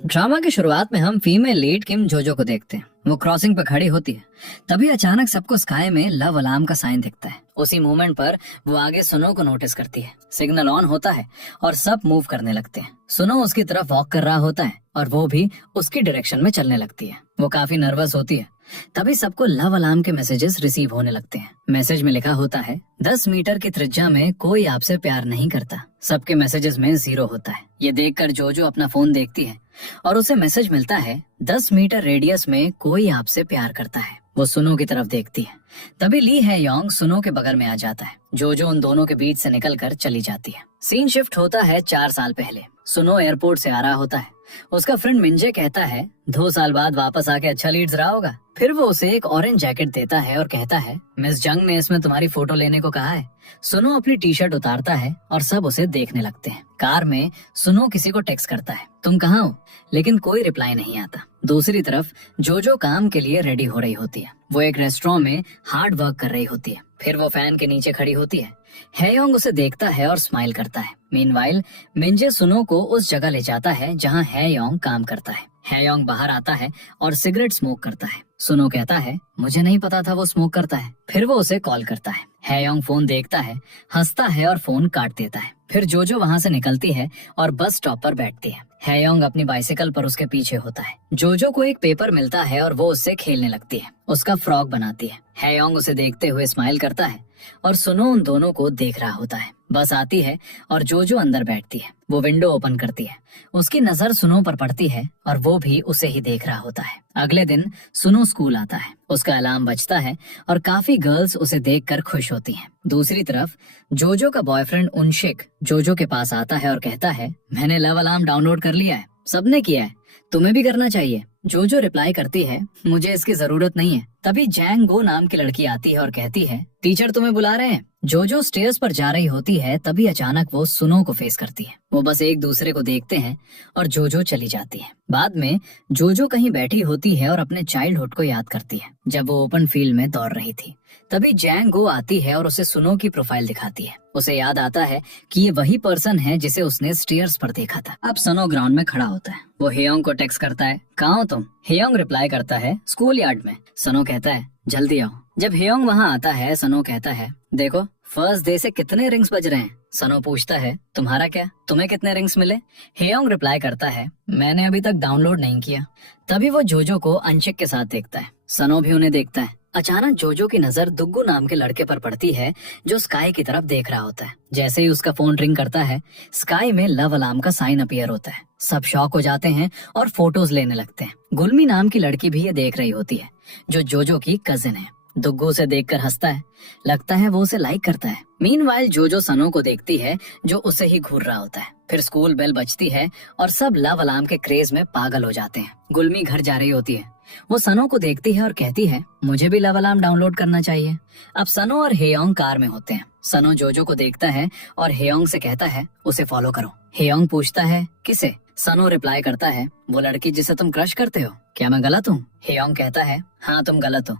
Drama की शुरुआत में हम फीमेल लीड किम जोजो को देखते हैं। वो क्रॉसिंग पर खड़ी होती है। तभी अचानक सबको स्काई में लव अलार्म का साइन दिखता है। उसी मोमेंट पर वो आगे सुनो को नोटिस करती है। सिग्नल ऑन होता है और सब मूव करने लगते हैं। सुनो उसकी तरफ वॉक कर रहा होता है और वो भी उसकी डायरेक्शन में चलने लगती है। वो काफी नर्वस होती है। तभी सबको लव अलार्म के मैसेजेस रिसीव होने लगते हैं। मैसेज में लिखा होता है 10 मीटर की त्रिज्या में कोई आपसे प्यार नहीं करता। सबके मैसेजेस में 0 होता है। ये देखकर जोजो अपना फोन देखती है और उसे मैसेज मिलता है 10 मीटर रेडियस में कोई आपसे प्यार करता है। वो सुनो की तरफ देखती है। तभी ली है योंग सुनो के बगल में आ जाता है। जोजो उन दोनों के बीच से निकलकर चली जाती है। सीन शिफ्ट होता है 4 साल पहले। सुनो एयरपोर्ट से आ रहा होता है। उसका फ्रेंड मिंजे कहता है 2 साल बाद वापस आके अच्छा लीड्स रहा होगा। फिर वो उसे एक ऑरेंज जैकेट देता है और कहता है मिस जंग ने इसमें तुम्हारी फोटो लेने को कहा है। सुनो अपनी टी शर्ट उतारता है और सब उसे देखने लगते हैं। कार में सुनो किसी को टेक्स्ट करता है तुम कहाँ हो, लेकिन कोई रिप्लाई नहीं आता। दूसरी तरफ जोजो काम के लिए रेडी हो रही होती है। वो एक रेस्टोरेंट में हार्ड वर्क कर रही होती है। फिर वो फैन के नीचे खड़ी होती है। हेयोंग उसे देखता है और स्माइल करता है। मीनवाइल मिंजे सुनो को उस जगह ले जाता है जहाँ हेयोंग काम करता है। हेयोंग बाहर आता है और सिगरेट स्मोक करता है। सुनो कहता है मुझे नहीं पता था वो स्मोक करता है। फिर वो उसे कॉल करता है। हेयोंग फोन देखता है, हंसता है और फोन काट देता है। फिर जोजो वहाँ से निकलती है और बस स्टॉप पर बैठती है। हेयोंग अपनी बाइसिकल पर उसके पीछे होता है। जोजो को एक पेपर मिलता है और वो उससे खेलने लगती है। उसका फ्रॉक बनाती है। हेयोंग उसे देखते हुए स्माइल करता है और सुनो उन दोनों को देख रहा होता है। बस आती है और जोजो अंदर बैठती है। वो विंडो ओपन करती है। उसकी नजर सुनो पर पड़ती है और वो भी उसे ही देख रहा होता है। अगले दिन सुनो स्कूल आता है। उसका अलार्म बजता है और काफी गर्ल्स उसे देखकर खुश होती हैं। दूसरी तरफ जोजो का बॉयफ्रेंड उनशिक जोजो के पास आता है और कहता है मैंने लव अलार्म डाउनलोड कर लिया है, सबने किया है, तुम्हें भी करना चाहिए। जोजो रिप्लाई करती है मुझे इसकी जरूरत नहीं है। तभी जैंग गो नाम की लड़की आती है और कहती है टीचर तुम्हें बुला रहे हैं। जोजो स्टेयर्स पर जा रही होती है। तभी अचानक वो सुनो को फेस करती है। वो बस एक दूसरे को देखते हैं और जोजो चली जाती है। बाद में जोजो कहीं बैठी होती है और अपने चाइल्डहुड को याद करती है जब वो ओपन फील्ड में दौड़ रही थी। तभी जैंग गो आती है और उसे सुनो की प्रोफाइल दिखाती है। उसे याद आता है कि ये वही पर्सन है जिसे उसने स्टेयर्स पर देखा था। अब सुनो ग्राउंड में खड़ा होता है। वो हेयोंग को टेक्स्ट करता है कहाँ हो तुम। हेयोंग रिप्लाई करता है स्कूल यार्ड में। सुनो कहता है जल्दी आओ। जब हेयोंग वहाँ आता है सुनो कहता है देखो फर्स्ट डे से कितने रिंग्स बज रहे हैं। सुनो पूछता है तुम्हारा क्या, तुम्हें कितने रिंग्स मिले। हेयोंग रिप्लाई करता है मैंने अभी तक डाउनलोड नहीं किया। तभी वो जोजो को अंशिक के साथ देखता है। सुनो भी उन्हें देखता है। अचानक जोजो की नजर दुग्गू नाम के लड़के पर पड़ती है जो स्काई की तरफ देख रहा होता है। जैसे ही उसका फोन रिंग करता है स्काई में लव अलार्म का साइन अपीयर होता है। सब शॉक हो जाते हैं और फोटोज लेने लगते हैं। गुलमी नाम की लड़की भी ये देख रही होती है जो जोजो की कजिन है। दुग्गू उसे देखकर हंसता है। लगता है वो उसे लाइक करता है। मीनवाइल जोजो सनो को देखती है जो उसे ही घूर रहा होता है। फिर स्कूल बेल बजती है और सब लव अलार्म के क्रेज में पागल हो जाते हैं। गुलमी घर जा रही होती है। वो सनो को देखती है और कहती है मुझे भी लव अलार्म डाउनलोड करना चाहिए। अब सनो और हेयोंग कार में होते हैं। सनो जोजो को देखता है और हेयोंग से कहता है उसे फॉलो करो। हेयोंग पूछता है किसे। सनो रिप्लाई करता है वो लड़की जिसे तुम क्रश करते हो, क्या मैं गलत हूँ। हेयोंग कहता है हाँ तुम गलत हो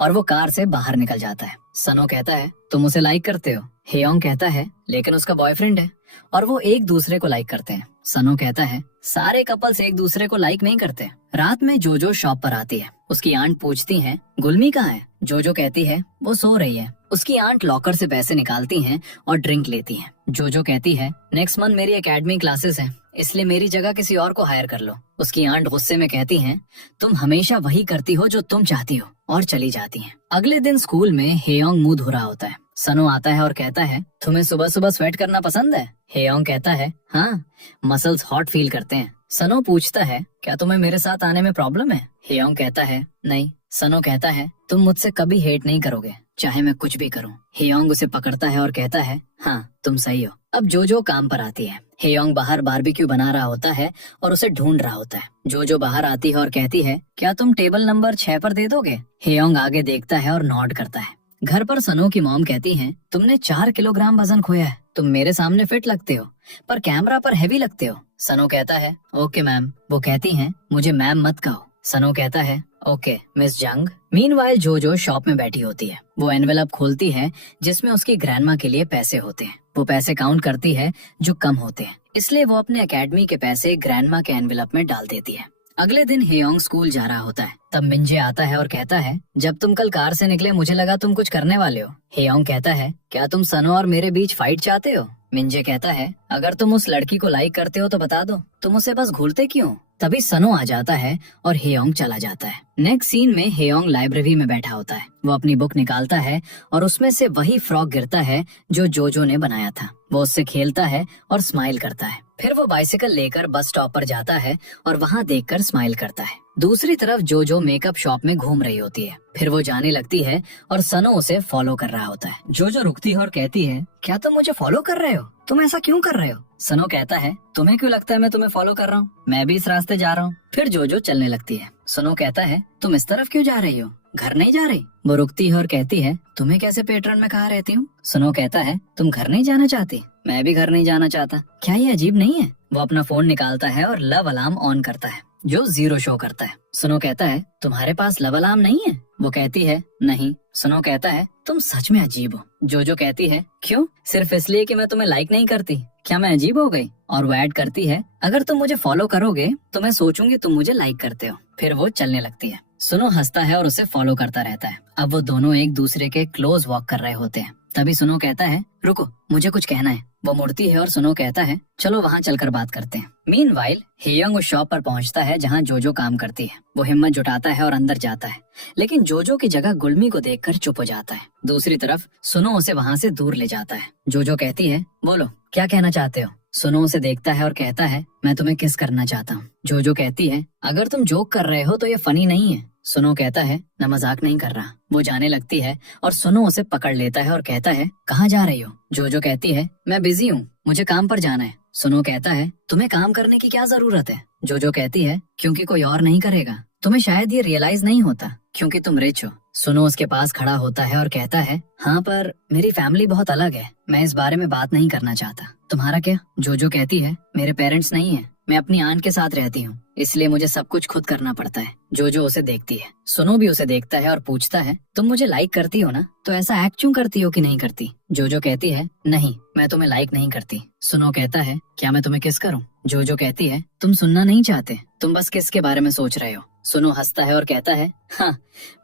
और वो कार से बाहर निकल जाता है। सनो कहता है तुम उसे लाइक करते हो। हेयोंग कहता है लेकिन उसका बॉयफ्रेंड है और वो एक दूसरे को लाइक करते हैं। सनो कहता है सारे कपल्स एक दूसरे को लाइक नहीं करते। रात में जोजो शॉप पर आती है। उसकी आंट पूछती है गुलमी कहाँ है। जोजो कहती है वो सो रही है। उसकी आंट लॉकर से पैसे निकालती हैं और ड्रिंक लेती हैं। जोजो कहती है नेक्स्ट मंथ मेरी एकेडमी क्लासेस हैं, इसलिए मेरी जगह किसी और को हायर कर लो। उसकी आंट गुस्से में कहती हैं तुम हमेशा वही करती हो जो तुम चाहती हो, और चली जाती हैं। अगले दिन स्कूल में हेयोंग मुंह धो रहा होता है। सनो आता है और कहता है तुम्हें सुबह सुबह स्वेट करना पसंद है। हेयोंग कहता है हाँ, मसल्स हॉट फील करते हैं। सनो पूछता है क्या तुम्हें मेरे साथ आने में प्रॉब्लम है। हेयोंग कहता है नहीं। सनो कहता है तुम मुझसे कभी हेट नहीं करोगे चाहे मैं कुछ भी करूं। हेयोंग उसे पकड़ता है और कहता है हाँ तुम सही हो। अब जोजो काम पर आती है। हेयोंग बाहर बारबेक्यू बना रहा होता है और उसे ढूंढ रहा होता है। जोजो बाहर आती है और कहती है क्या तुम टेबल नंबर 6 पर दे दोगे। हेयोंग आगे देखता है और नॉड करता है। घर पर सनो की मॉम कहती है तुमने 4 किलोग्राम वजन खोया है, तुम मेरे सामने फिट लगते हो पर कैमरा पर हैवी लगते हो। सनो कहता है ओके मैम। वो कहती हैं मुझे मैम मत कहो। सनो कहता है ओके मिस जंग। मीनवाइल जोजो शॉप में बैठी होती है। वो एनवेलप खोलती है जिसमें उसकी ग्रैंडमा के लिए पैसे होते हैं। वो पैसे काउंट करती है जो कम होते हैं। इसलिए वो अपने एकेडमी के पैसे ग्रैंडमा के एनवेलप में डाल देती है। अगले दिन हेयोंग स्कूल जा रहा होता है, तब मिंजे आता है और कहता है, जब तुम कल कार से निकले मुझे लगा तुम कुछ करने वाले हो। हेयोंग कहता है, क्या तुम सनो और मेरे बीच फाइट चाहते हो? मिंजे कहता है, अगर तुम उस लड़की को लाइक करते हो तो बता दो, तुम उसे बस घूरते क्यों? तभी सनो आ जाता है और हेयोंग चला जाता है। नेक्स्ट सीन में हेयोंग लाइब्रेरी में बैठा होता है। वो अपनी बुक निकालता है और उसमें से वही फ्रॉक गिरता है जो जोजो ने बनाया था। वो उससे खेलता है और स्माइल करता है। फिर वो बाइसिकल लेकर बस स्टॉप पर जाता है और वहाँ देखकर स्माइल करता है। दूसरी तरफ जोजो मेकअप शॉप में घूम रही होती है। फिर वो जाने लगती है और सनो उसे फॉलो कर रहा होता है। जोजो रुकती है और कहती है, क्या तुम मुझे फॉलो कर रहे हो? तुम ऐसा क्यों कर रहे हो? सनो कहता है, तुम्हें क्यों लगता है मैं तुम्हें फॉलो कर रहा हूँ? मैं भी इस रास्ते जा रहा हूँ। फिर जोजो चलने लगती है। सनो कहता है, तुम इस तरफ क्यों जा रही हो? घर नहीं जा रही? वो रुकती है और कहती है, तुम्हें कैसे पैटर्न में कहाँ रहती हूँ? सनो कहता है, तुम घर नहीं जाना चाहती? मैं भी घर नहीं जाना चाहता। क्या ये अजीब नहीं है? वो अपना फोन निकालता है और लव अलार्म ऑन करता है जो 0 शो करता है। सनो कहता है, तुम्हारे पास लव अलार्म नहीं है? वो कहती है, नहीं। सनो कहता है, तुम सच में अजीब हो। जोजो कहती है, क्यों? सिर्फ इसलिए कि मैं तुम्हें लाइक नहीं करती? क्या मैं अजीब हो गई? और वो ऐड करती है, अगर तुम मुझे फॉलो करोगे तो मैं सोचूंगी तुम मुझे लाइक करते हो। फिर वो चलने लगती है। सुनो हंसता है और उसे फॉलो करता रहता है। अब वो दोनों एक दूसरे के क्लोज वॉक कर रहे होते हैं। तभी सुनो कहता है, रुको, मुझे कुछ कहना है। वो मुड़ती है और सुनो कहता है, चलो वहाँ चलकर बात करते हैं। मीनवाइल हेयोंग उस शॉप पर पहुँचता है जहाँ जोजो काम करती है। वो हिम्मत जुटाता है और अंदर जाता है, लेकिन जोजो की जगह गुलमी को देखकर चुप हो जाता है। दूसरी तरफ सुनो उसे वहाँ से दूर ले जाता है। जोजो कहती है, बोलो क्या कहना चाहते हो? सुनो उसे देखता है और कहता है, मैं तुम्हें किस करना चाहता हूँ। जोजो कहती है, अगर तुम जोक कर रहे हो तो ये फनी नहीं है। सुनो कहता है, मैं मजाक नहीं कर रहा। वो जाने लगती है और सुनो उसे पकड़ लेता है और कहता है, कहाँ जा रही हो? जोजो कहती है, मैं बिजी हूँ, मुझे काम पर जाना है। सुनो कहता है, तुम्हें काम करने की क्या जरूरत है? जोजो कहती है, क्योंकि कोई और नहीं करेगा। तुम्हें शायद ये रियलाइज नहीं होता क्योंकि तुम रिच हो। सुनो उसके पास खड़ा होता है और कहता है, हाँ पर मेरी फैमिली बहुत अलग है, मैं इस बारे में बात नहीं करना चाहता। तुम्हारा क्या? जोजो कहती है, मेरे पेरेंट्स नहीं है, मैं अपनी आंट के साथ रहती हूँ, इसलिए मुझे सब कुछ खुद करना पड़ता है। जोजो उसे देखती है। सुनो भी उसे देखता है और पूछता है, तुम मुझे लाइक करती हो ना, तो ऐसा एक्ट क्यों करती हो कि नहीं करती? जोजो कहती है, नहीं, मैं तुम्हें लाइक नहीं करती। सुनो कहता है, क्या मैं तुम्हें किस करूं? जोजो कहती है, तुम सुनना नहीं चाहते, तुम बस किस के बारे में सोच रहे हो। सुनो हंसता है और कहता है, हाँ,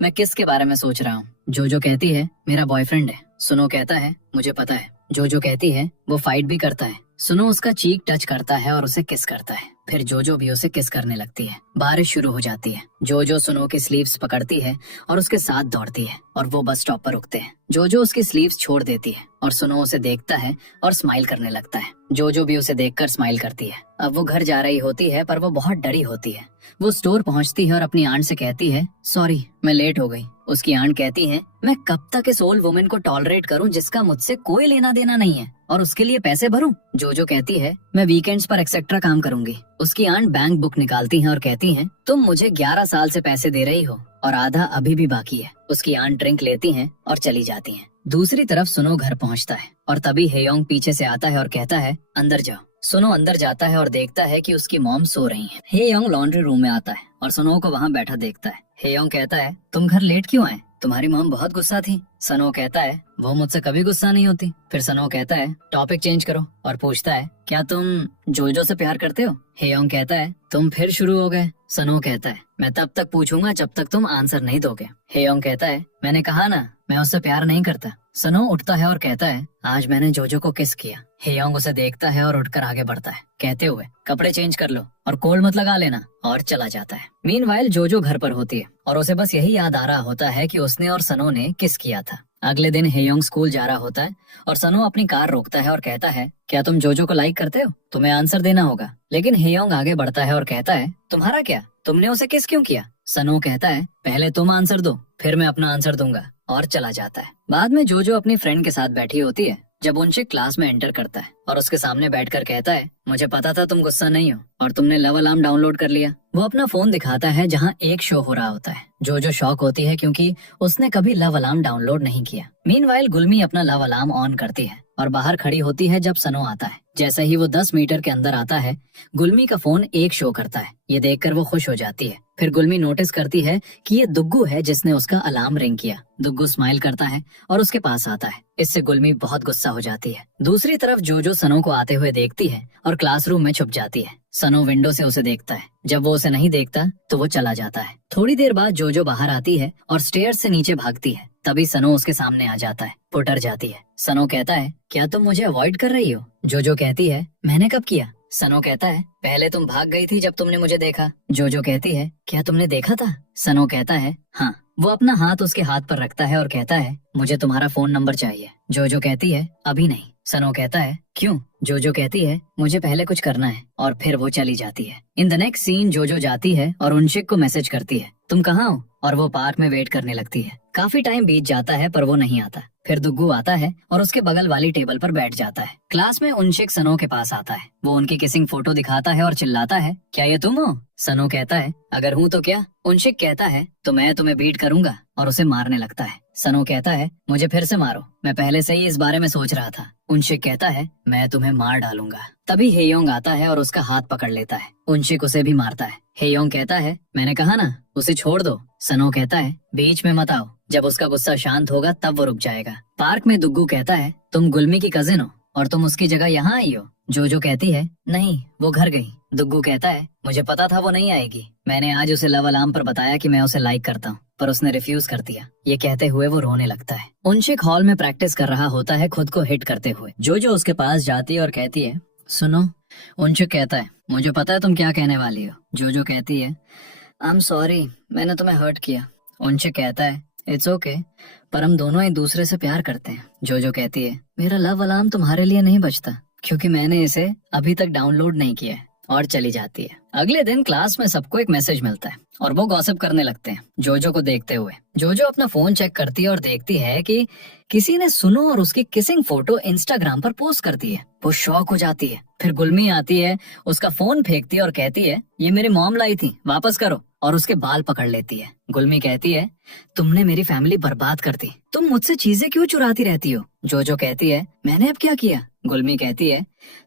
मैं किस के बारे में सोच रहा हूँ? जोजो कहती है, मेरा बॉयफ्रेंड है। सुनो कहता है, मुझे पता है। जोजो कहती है, वो फाइट भी करता है। सुनो उसका चीक टच करता है और उसे किस करता है। फिर जोजो भी उसे किस करने लगती है। बारिश शुरू हो जाती है। जोजो सुनो की स्लीव्स पकड़ती है और उसके साथ दौड़ती है और वो बस स्टॉप पर रुकते हैं। जोजो उसकी स्लीव्स छोड़ देती है और सुनो उसे देखता है और स्माइल करने लगता है। जोजो भी उसे देखकर स्माइल करती है। अब वो घर जा रही होती है पर वो बहुत डरी होती है। वो स्टोर पहुंचती है और अपनी आंट से कहती है, सॉरी, मैं लेट हो गई। उसकी आंट कहती है, मैं कब तक इस ओल्ड वुमेन को टॉलरेट करूं जिसका मुझसे कोई लेना देना नहीं है और उसके लिए पैसे भरूं? जोजो कहती है, मैं वीकेंड्स पर एक्सेट्रा काम करूंगी। उसकी आंट बैंक बुक निकालती है और कहती है, तुम मुझे 11 साल से पैसे दे रही हो और आधा अभी भी बाकी है। उसकी आंट ड्रिंक लेती है और चली जाती है। दूसरी तरफ सुनो घर पहुंचता है और तभी हेयोंग पीछे से आता है और कहता है, अंदर जाओ। सुनो अंदर जाता है और देखता है कि उसकी मॉम सो रही है। हेयोंग लॉन्ड्री रूम में आता है और सुनो को वहाँ बैठा देखता है। हेयोंग कहता है, तुम घर लेट क्यों आए? तुम्हारी मॉम बहुत गुस्सा थी। सनो कहता है, वो मुझसे कभी गुस्सा नहीं होती। फिर सनो कहता है, टॉपिक चेंज करो और पूछता है, क्या तुम जोजो से प्यार करते हो? हेयोंग कहता है, तुम फिर शुरू हो गए। सनो कहता है, मैं तब तक पूछूंगा जब तक तुम आंसर नहीं दोगे। हेयोंग कहता है, मैंने कहा ना, मैं उससे प्यार नहीं करता। सनो उठता है और कहता है, आज मैंने जोजो को किस किया। हेयोंग उसे देखता है और उठकर आगे बढ़ता है, कहते हुए, कपड़े चेंज कर लो और कोल्ड मत लगा लेना, और चला जाता है। मीनवाइल जोजो घर पर होती है और उसे बस यही याद आ रहा होता है कि उसने और सनो ने किस किया था। अगले दिन हेयोंग स्कूल जा रहा होता है और सनो अपनी कार रोकता है और कहता है, क्या तुम जोजो को लाइक करते हो? तुम्हें आंसर देना होगा। लेकिन हेयोंग आगे बढ़ता है और कहता है, तुम्हारा क्या? तुमने उसे किस क्यों किया? सनो कहता है, पहले तुम आंसर दो, फिर मैं अपना आंसर दूंगा, और चला जाता है। बाद में जोजो अपनी फ्रेंड के साथ बैठी होती है जब उनसे क्लास में एंटर करता है और उसके सामने बैठकर कहता है, मुझे पता था तुम गुस्सा नहीं हो और तुमने लव अलार्म डाउनलोड कर लिया। वो अपना फोन दिखाता है जहाँ एक शो हो रहा होता है। जोजो शॉक होती है क्योंकि उसने कभी लव अलार्म डाउनलोड नहीं किया। मीनवाइल गुलमी अपना लव अलार्म ऑन करती है और बाहर खड़ी होती है जब सनो आता है। जैसे ही वो 10 मीटर के अंदर आता है, गुलमी का फोन 1 शो करता है। ये देखकर वो खुश हो जाती है। फिर गुलमी नोटिस करती है कि ये दुग्गू है जिसने उसका अलार्म रिंग किया। दुग्गू स्माइल करता है और उसके पास आता है। इससे गुलमी बहुत गुस्सा हो जाती है। दूसरी तरफ जोजो सनो को आते हुए देखती है और क्लासरूम में छुप जाती है। सनो विंडो से उसे देखता है। जब वो उसे नहीं देखता तो वो चला जाता है। थोड़ी देर बाद जोजो बाहर आती है और स्टेयर से नीचे भागती है। तभी सनो उसके सामने आ जाता है। वो डर जाती है। सनो कहता है, क्या तुम मुझे अवॉइड कर रही हो? जोजो कहती है, मैंने कब किया? सनो कहता है, पहले तुम भाग गई थी जब तुमने मुझे देखा। जोजो कहती है, क्या तुमने देखा था? सनो कहता है, हाँ। वो अपना हाथ उसके हाथ पर रखता है और कहता है, मुझे तुम्हारा फोन नंबर चाहिए। जोजो कहती है, अभी नहीं। सनो कहता है, क्यों? जोजो कहती है, मुझे पहले कुछ करना है, और फिर वो चली जाती है। इन द नेक्स्ट सीन जोजो जाती है और उनशिक को मैसेज करती है, तुम कहाँ हो? और वो पार्क में वेट करने लगती है। काफी टाइम बीत जाता है पर वो नहीं आता। फिर दुग्गू आता है और उसके बगल वाली टेबल पर बैठ जाता है। क्लास में उनशिक सनो के पास आता है। वो उनकी किसिंग फोटो दिखाता है और चिल्लाता है, क्या ये तुम हो? सनो कहता है, अगर हूँ तो क्या? उनशिक कहता है, तो मैं तुम्हें बीट करूंगा, और उसे मारने लगता है। सनो कहता है, मुझे फिर से मारो, मैं पहले से ही इस बारे में सोच रहा था। उनशिक कहता है, मैं तुम्हें मार डालूंगा। तभी हेयोंग आता है और उसका हाथ पकड़ लेता है। उनशिक उसे भी मारता है। हेयोंग कहता है, मैंने कहा ना, उसे छोड़ दो। सनो कहता है, बीच में मत आओ, जब उसका गुस्सा शांत होगा तब वो रुक जाएगा। पार्क में दुग्गू कहता है, तुम गुलमी की कजिन हो और तुम उसकी जगह यहाँ आई हो। जोजो कहती है, नहीं, वो घर गई। दुग्गू कहता है, मुझे पता था वो नहीं आएगी। मैंने आज उसे लव अलार्म पर बताया कि मैं उसे लाइक करता हूँ, पर उसने रिफ्यूज कर दिया। ये कहते हुए वो रोने लगता है। उनशिक हॉल में प्रैक्टिस कर रहा होता है खुद को हिट करते हुए। जोजो उसके पास जाती है और कहती है, सुनो। उनशिक कहता है, मुझे पता है तुम क्या कहने वाली हो। जोजो कहती है, आई एम सॉरी, मैंने तुम्हें हर्ट किया। उनशिक कहता है, इट्स ओके, पर हम दोनों एक दूसरे से प्यार करते हैं। जोजो कहती है, मेरा लव अलार्म तुम्हारे लिए नहीं बजता, क्योंकि मैंने इसे अभी तक डाउनलोड नहीं किया है। और चली जाती है। अगले दिन क्लास में सबको एक मैसेज मिलता है और वो गॉसिप करने लगते हैं जोजो को देखते हुए। जोजो अपना फोन चेक करती है और देखती है कि किसी ने सुनो और उसकी किसिंग फोटो इंस्टाग्राम पर पोस्ट कर दी है। वो शॉक हो जाती है। फिर गुलमी आती है, उसका फोन फेंकती है और कहती है, ये मेरी मॉम लाई थी, वापस करो, और उसके बाल पकड़ लेती है। गुलमी कहती है, तुमने मेरी फैमिली बर्बाद कर दी, तुम मुझसे चीजें क्यों चुराती रहती हो? जोजो कहती है, मैंने अब क्या किया? गुलमी कहती है,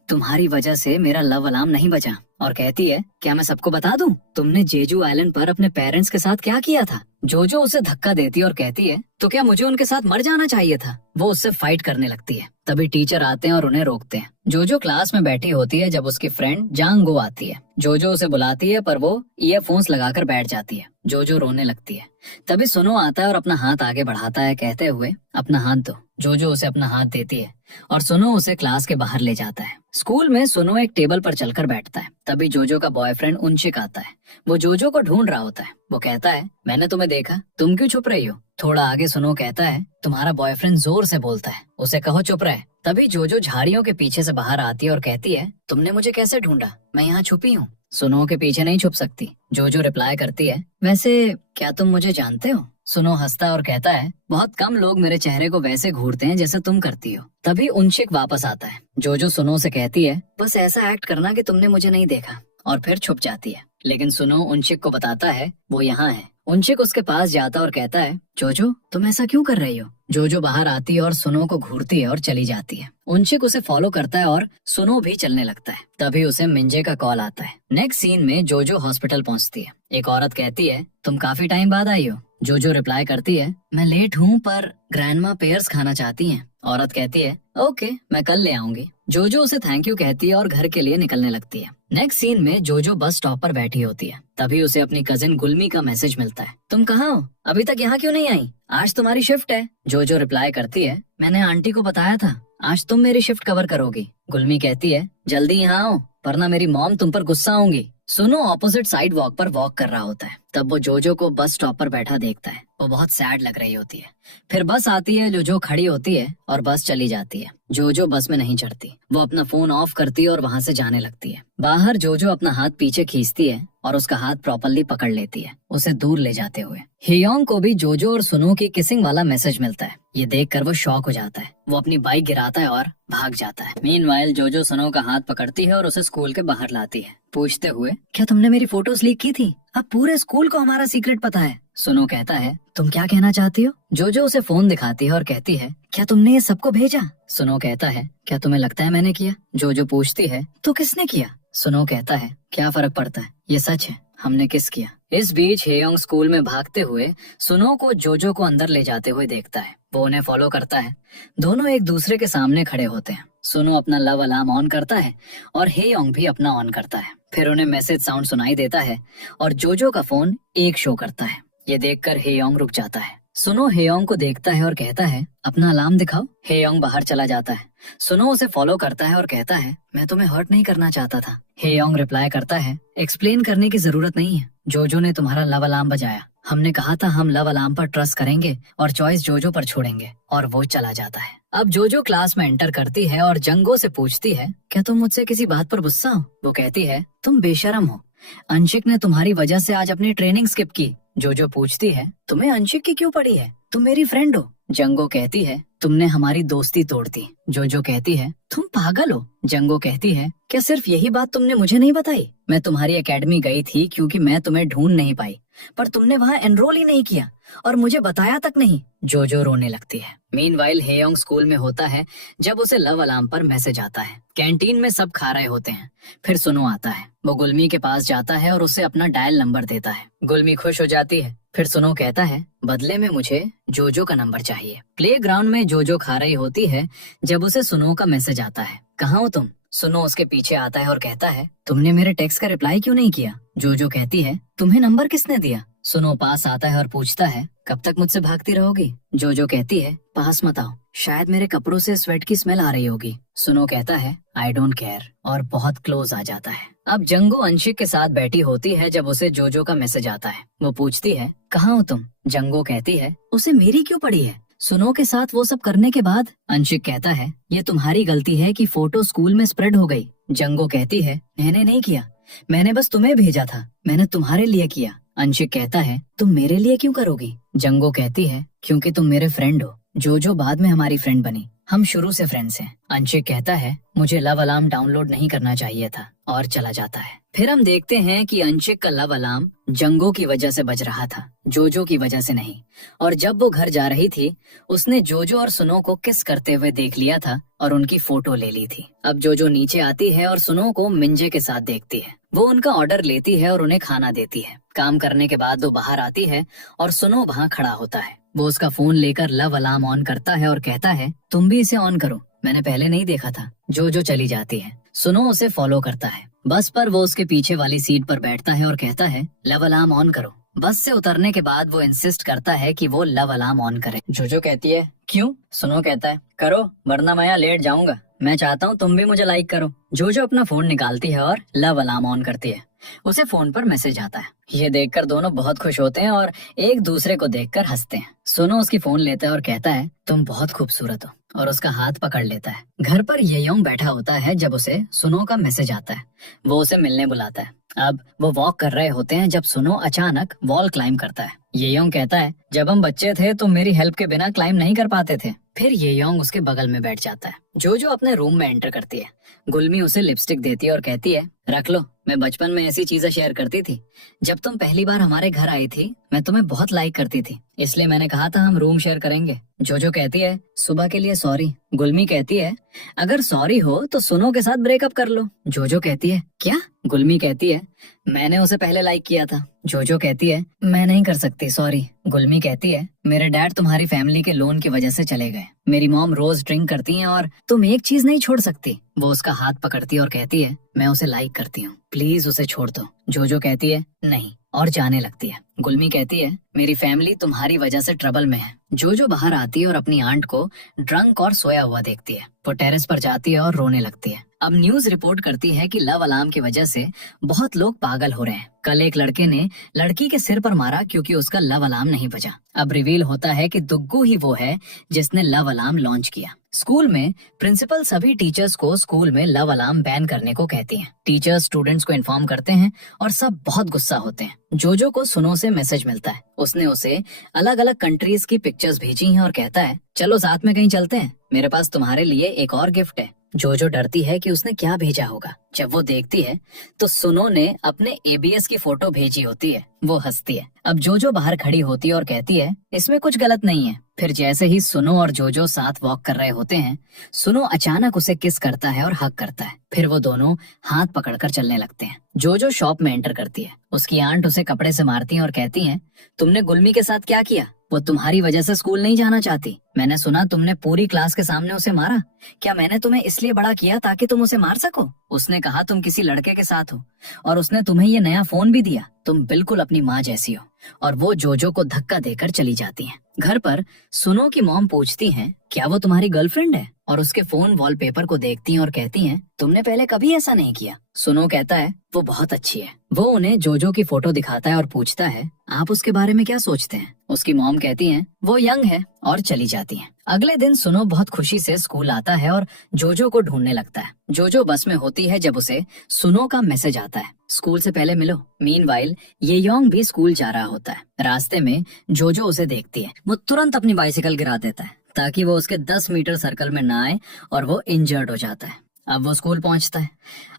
तुम्हारी वजह से मेरा लव अलार्म नहीं बजा। और कहती है, क्या मैं सबको बता दूं, तुमने जेजू आइलैंड पर अपने पेरेंट्स के साथ क्या किया था? जोजो उसे धक्का देती है और कहती है, तो क्या मुझे उनके साथ मर जाना चाहिए था? वो उससे फाइट करने लगती है। तभी टीचर आते हैं और उन्हें रोकते हैं। जोजो क्लास में बैठी होती है जब उसकी फ्रेंड जांगो आती है। जोजो उसे बुलाती है पर वो ईयरफोन्स लगाकर बैठ जाती है। जोजो रोने लगती है। तभी सुनो आता है और अपना हाथ आगे बढ़ाता है कहते हुए, अपना हाथ दो। जोजो उसे अपना हाथ देती है और सुनो उसे क्लास के बाहर ले जाता है। स्कूल में सुनो एक टेबल पर चलकर बैठता है। तभी जोजो का बॉयफ्रेंड उनशिक आता है। वो जोजो को ढूंढ रहा होता है। वो कहता है, मैंने तुम्हें देखा, तुम क्यों छुप रही हो? थोड़ा आगे सुनो कहता है, तुम्हारा बॉयफ्रेंड जोर से बोलता है, उसे कहो चुप रहे। तभी जोजो झाड़ियों के पीछे से बाहर आती है और कहती है, तुमने मुझे कैसे ढूंढा? मैं यहाँ छुपी हूँ। सुनो के पीछे नहीं छुप सकती। जोजो रिप्लाई करती है, वैसे क्या तुम मुझे जानते हो? सुनो हंसता और कहता है, बहुत कम लोग मेरे चेहरे को वैसे घूरते हैं जैसे तुम करती हो। तभी उनशिक वापस आता है। जोजो सुनो से कहती है, बस ऐसा एक्ट करना कि तुमने मुझे नहीं देखा, और फिर छुप जाती है। लेकिन सुनो उनशिक को बताता है वो यहाँ है। उनशिक उसके पास जाता और कहता है, जोजो तुम ऐसा क्यों कर रही हो? जोजो बाहर आती है और सुनो को घूरती है और चली जाती है। उनशिक उसे फॉलो करता है और सुनो भी चलने लगता है। तभी उसे मिंजे का कॉल आता है। नेक्स्ट सीन में जोजो हॉस्पिटल पहुंचती है। एक औरत कहती है, तुम काफी टाइम बाद आई हो। जोजो रिप्लाई करती है, मैं लेट हूँ पर ग्रैंडमा पेयर्स खाना चाहती हैं। औरत कहती है, ओके, मैं कल ले आऊंगी। जोजो उसे थैंक यू कहती है और घर के लिए निकलने लगती है। नेक्स्ट सीन में जोजो बस स्टॉप पर बैठी होती है। तभी उसे अपनी कजिन गुलमी का मैसेज मिलता है, तुम कहाँ हो? अभी तक यहाँ क्यों नहीं आई? आज तुम्हारी शिफ्ट है। जोजो रिप्लाई करती है, मैंने आंटी को बताया था आज तुम मेरी शिफ्ट कवर करोगी। गुलमी कहती है, जल्दी यहाँ आओ वरना मेरी मॉम तुम पर गुस्सा होंगी। सुनो ऑपोजिट साइड वॉक पर वॉक कर रहा होता है। तब वो जोजो को बस स्टॉप पर बैठा देखता है। वो बहुत सैड लग रही होती है। फिर बस आती है, जोजो खड़ी होती है और बस चली जाती है। जोजो बस में नहीं चढ़ती। वो अपना फोन ऑफ करती है और वहाँ से जाने लगती है। बाहर जोजो अपना हाथ पीछे खींचती है और उसका हाथ प्रॉपरली पकड़ लेती है, उसे दूर ले जाते हुए। हियोंग को भी जोजो और सुनो की किसिंग वाला मैसेज मिलता है। ये देखकर वो शॉक हो जाता है। वो अपनी बाइक गिराता है और भाग जाता है। मीनवाइल जोजो सुनो का हाथ पकड़ती है और उसे स्कूल के बाहर लाती है, पूछते हुए, क्या तुमने मेरी फोटोज लीक की थी? अब पूरे स्कूल को हमारा सीक्रेट पता है। सुनो कहता है, तुम क्या कहना चाहती हो? जोजो उसे फोन दिखाती है और कहती है, क्या तुमने ये सबको भेजा? सुनो कहता है, क्या तुम्हें लगता है मैंने किया? जोजो पूछती है, तो किसने किया? सुनो कहता है, क्या फर्क पड़ता है, ये सच है, हमने किस किया। इस बीच हेयोंग स्कूल में भागते हुए सुनो को जोजो को अंदर ले जाते हुए देखता है। वो उन्हें फॉलो करता है। दोनों एक दूसरे के सामने खड़े होते हैं। सुनो अपना लव अलार्म ऑन करता है और हेयोंग भी अपना ऑन करता है। फिर उन्हें मैसेज साउंड सुनाई देता है और जोजो का फोन 1 शो करता है। ये देखकर हेयोंग रुक जाता है। सुनो हेयोंग को देखता है और कहता है, अपना अलार्म दिखाओ। हेयोंग बाहर चला जाता है। सुनो उसे फॉलो करता है और कहता है, मैं तुम्हें हर्ट नहीं करना चाहता था। हेयोंग रिप्लाई करता है, एक्सप्लेन करने की जरूरत नहीं है, जोजो ने तुम्हारा लव अलार्म बजाया। हमने कहा था हम लव अलार्म पर ट्रस्ट करेंगे और चॉइस जोजो पर छोड़ेंगे, और वो चला जाता है। अब जोजो क्लास में एंटर करती है और जंगो से पूछती है, क्या तुम मुझसे किसी बात पर गुस्सा हो? वो कहती है, तुम बेशरम हो, अंशिक ने तुम्हारी वजह से आज अपनी ट्रेनिंग स्किप की। जोजो पूछती है, तुम्हें अंशिक की क्यों पड़ी है? तुम मेरी फ्रेंड हो। जंगो कहती है, तुमने हमारी दोस्ती तोड़ दी। जोजो कहती है, तुम पागल हो। जंगो कहती है, क्या सिर्फ यही बात तुमने मुझे नहीं बताई? मैं तुम्हारी एकेडमी गई थी क्योंकि मैं तुम्हें ढूंढ नहीं पाई, पर तुमने वहाँ एनरोल ही नहीं किया और मुझे बताया तक नहीं। जोजो रोने लगती है। मीनवाइल हेयोंग स्कूल में होता है जब उसे लव अलार्म पर मैसेज आता है। कैंटीन में सब खा रहे होते हैं। फिर सुनो आता है। वो गुलमी के पास जाता है और उसे अपना डायल नंबर देता है। गुलमी खुश हो जाती है। फिर सुनो कहता है, बदले में मुझे जोजो का नंबर चाहिए। प्लेग्राउंड में जोजो खा रही होती है जब उसे सुनो का मैसेज आता है, कहाँ हो तुम? सुनो उसके पीछे आता है और कहता है, तुमने मेरे टेक्स्ट का रिप्लाई क्यों नहीं किया? जोजो कहती है, तुम्हें नंबर किसने दिया? सुनो पास आता है और पूछता है, कब तक मुझसे भागती रहोगी? जोजो कहती है, पास मत आओ, शायद मेरे कपड़ों से स्वेट की स्मेल आ रही होगी। सुनो कहता है, आई डोंट केयर, और बहुत क्लोज आ जाता है। अब जंगो अंशिक के साथ बैठी होती है जब उसे जोजो का मैसेज आता है। वो पूछती है, कहाँ हो तुम? जंगो कहती है, उसे मेरी क्यों पड़ी है? सुनो के साथ वो सब करने के बाद अंशिक कहता है, ये तुम्हारी गलती है कि फोटो स्कूल में स्प्रेड हो गई। जंगो कहती है, मैंने नहीं किया, मैंने बस तुम्हें भेजा था, मैंने तुम्हारे लिए किया। अंशिक कहता है, तुम मेरे लिए क्यों करोगी? जंगो कहती है, क्योंकि तुम मेरे फ्रेंड हो। जोजो बाद में हमारी फ्रेंड बनी, हम शुरू से फ्रेंड्स हैं। अंशिक कहता है, मुझे लव अलार्म डाउनलोड नहीं करना चाहिए था, और चला जाता है। फिर हम देखते हैं कि अंशिक का लव अलार्म जंगो की वजह से बज रहा था, जोजो की वजह से नहीं। और जब वो घर जा रही थी, उसने जोजो और सुनो को किस करते हुए देख लिया था और उनकी फोटो ले ली थी। अब जोजो नीचे आती है और सुनो को मिंजे के साथ देखती है। वो उनका ऑर्डर लेती है और उन्हें खाना देती है। काम करने के बाद वो बाहर आती है और सुनो वहाँ खड़ा होता है। वो उसका फोन लेकर लव अलार्म ऑन करता है और कहता है, तुम भी इसे ऑन करो, मैंने पहले नहीं देखा था। जोजो चली जाती है। सुनो उसे फॉलो करता है। बस पर वो उसके पीछे वाली सीट पर बैठता है और कहता है, लव अलार्म ऑन करो। बस से उतरने के बाद वो इंसिस्ट करता है कि वो लव अलार्म ऑन करे। जोजो कहती है, क्यों? सुनो कहता है, करो, वरना मैं यहाँ लेट जाऊंगा। मैं चाहता हूँ तुम भी मुझे लाइक करो। जोजो अपना फोन निकालती है और लव अलार्म ऑन करती है। उसे फोन पर मैसेज आता है। ये देखकर दोनों बहुत खुश होते हैं और एक दूसरे को देखकर हंसते हैं। सुनो उसकी फोन लेता है और कहता है, तुम बहुत खूबसूरत हो, और उसका हाथ पकड़ लेता है। घर पर येयोंग बैठा होता है जब उसे सुनो का मैसेज आता है। वो उसे मिलने बुलाता है। अब वो वॉक कर रहे होते हैं जब सुनो अचानक वॉल क्लाइंब करता है। येयोंग कहता है, जब हम बच्चे थे तो मेरी हेल्प के बिना क्लाइंब नहीं कर पाते थे। फिर येयोंग उसके बगल में बैठ जाता है। जोजो अपने रूम में एंटर करती है। गुलमी उसे लिपस्टिक देती है और कहती है, रख लो, मैं बचपन में ऐसी चीजें शेयर करती थी। जब तुम पहली बार हमारे घर आई थी, मैं तुम्हें बहुत लाइक करती थी, इसलिए मैंने कहा था हम रूम शेयर करेंगे। जोजो कहती है, सुबह के लिए सॉरी। गुलमी कहती है, अगर सॉरी हो तो सुनो के साथ ब्रेकअप कर लो। जोजो कहती है, क्या? गुलमी कहती है, मैंने उसे पहले लाइक किया था। जोजो कहती है, मैं नहीं कर सकती, सॉरी। गुलमी कहती है, मेरे डैड तुम्हारी फैमिली के लोन की वजह से चले गए। मेरी मॉम रोज ड्रिंक करती हैं और तुम एक चीज नहीं छोड़ सकती। वो उसका हाथ पकड़ती है और कहती है, मैं उसे लाइक करती हूँ, प्लीज उसे छोड़ दो। जोजो कहती है, नहीं, और जाने लगती है। गुलमी कहती है, मेरी फैमिली तुम्हारी वजह से ट्रबल में है। जोजो बाहर आती है और अपनी आंट को ड्रंक और सोया हुआ देखती है। वो टेरेस पर जाती है और रोने लगती है। अब न्यूज रिपोर्ट करती है कि लव अलार्म की वजह से बहुत लोग पागल हो रहे हैं। कल एक लड़के ने लड़की के सिर पर मारा क्योंकि उसका लव अलार्म नहीं बजा। अब रिवील होता है कि दुग्गू ही वो है जिसने लव अलार्म लॉन्च किया। स्कूल में प्रिंसिपल सभी टीचर्स को स्कूल में लव अलार्म बैन करने को कहती हैं। टीचर्स स्टूडेंट्स को इन्फॉर्म करते हैं और सब बहुत गुस्सा होते हैं। जोजो को सुनो से मैसेज मिलता है। उसने उसे अलग अलग कंट्रीज की पिक्चर्स भेजी हैं और कहता है, चलो साथ में कहीं चलते हैं, मेरे पास तुम्हारे लिए एक और गिफ्ट है। जोजो डरती है कि उसने क्या भेजा होगा। जब वो देखती है तो सुनो ने अपने एबीएस की फोटो भेजी होती है। वो हंसती है। अब जोजो बाहर खड़ी होती है और कहती है इसमें कुछ गलत नहीं है। फिर जैसे ही सुनो और जोजो साथ वॉक कर रहे होते हैं, सुनो अचानक उसे किस करता है और हक करता है। फिर वो दोनों हाथ पकड़कर चलने लगते हैं। जोजो शॉप में एंटर करती है। उसकी आंट उसे कपड़े से मारती है और कहती है तुमने गुलमी के साथ क्या किया? वो तुम्हारी वजह से स्कूल नहीं जाना चाहती। मैंने सुना तुमने पूरी क्लास के सामने उसे मारा। क्या मैंने तुम्हें इसलिए बड़ा किया ताकि तुम उसे मार सको? उसने कहा तुम किसी लड़के के साथ हो और उसने तुम्हें ये नया फोन भी दिया। तुम बिल्कुल अपनी माँ जैसी हो। और वो जोजो को धक्का देकर चली जाती हैं। घर पर सुनो की मॉम पूछती हैं क्या वो तुम्हारी गर्लफ्रेंड है? और उसके फोन वॉलपेपर को देखती हैं और कहती हैं तुमने पहले कभी ऐसा नहीं किया। सुनो कहता है वो बहुत अच्छी है। वो उन्हें जोजो की फोटो दिखाता है और पूछता है आप उसके बारे में क्या सोचते हैं? उसकी मॉम कहती हैं वो यंग है और चली जाती हैं। अगले दिन सुनो बहुत खुशी से स्कूल आता है और जोजो को ढूंढने लगता है। जोजो बस में होती है जब उसे सुनो का मैसेज आता है स्कूल से पहले मिलो। मीनवाइल ये योंग भी स्कूल जा रहा होता है। रास्ते में जोजो उसे देखती है। वो तुरंत अपनी बाइसिकल गिरा देता है ताकि वो उसके 10 मीटर सर्कल में ना आए और वो इंजर्ड हो जाता है। अब वो स्कूल पहुंचता है।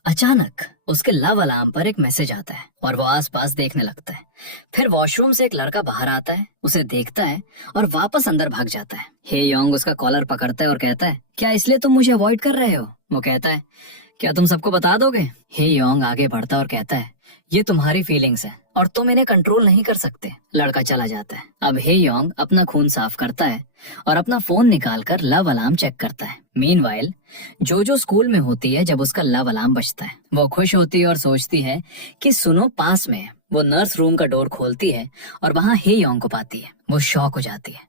अचानक उसके लव अलार्म पर एक मैसेज आता है और वो आसपास देखने लगता है। फिर वॉशरूम से एक लड़का बाहर आता है, उसे देखता है और वापस अंदर भाग जाता है। हे योंग उसका कॉलर पकड़ता है और कहता है क्या इसलिए तुम मुझे अवॉइड कर रहे हो? वो कहता है क्या तुम सबको बता दोगे? हे योंग आगे बढ़ता और कहता है ये तुम्हारी फीलिंग्स है और तुम इन्हें कंट्रोल नहीं कर सकते। लड़का चला जाता है। अब हे योंग अपना खून साफ करता है और अपना फोन निकालकर लव अलार्म चेक करता है। मीनवाइल जोजो स्कूल में होती है जब उसका लव अलार्म बजता है। वो खुश होती है और सोचती है कि सुनो पास में है। वो नर्स रूम का डोर खोलती है और वहाँ हे योंग को पाती है। वो शॉक हो जाती है।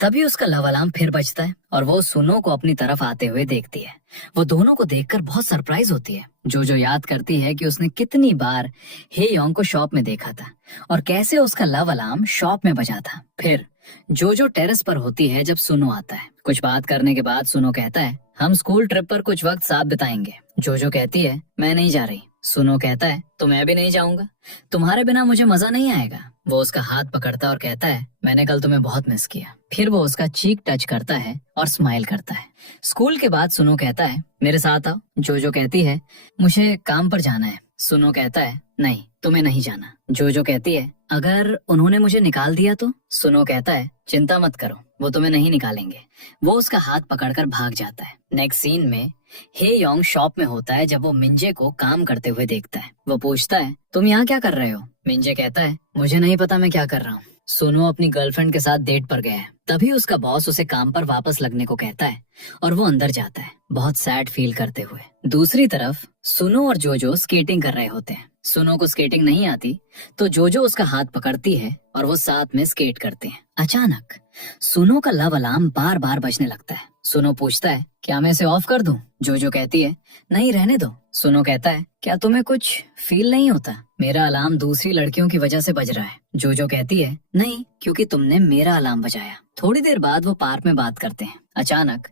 तभी उसका लव अलार्म फिर बजता है और वो सुनो को अपनी तरफ आते हुए देखती है। वो दोनों को देखकर बहुत सरप्राइज होती है। जोजो याद करती है कि उसने कितनी बार हे योंग को शॉप में देखा था और कैसे उसका लव अलार्म शॉप में बजा था। फिर जोजो टेरेस पर होती है जब सुनो आता है। कुछ बात करने के बाद सुनो कहता है हम स्कूल ट्रिप पर कुछ वक्त साथ बिताएंगे। जोजो कहती है मैं नहीं जा रही। सुनो कहता है तो मैं भी नहीं जाऊंगा। तुम्हारे बिना मुझे मजा नहीं आएगा। वो उसका हाथ पकड़ता और कहता है मैंने कल तुम्हें बहुत मिस किया। फिर वो उसका चीक टच करता है और स्माइल करता है। स्कूल के बाद सुनो कहता है मेरे साथ आओ। जोजो कहती है मुझे काम पर जाना है। सुनो कहता है नहीं तुम्हें नहीं जाना। जोजो कहती है अगर उन्होंने मुझे निकाल दिया तो? सुनो कहता है चिंता मत करो वो तुम्हें नहीं निकालेंगे। वो उसका हाथ पकड़कर भाग जाता है। नेक्स्ट सीन में हे योंग शॉप में होता है जब वो मिंजे को काम करते हुए देखता है। वो पूछता है तुम यहाँ क्या कर रहे हो? मिंजे कहता है मुझे नहीं पता मैं क्या कर रहा हूँ। सुनो अपनी गर्लफ्रेंड के साथ डेट पर गया है। तभी उसका बॉस उसे काम पर वापस लगने को कहता है और वो अंदर जाता है बहुत सैड फील करते हुए। दूसरी तरफ सुनो और जोजो स्केटिंग कर रहे होते हैं। सुनो को स्केटिंग नहीं आती तो जोजो उसका हाथ पकड़ती है और वो साथ में स्केट करते हैं। अचानक सुनो का लव अलार्म बार बार बजने लगता है। सुनो पूछता है क्या मैं इसे ऑफ कर दूं? जोजो कहती है नहीं रहने दो। सुनो कहता है क्या तुम्हें कुछ फील नहीं होता? मेरा अलार्म दूसरी लड़कियों की वजह से बज रहा है। जोजो कहती है नहीं क्योंकि तुमने मेरा अलार्म बजाया। थोड़ी देर बाद वो पार्क में बात करते हैं। अचानक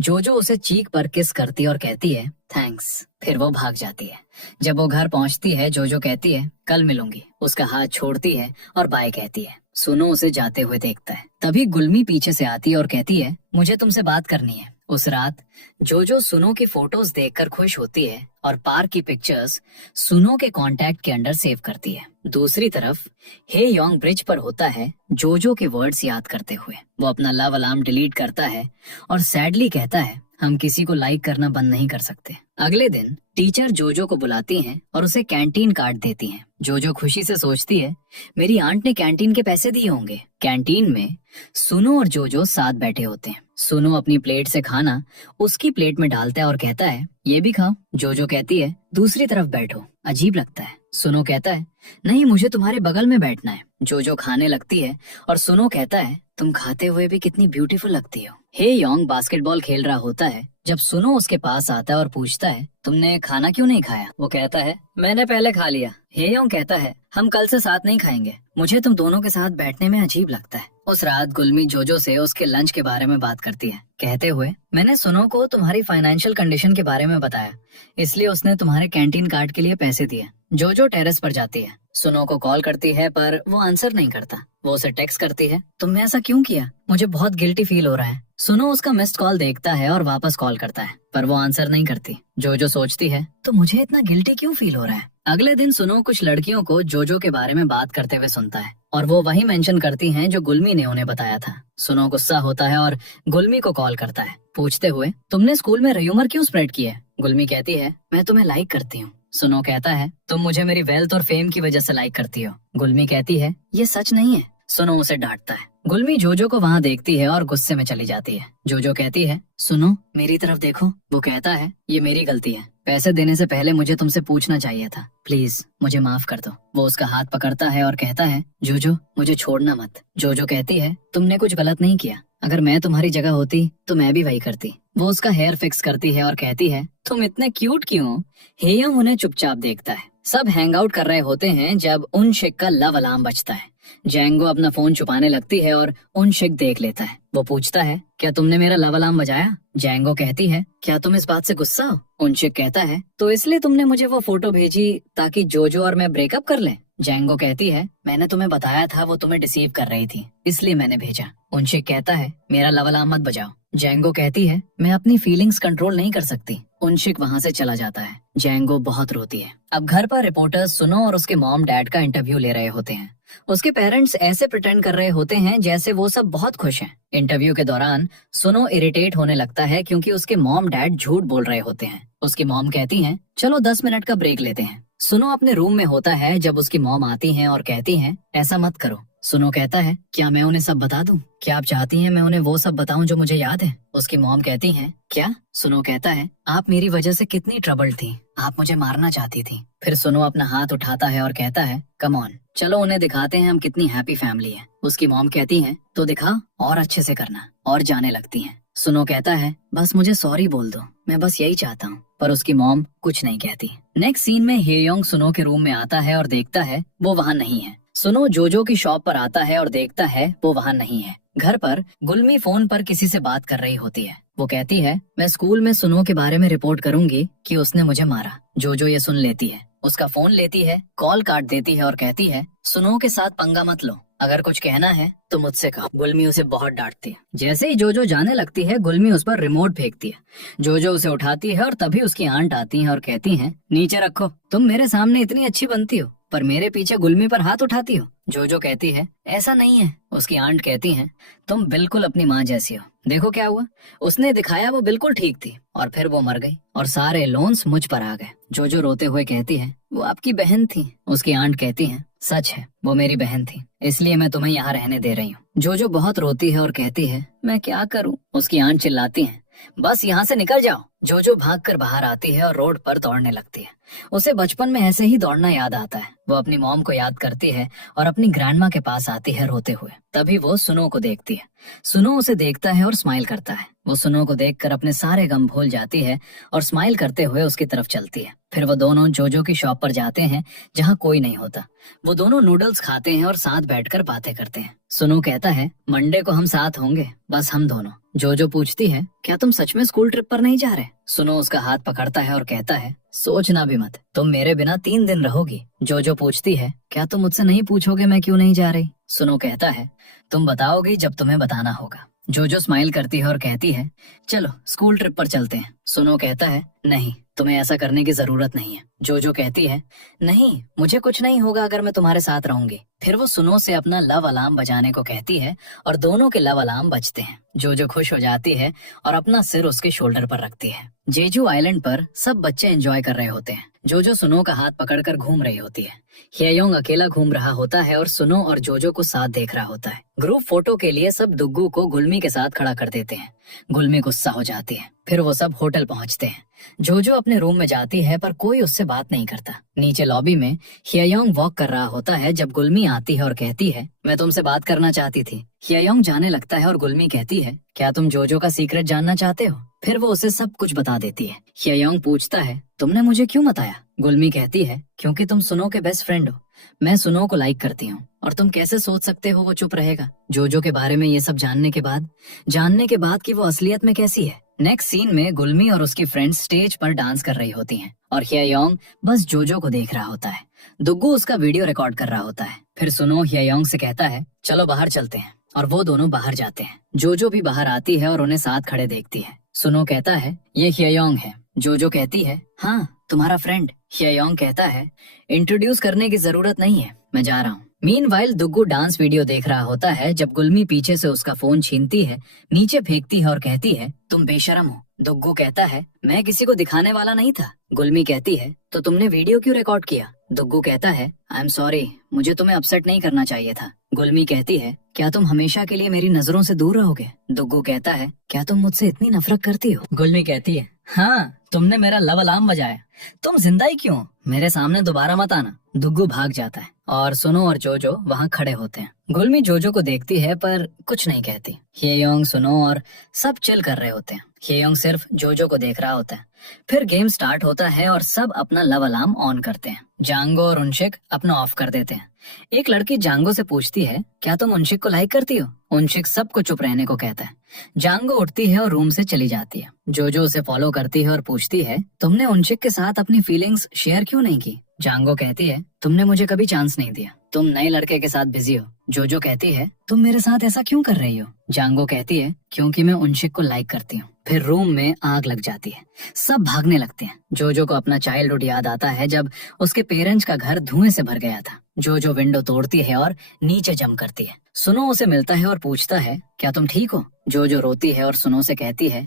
जोजो उसे चीक पर किस करती और कहती है थैंक्स। फिर वो भाग जाती है। जब वो घर पहुंचती है जोजो कहती है कल मिलूंगी। उसका हाथ छोड़ती है और बाय कहती है। सुनो उसे जाते हुए देखता है। तभी गुलमी पीछे से आती है और कहती है मुझे तुमसे बात करनी है। उस रात जोजो सुनो की फोटोज देखकर खुश होती है और पार्क की पिक्चर्स सुनो के कांटेक्ट के अंदर सेव करती है। दूसरी तरफ हे योंग ब्रिज पर होता है जोजो के वर्ड्स याद करते हुए। वो अपना लव अलार्म डिलीट करता है और सैडली कहता है हम किसी को लाइक करना बंद नहीं कर सकते। अगले दिन टीचर जोजो को बुलाती हैं और उसे कैंटीन कार्ड देती हैं। जोजो खुशी से सोचती है मेरी आंट ने कैंटीन के पैसे दिए होंगे। कैंटीन में सुनो और जोजो साथ बैठे होते हैं। सुनो अपनी प्लेट से खाना उसकी प्लेट में डालता है और कहता है ये भी खाओ। जोजो कहती है दूसरी तरफ बैठो अजीब लगता है। सुनो कहता है नहीं मुझे तुम्हारे बगल में बैठना है। जोजो खाने लगती है और सुनो कहता है तुम खाते हुए भी कितनी ब्यूटीफुल लगती हो। हे योंग बास्केटबॉल खेल रहा होता है जब सुनो उसके पास आता है और पूछता है तुमने खाना क्यों नहीं खाया? वो कहता है मैंने पहले खा लिया। हे योंग कहता है हम कल से साथ नहीं खाएंगे। मुझे तुम दोनों के साथ बैठने में अजीब लगता है। उस रात गुलमी जोजो से उसके लंच के बारे में बात करती है कहते हुए मैंने सुनो को तुम्हारी फाइनेंशियल कंडीशन के बारे में बताया इसलिए उसने तुम्हारे कैंटीन कार्ड के लिए पैसे दिए। जोजो टेरेस पर जाती है। सुनो को कॉल करती है पर वो आंसर नहीं करता। वो उसे टेक्स्ट करती है तुमने ऐसा क्यों किया? मुझे बहुत गिल्टी फील हो रहा है। सुनो उसका मिस्ड कॉल देखता है और वापस कॉल करता है, पर वो आंसर नहीं करती। जोजो सोचती है तो मुझे इतना गिल्टी क्यों फील हो रहा है। अगले दिन सुनो कुछ लड़कियों को जोजो के बारे में बात करते हुए सुनता है और वो वही मेंशन करती हैं जो गुलमी ने उन्हें बताया था। सुनो गुस्सा होता है और गुलमी को कॉल करता है पूछते हुए, तुमने स्कूल में र्यूमर क्यों स्प्रेड की है। गुलमी कहती है, मैं तुम्हें लाइक करती हूँ। सुनो कहता है, तुम मुझे मेरी वेल्थ और फेम की वजह से लाइक करती हो। गुलमी कहती है, ये सच नहीं है। सुनो उसे डांटता है। गुलमी जोजो को वहाँ देखती है और गुस्से में चली जाती है। जोजो कहती है, सुनो मेरी तरफ देखो। वो कहता है, ये मेरी गलती है, पैसे देने से पहले मुझे तुमसे पूछना चाहिए था, प्लीज मुझे माफ कर दो। वो उसका हाथ पकड़ता है और कहता है, जोजो मुझे छोड़ना मत। जोजो कहती है, तुमने कुछ गलत नहीं किया, अगर मैं तुम्हारी जगह होती तो मैं भी वही करती। वो उसका हेयर फिक्स करती है और कहती है, तुम इतने क्यूट क्यों हो। हेयंग उन्हें चुपचाप देखता है। सब हैंग आउट कर रहे होते हैं जब उन शिक का लव अलार्म बजता है। जैंगो अपना फोन छुपाने लगती है और उन शिक देख लेता है। वो पूछता है, क्या तुमने मेरा लव अलार्म बजाया। जैंगो कहती है, क्या तुम इस बात से गुस्सा हो। उन शिक कहता है, तो इसलिए तुमने मुझे वो फोटो भेजी ताकि जोजो और मैं ब्रेकअप कर लें। जैंगो कहती है, मैंने तुम्हें बताया था वो तुम्हें डिसीव कर रही थी, इसलिए मैंने भेजा। उनशिक कहता है, मेरा लव अलार्म मत बजाओ। जैंगो कहती है, मैं अपनी फीलिंग्स कंट्रोल नहीं कर सकती। उनशिक वहाँ से चला जाता है। जैंगो बहुत रोती है। अब घर पर रिपोर्टर्स सुनो और उसके मॉम डैड का इंटरव्यू ले रहे होते हैं। उसके पेरेंट्स ऐसे प्रिटेंड कर रहे होते हैं जैसे वो सब बहुत खुश हैं। इंटरव्यू के दौरान सुनो इरिटेट होने लगता है क्योंकि उसके मॉम डैड झूठ बोल रहे होते हैं। उसकी मॉम कहती हैं, चलो 10 मिनट का ब्रेक लेते हैं। सुनो अपने रूम में होता है जब उसकी मॉम आती हैं और कहती हैं, ऐसा मत करो। सुनो कहता है, क्या मैं उन्हें सब बता दूं? क्या आप चाहती हैं मैं उन्हें वो सब बताऊं जो मुझे याद है? उसकी मॉम कहती हैं, क्या? सुनो कहता है, आप मेरी वजह से कितनी ट्रबल थी, आप मुझे मारना चाहती थी। फिर सुनो अपना हाथ उठाता है और कहता है, कम ऑन, चलो उन्हें दिखाते हैं हम कितनी हैप्पी फैमिली है। उसकी मॉम कहती है, तो दिखा, और अच्छे से करना। और जाने लगती है। सुनो कहता है, बस मुझे सॉरी बोल दो, मैं बस यही चाहता हूँ। पर उसकी मॉम कुछ नहीं कहती। नेक्स्ट सीन में हेयोंग सुनो के रूम में आता है और देखता है वो वहाँ नहीं है। सुनो जोजो की शॉप पर आता है और देखता है वो वहाँ नहीं है। घर पर गुलमी फोन पर किसी से बात कर रही होती है। वो कहती है, मैं स्कूल में सुनो के बारे में रिपोर्ट करूंगी कि उसने मुझे मारा। जोजो ये सुन लेती है, उसका फोन लेती है, कॉल काट देती है और कहती है, सुनो के साथ पंगा मत लो, अगर कुछ कहना है तो मुझसे कहो। गुलमी उसे बहुत डांटती है। जैसे ही जोजो जाने लगती है, गुलमी उस पर रिमोट फेंकती है। जोजो उसे उठाती है और तभी उसकी आंट आती है और कहती हैं, नीचे रखो, तुम मेरे सामने इतनी अच्छी बनती हो पर मेरे पीछे गुलमी पर हाथ उठाती हो। जोजो कहती है, ऐसा नहीं है। उसकी आंट कहती हैं, तुम बिल्कुल अपनी माँ जैसी हो, देखो क्या हुआ, उसने दिखाया वो बिल्कुल ठीक थी और फिर वो मर गई और सारे लोन्स मुझ पर आ गए। जोजो रोते हुए कहती है, वो आपकी बहन थी। उसकी आंट कहती है, सच है, वो मेरी बहन थी, इसलिए मैं तुम्हें यहाँ रहने दे रही हूँ। जोजो बहुत रोती है और कहती है, मैं क्या करूँ। उसकी आंट चिल्लाती है, बस यहाँ से निकल जाओ। जोजो भागकर बाहर आती है और रोड पर दौड़ने लगती है। उसे बचपन में ऐसे ही दौड़ना याद आता है। वो अपनी मॉम को याद करती है और अपनी ग्रैंडमा के पास आती है रोते हुए। तभी वो सुनो को देखती है। सुनो उसे देखता है और स्माइल करता है। वो सुनो को देखकर अपने सारे गम भूल जाती है और स्माइल करते हुए उसकी तरफ चलती है। फिर वो दोनों जोजो की शॉप पर जाते हैं जहाँ कोई नहीं होता। वो दोनों नूडल्स खाते हैं और साथ बैठकर बातें करते हैं। सुनो कहता है, मंडे को हम साथ होंगे, बस हम दोनों। जोजो पूछती है, क्या तुम सच में स्कूल ट्रिप पर नहीं जा रहे? सुनो उसका हाथ पकड़ता है और कहता है, सोचना भी मत, तुम मेरे बिना 3 दिन रहोगी। जोजो पूछती है, क्या तुम मुझसे नहीं पूछोगे मैं क्यों नहीं जा रही? सुनो कहता है, तुम बताओगी जब तुम्हें बताना होगा। जोजो स्माइल करती है और कहती है, चलो स्कूल ट्रिप पर चलते हैं। सुनो कहता है, नहीं, तुम्हें ऐसा करने की जरूरत नहीं है। जोजो कहती है, नहीं, मुझे कुछ नहीं होगा अगर मैं तुम्हारे साथ रहूंगी। फिर वो सुनो से अपना लव अलार्म बजाने को कहती है और दोनों के लव अलार्म बजते हैं। जोजो खुश हो जाती है और अपना सिर उसके शोल्डर पर रखती है। जेजू आइलैंड पर सब बच्चे एंजॉय कर रहे होते हैं। जोजो सुनो का हाथ पकड़कर घूम रही होती है। हेयोंग अकेला घूम रहा होता है और सुनो और जोजो को साथ देख रहा होता है। ग्रुप फोटो के लिए सब दुग्गू को गुलमी के साथ खड़ा कर देते हैं। गुलमी गुस्सा हो जाती है। फिर वो सब होटल पहुंचते हैं। जोजो अपने रूम में जाती है पर कोई उससे बात नहीं करता। नीचे लॉबी में हेयोंग वॉक कर रहा होता है जब गुलमी आती है और कहती है, मैं तुमसे बात करना चाहती थी। हेयोंग जाने लगता है और गुलमी कहती है, क्या तुम जोजो का सीक्रेट जानना चाहते हो? फिर वो उसे सब कुछ बता देती है। हेयोंग पूछता है, तुमने मुझे क्यों बताया? गुलमी कहती है, क्योंकि तुम सुनो के बेस्ट फ्रेंड हो। मैं सुनो को लाइक करती हूँ और तुम कैसे सोच सकते हो वो चुप रहेगा? जोजो के बारे में ये सब जानने के बाद कि वो असलियत में कैसी है। नेक्स्ट सीन में गुलमी और उसकी फ्रेंड्स स्टेज पर डांस कर रही होती हैं और हेयोंग बस जोजो को देख रहा होता है। दुग्गू उसका वीडियो रिकॉर्ड कर रहा होता है। फिर सुनो हेयोंग से कहता है, चलो बाहर चलते हैं और वो दोनों बाहर जाते हैं। जोजो भी बाहर आती है और उन्हें साथ खड़े देखती है। सुनो कहता है ये ह्योंग है। जोजो कहती है हाँ तुम्हारा फ्रेंड। ह्योंग कहता है इंट्रोड्यूस करने की जरूरत नहीं है, मैं जा रहा हूँ। मीनवाइल दुग्गू डांस वीडियो देख रहा होता है जब गुलमी पीछे से उसका फोन छीनती है, नीचे फेंकती है और कहती है तुम बेशरम हो। दुग्गू कहता है मैं किसी को दिखाने वाला नहीं था। गुलमी कहती है तो तुमने वीडियो क्यों रिकॉर्ड किया? दुग्गू कहता है आई एम सॉरी, मुझे तुम्हें अपसेट नहीं करना चाहिए था। गुलमी कहती है क्या तुम हमेशा के लिए मेरी नजरों से दूर रहोगे? दुग्गू कहता है क्या तुम मुझसे इतनी नफरत करती हो? गुलमी कहती है हाँ, तुमने मेरा लव अलार्म बजाया, तुम जिंदा ही क्यों? मेरे सामने दोबारा मत आना। दुग्गू भाग जाता है और सुनो और जोजो वहाँ खड़े होते हैं। गुलमी जोजो को देखती है पर कुछ नहीं कहती। ह्योंग, सुनो और सब चिल कर रहे होते हैं। ह्योंग सिर्फ जोजो को देख रहा होता है। फिर गेम स्टार्ट होता है और सब अपना लव अलार्म ऑन करते हैं। जांगो और उनशिक अपना ऑफ कर देते हैं। एक लड़की जांगो से पूछती है क्या तुम उनशिक को लाइक करती हो? उनशिक सबको चुप रहने को कहता है। जांगो उठती है और रूम से चली जाती है। जोजो उसे फॉलो करती है और पूछती है तुमने उनशिक के साथ अपनी फीलिंग्स शेयर क्यों नहीं की? जांगो कहती है तुमने मुझे कभी चांस नहीं दिया, तुम नए लड़के के साथ बिजी हो। जोजो कहती है तुम मेरे साथ ऐसा क्यों कर रही हो? जांगो कहती है क्योंकि मैं उनशिक को लाइक करती हूँ। फिर रूम में आग लग जाती है, सब भागने लगते हैं। जोजो को अपना चाइल्डहुड याद आता है जब उसके पेरेंट्स का घर धुएं से भर गया था। जोजो विंडो तोड़ती है और नीचे जंप करती है। सुनो उसे मिलता है और पूछता है क्या तुम ठीक हो? जोजो रोती है और सुनो से कहती है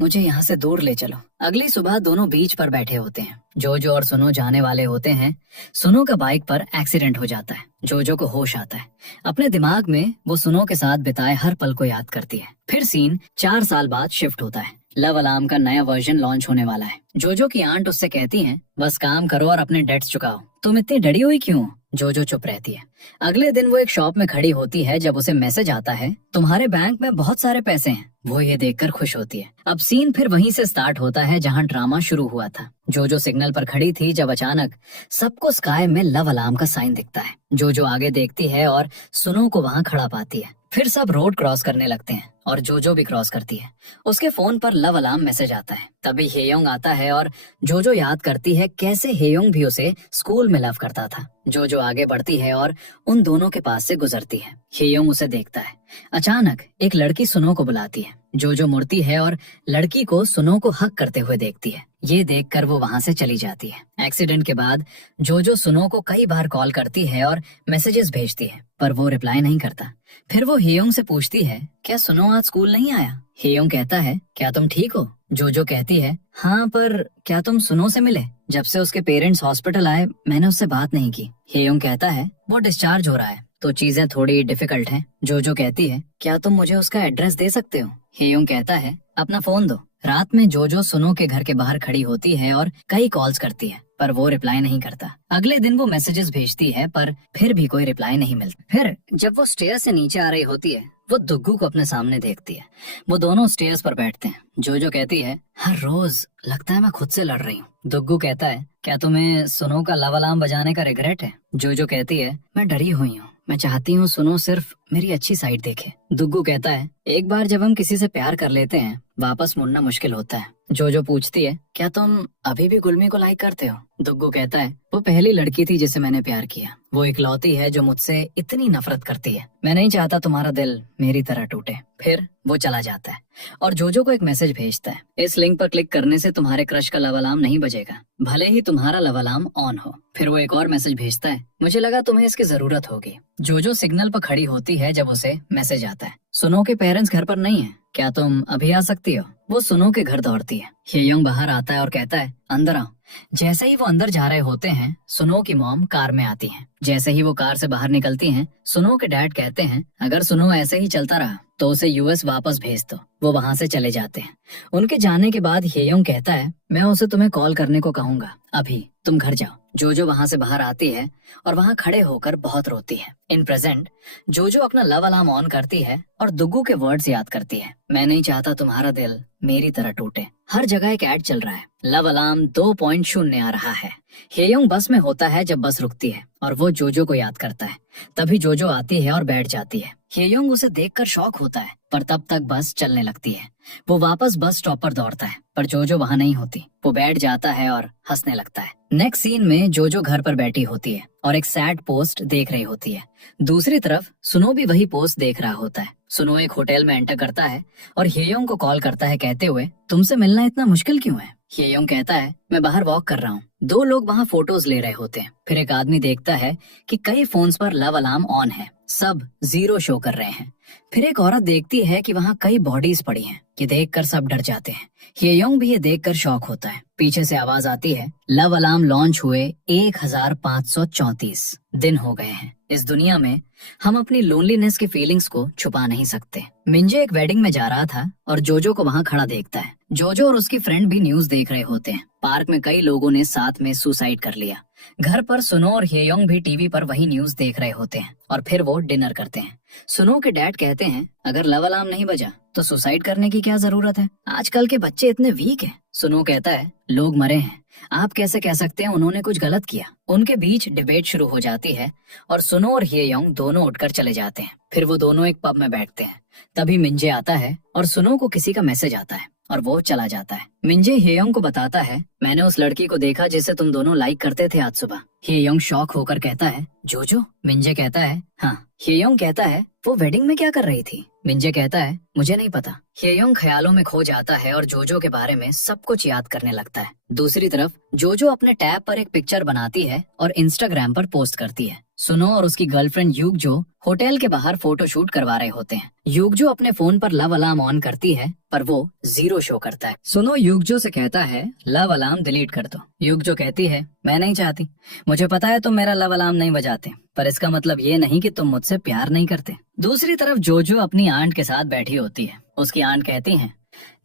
मुझे यहाँ से दूर ले चलो। अगली सुबह दोनों बीच पर बैठे होते हैं। जोजो और सुनो जाने वाले होते हैं। सुनो का बाइक पर एक्सीडेंट हो जाता है। जोजो को होश आता है। अपने दिमाग में वो सुनो के साथ बिताए हर पल को याद करती है। फिर सीन 4 साल बाद शिफ्ट होता है। लव अलार्म का नया वर्जन लॉन्च होने वाला है। जोजो की आंट उससे कहती हैं बस काम करो और अपने डेट्स चुकाओ। तुम इतनी डरी हुई क्यों? जोजो चुप रहती है। अगले दिन वो एक शॉप में खड़ी होती है जब उसे मैसेज आता है तुम्हारे बैंक में बहुत सारे पैसे हैं। वो ये देखकर खुश होती है। अब सीन फिर वहीं से स्टार्ट होता है जहां ड्रामा शुरू हुआ था। जोजो सिग्नल पर खड़ी थी जब अचानक सबको स्काई में लव अलार्म का साइन दिखता है। जोजो आगे देखती है और सुनो को वहां खड़ा पाती है। फिर सब रोड क्रॉस करने लगते हैं और जोजो भी क्रॉस करती है। उसके फोन पर लव अलार्म मैसेज आता है। तभी हेयोंग आता है और जोजो याद करती है कैसे हेयोंग भी उसे स्कूल में लव करता था। जोजो आगे बढ़ती है और उन दोनों के पास से गुजरती है। हेयोंग उसे देखता है। अचानक एक लड़की सुनो को बुलाती है। जोजो मुड़ती है और लड़की को सुनो को हक करते हुए देखती है। ये देखकर वो वहां से चली जाती है। एक्सीडेंट के बाद जोजो सुनो को कई बार कॉल करती है और मैसेजेस भेजती है पर वो रिप्लाई नहीं करता। फिर वो हेयोंग से पूछती है क्या सुनो आज स्कूल नहीं आया? हेयोंग कहता है क्या तुम ठीक हो? जोजो कहती है हाँ, पर क्या तुम सुनो से मिले? जब से उसके पेरेंट्स हॉस्पिटल आए मैंने उससे बात नहीं की। हेयोंग कहता है वो डिस्चार्ज हो रहा है तो चीजें थोड़ी डिफिकल्ट हैं। जोजो कहती है क्या तुम मुझे उसका एड्रेस दे सकते हो? हेयोंग कहता है अपना फोन दो। रात में जोजो सुनो के घर के बाहर खड़ी होती है और कई कॉल्स करती है पर वो रिप्लाई नहीं करता। अगले दिन वो मैसेजेस भेजती है पर फिर भी कोई रिप्लाई नहीं मिलता। फिर जब वो स्टेयर से नीचे आ रही होती है वो दुग्गू को अपने सामने देखती है। वो दोनों स्टेयर्स पर बैठते हैं। जोजो कहती है हर रोज लगता है मैं खुद से लड़ रही हूँ। दुग्गू कहता है क्या तुम्हें सुनो का लव अलार्म बजाने का रिग्रेट है? जोजो कहती है मैं डरी हुई हूँ, मैं चाहती हूँ सुनो सिर्फ मेरी अच्छी साइड देखे। दुग्गू कहता है एक बार जब हम किसी से प्यार कर लेते हैं वापस मुड़ना मुश्किल होता है। जोजो पूछती है क्या तुम अभी भी गुलमी को लाइक करते हो? दुग्गू कहता है वो पहली लड़की थी जिसे मैंने प्यार किया, वो इकलौती है जो मुझसे इतनी नफरत करती है। मैं नहीं चाहता तुम्हारा दिल मेरी तरह टूटे। फिर वो चला जाता है और जोजो को एक मैसेज भेजता है इस लिंक पर क्लिक करने से तुम्हारे क्रश का लव अलार्म नहीं बजेगा, भले ही तुम्हारा लव अलार्म ऑन हो। फिर वो एक और मैसेज भेजता है मुझे लगा तुम्हें इसकी जरूरत होगी। जोजो सिग्नल पर खड़ी होती है जब उसे मैसेज आता है सुनो के पेरेंट्स घर पर नहीं है, क्या तुम अभी आ सकती हो? वो सुनो के घर दौड़ती है। हेयोंग बाहर आता है और कहता है अंदर आओ। जैसे ही वो अंदर जा रहे होते हैं सुनो की मॉम कार में आती है। जैसे ही वो कार से बाहर निकलती हैं सुनो के डैड कहते हैं अगर सुनो ऐसे ही चलता रहा तो उसे यूएस वापस भेज दो। वो वहाँ से चले जाते हैं। उनके जाने के बाद हेयोंग कहता है मैं उसे तुम्हें कॉल करने को कहूंगा, अभी तुम घर जाओ। जोजो वहाँ से बाहर आती है और वहाँ खड़े होकर बहुत रोती है। इन प्रेजेंट जोजो अपना लव अलार्म ऑन करती है और दुग्गू के वर्ड्स याद करती है मैं नहीं चाहता तुम्हारा दिल मेरी तरह टूटे। हर जगह एक ऐड चल रहा है, लव अलार्म 2.0 आ रहा है। हेयोंग बस में होता है जब बस रुकती है और वो जोजो को याद करता है। तभी जोजो आती है और बैठ जाती है। हेयोंग उसे देखकर शॉक होता है पर तब तक बस चलने लगती है। वो वापस बस स्टॉप पर दौड़ता है पर जोजो वहाँ नहीं होती। वो बैठ जाता है और हंसने लगता है। नेक्स्ट सीन में जोजो घर पर बैठी होती है और एक सैड पोस्ट देख रही होती है। दूसरी तरफ सुनो भी वही पोस्ट देख रहा होता है। सुनो एक होटल में एंटर करता है और हेयोंग को कॉल करता है कहते हुए, तुमसे मिलना इतना मुश्किल क्यों है? हेयोंग कहता है, मैं बाहर वॉक कर रहा हूँ। दो लोग वहाँ फोटोज ले रहे होते हैं। फिर एक आदमी देखता है कि कई फोन्स पर लव अलार्म ऑन है, सब 0 शो कर रहे हैं। फिर एक औरत देखती है कि वहाँ कई बॉडीज पड़ी हैं। ये देखकर सब डर जाते हैं। हेयोंग भी ये देखकर शॉक होता है। पीछे से आवाज आती है, लव अलार्म लॉन्च हुए 1534 दिन हो गए हैं। इस दुनिया में हम अपनी लोनलीनेस की फीलिंग्स को छुपा नहीं सकते। मिंजे एक वेडिंग में जा रहा था और जोजो को वहाँ खड़ा देखता है। जोजो और उसकी फ्रेंड भी न्यूज देख रहे होते हैं। पार्क में कई लोगों ने साथ में सुसाइड कर लिया। घर पर सुनो और हेयोंग भी टीवी पर वही न्यूज देख रहे होते हैं और फिर वो डिनर करते हैं। सुनो के डैड कहते हैं, अगर लव अलार्म नहीं बजा तो सुसाइड करने की क्या जरूरत है? आजकल के बच्चे इतने वीक हैं। सुनो कहता है, लोग मरे हैं, आप कैसे कह सकते हैं उन्होंने कुछ गलत किया? उनके बीच डिबेट शुरू हो जाती है और सुनो और हेयोंग दोनों उठकर चले जाते हैं। फिर वो दोनों एक पब में बैठते हैं। तभी मिंजे आता है और सुनो को किसी का मैसेज आता है और वो चला जाता है। मिंजे हेयोंग को बताता है, मैंने उस लड़की को देखा जिसे तुम दोनों लाइक करते थे आज सुबह। हेयोंग शॉक होकर कहता है, जोजो? मिंजे कहता है, हाँ। हेयोंग कहता है, वो वेडिंग में क्या कर रही थी? मिंजे कहता है, मुझे नहीं पता। हेयोंग ख्यालों में खो जाता है और जोजो के बारे में सब कुछ याद करने लगता है। दूसरी तरफ जोजो अपने टैब पर एक पिक्चर बनाती है और इंस्टाग्राम पर पोस्ट करती है। सुनो और उसकी गर्लफ्रेंड युगजो होटल के बाहर फोटोशूट करवा रहे होते हैं। युगजो अपने फोन पर लव अलार्म ऑन करती है पर वो 0 शो करता है। सुनो युगजो से कहता है, लव अलार्म डिलीट कर दो। युगजो कहती है, मैं नहीं चाहती। मुझे पता है तुम मेरा लव अलार्म नहीं बजाते, पर इसका मतलब ये नहीं कि तुम मुझसे प्यार नहीं करते। दूसरी तरफ जोजो अपनी आंट के साथ बैठी होती है। उसकी आंट कहती है,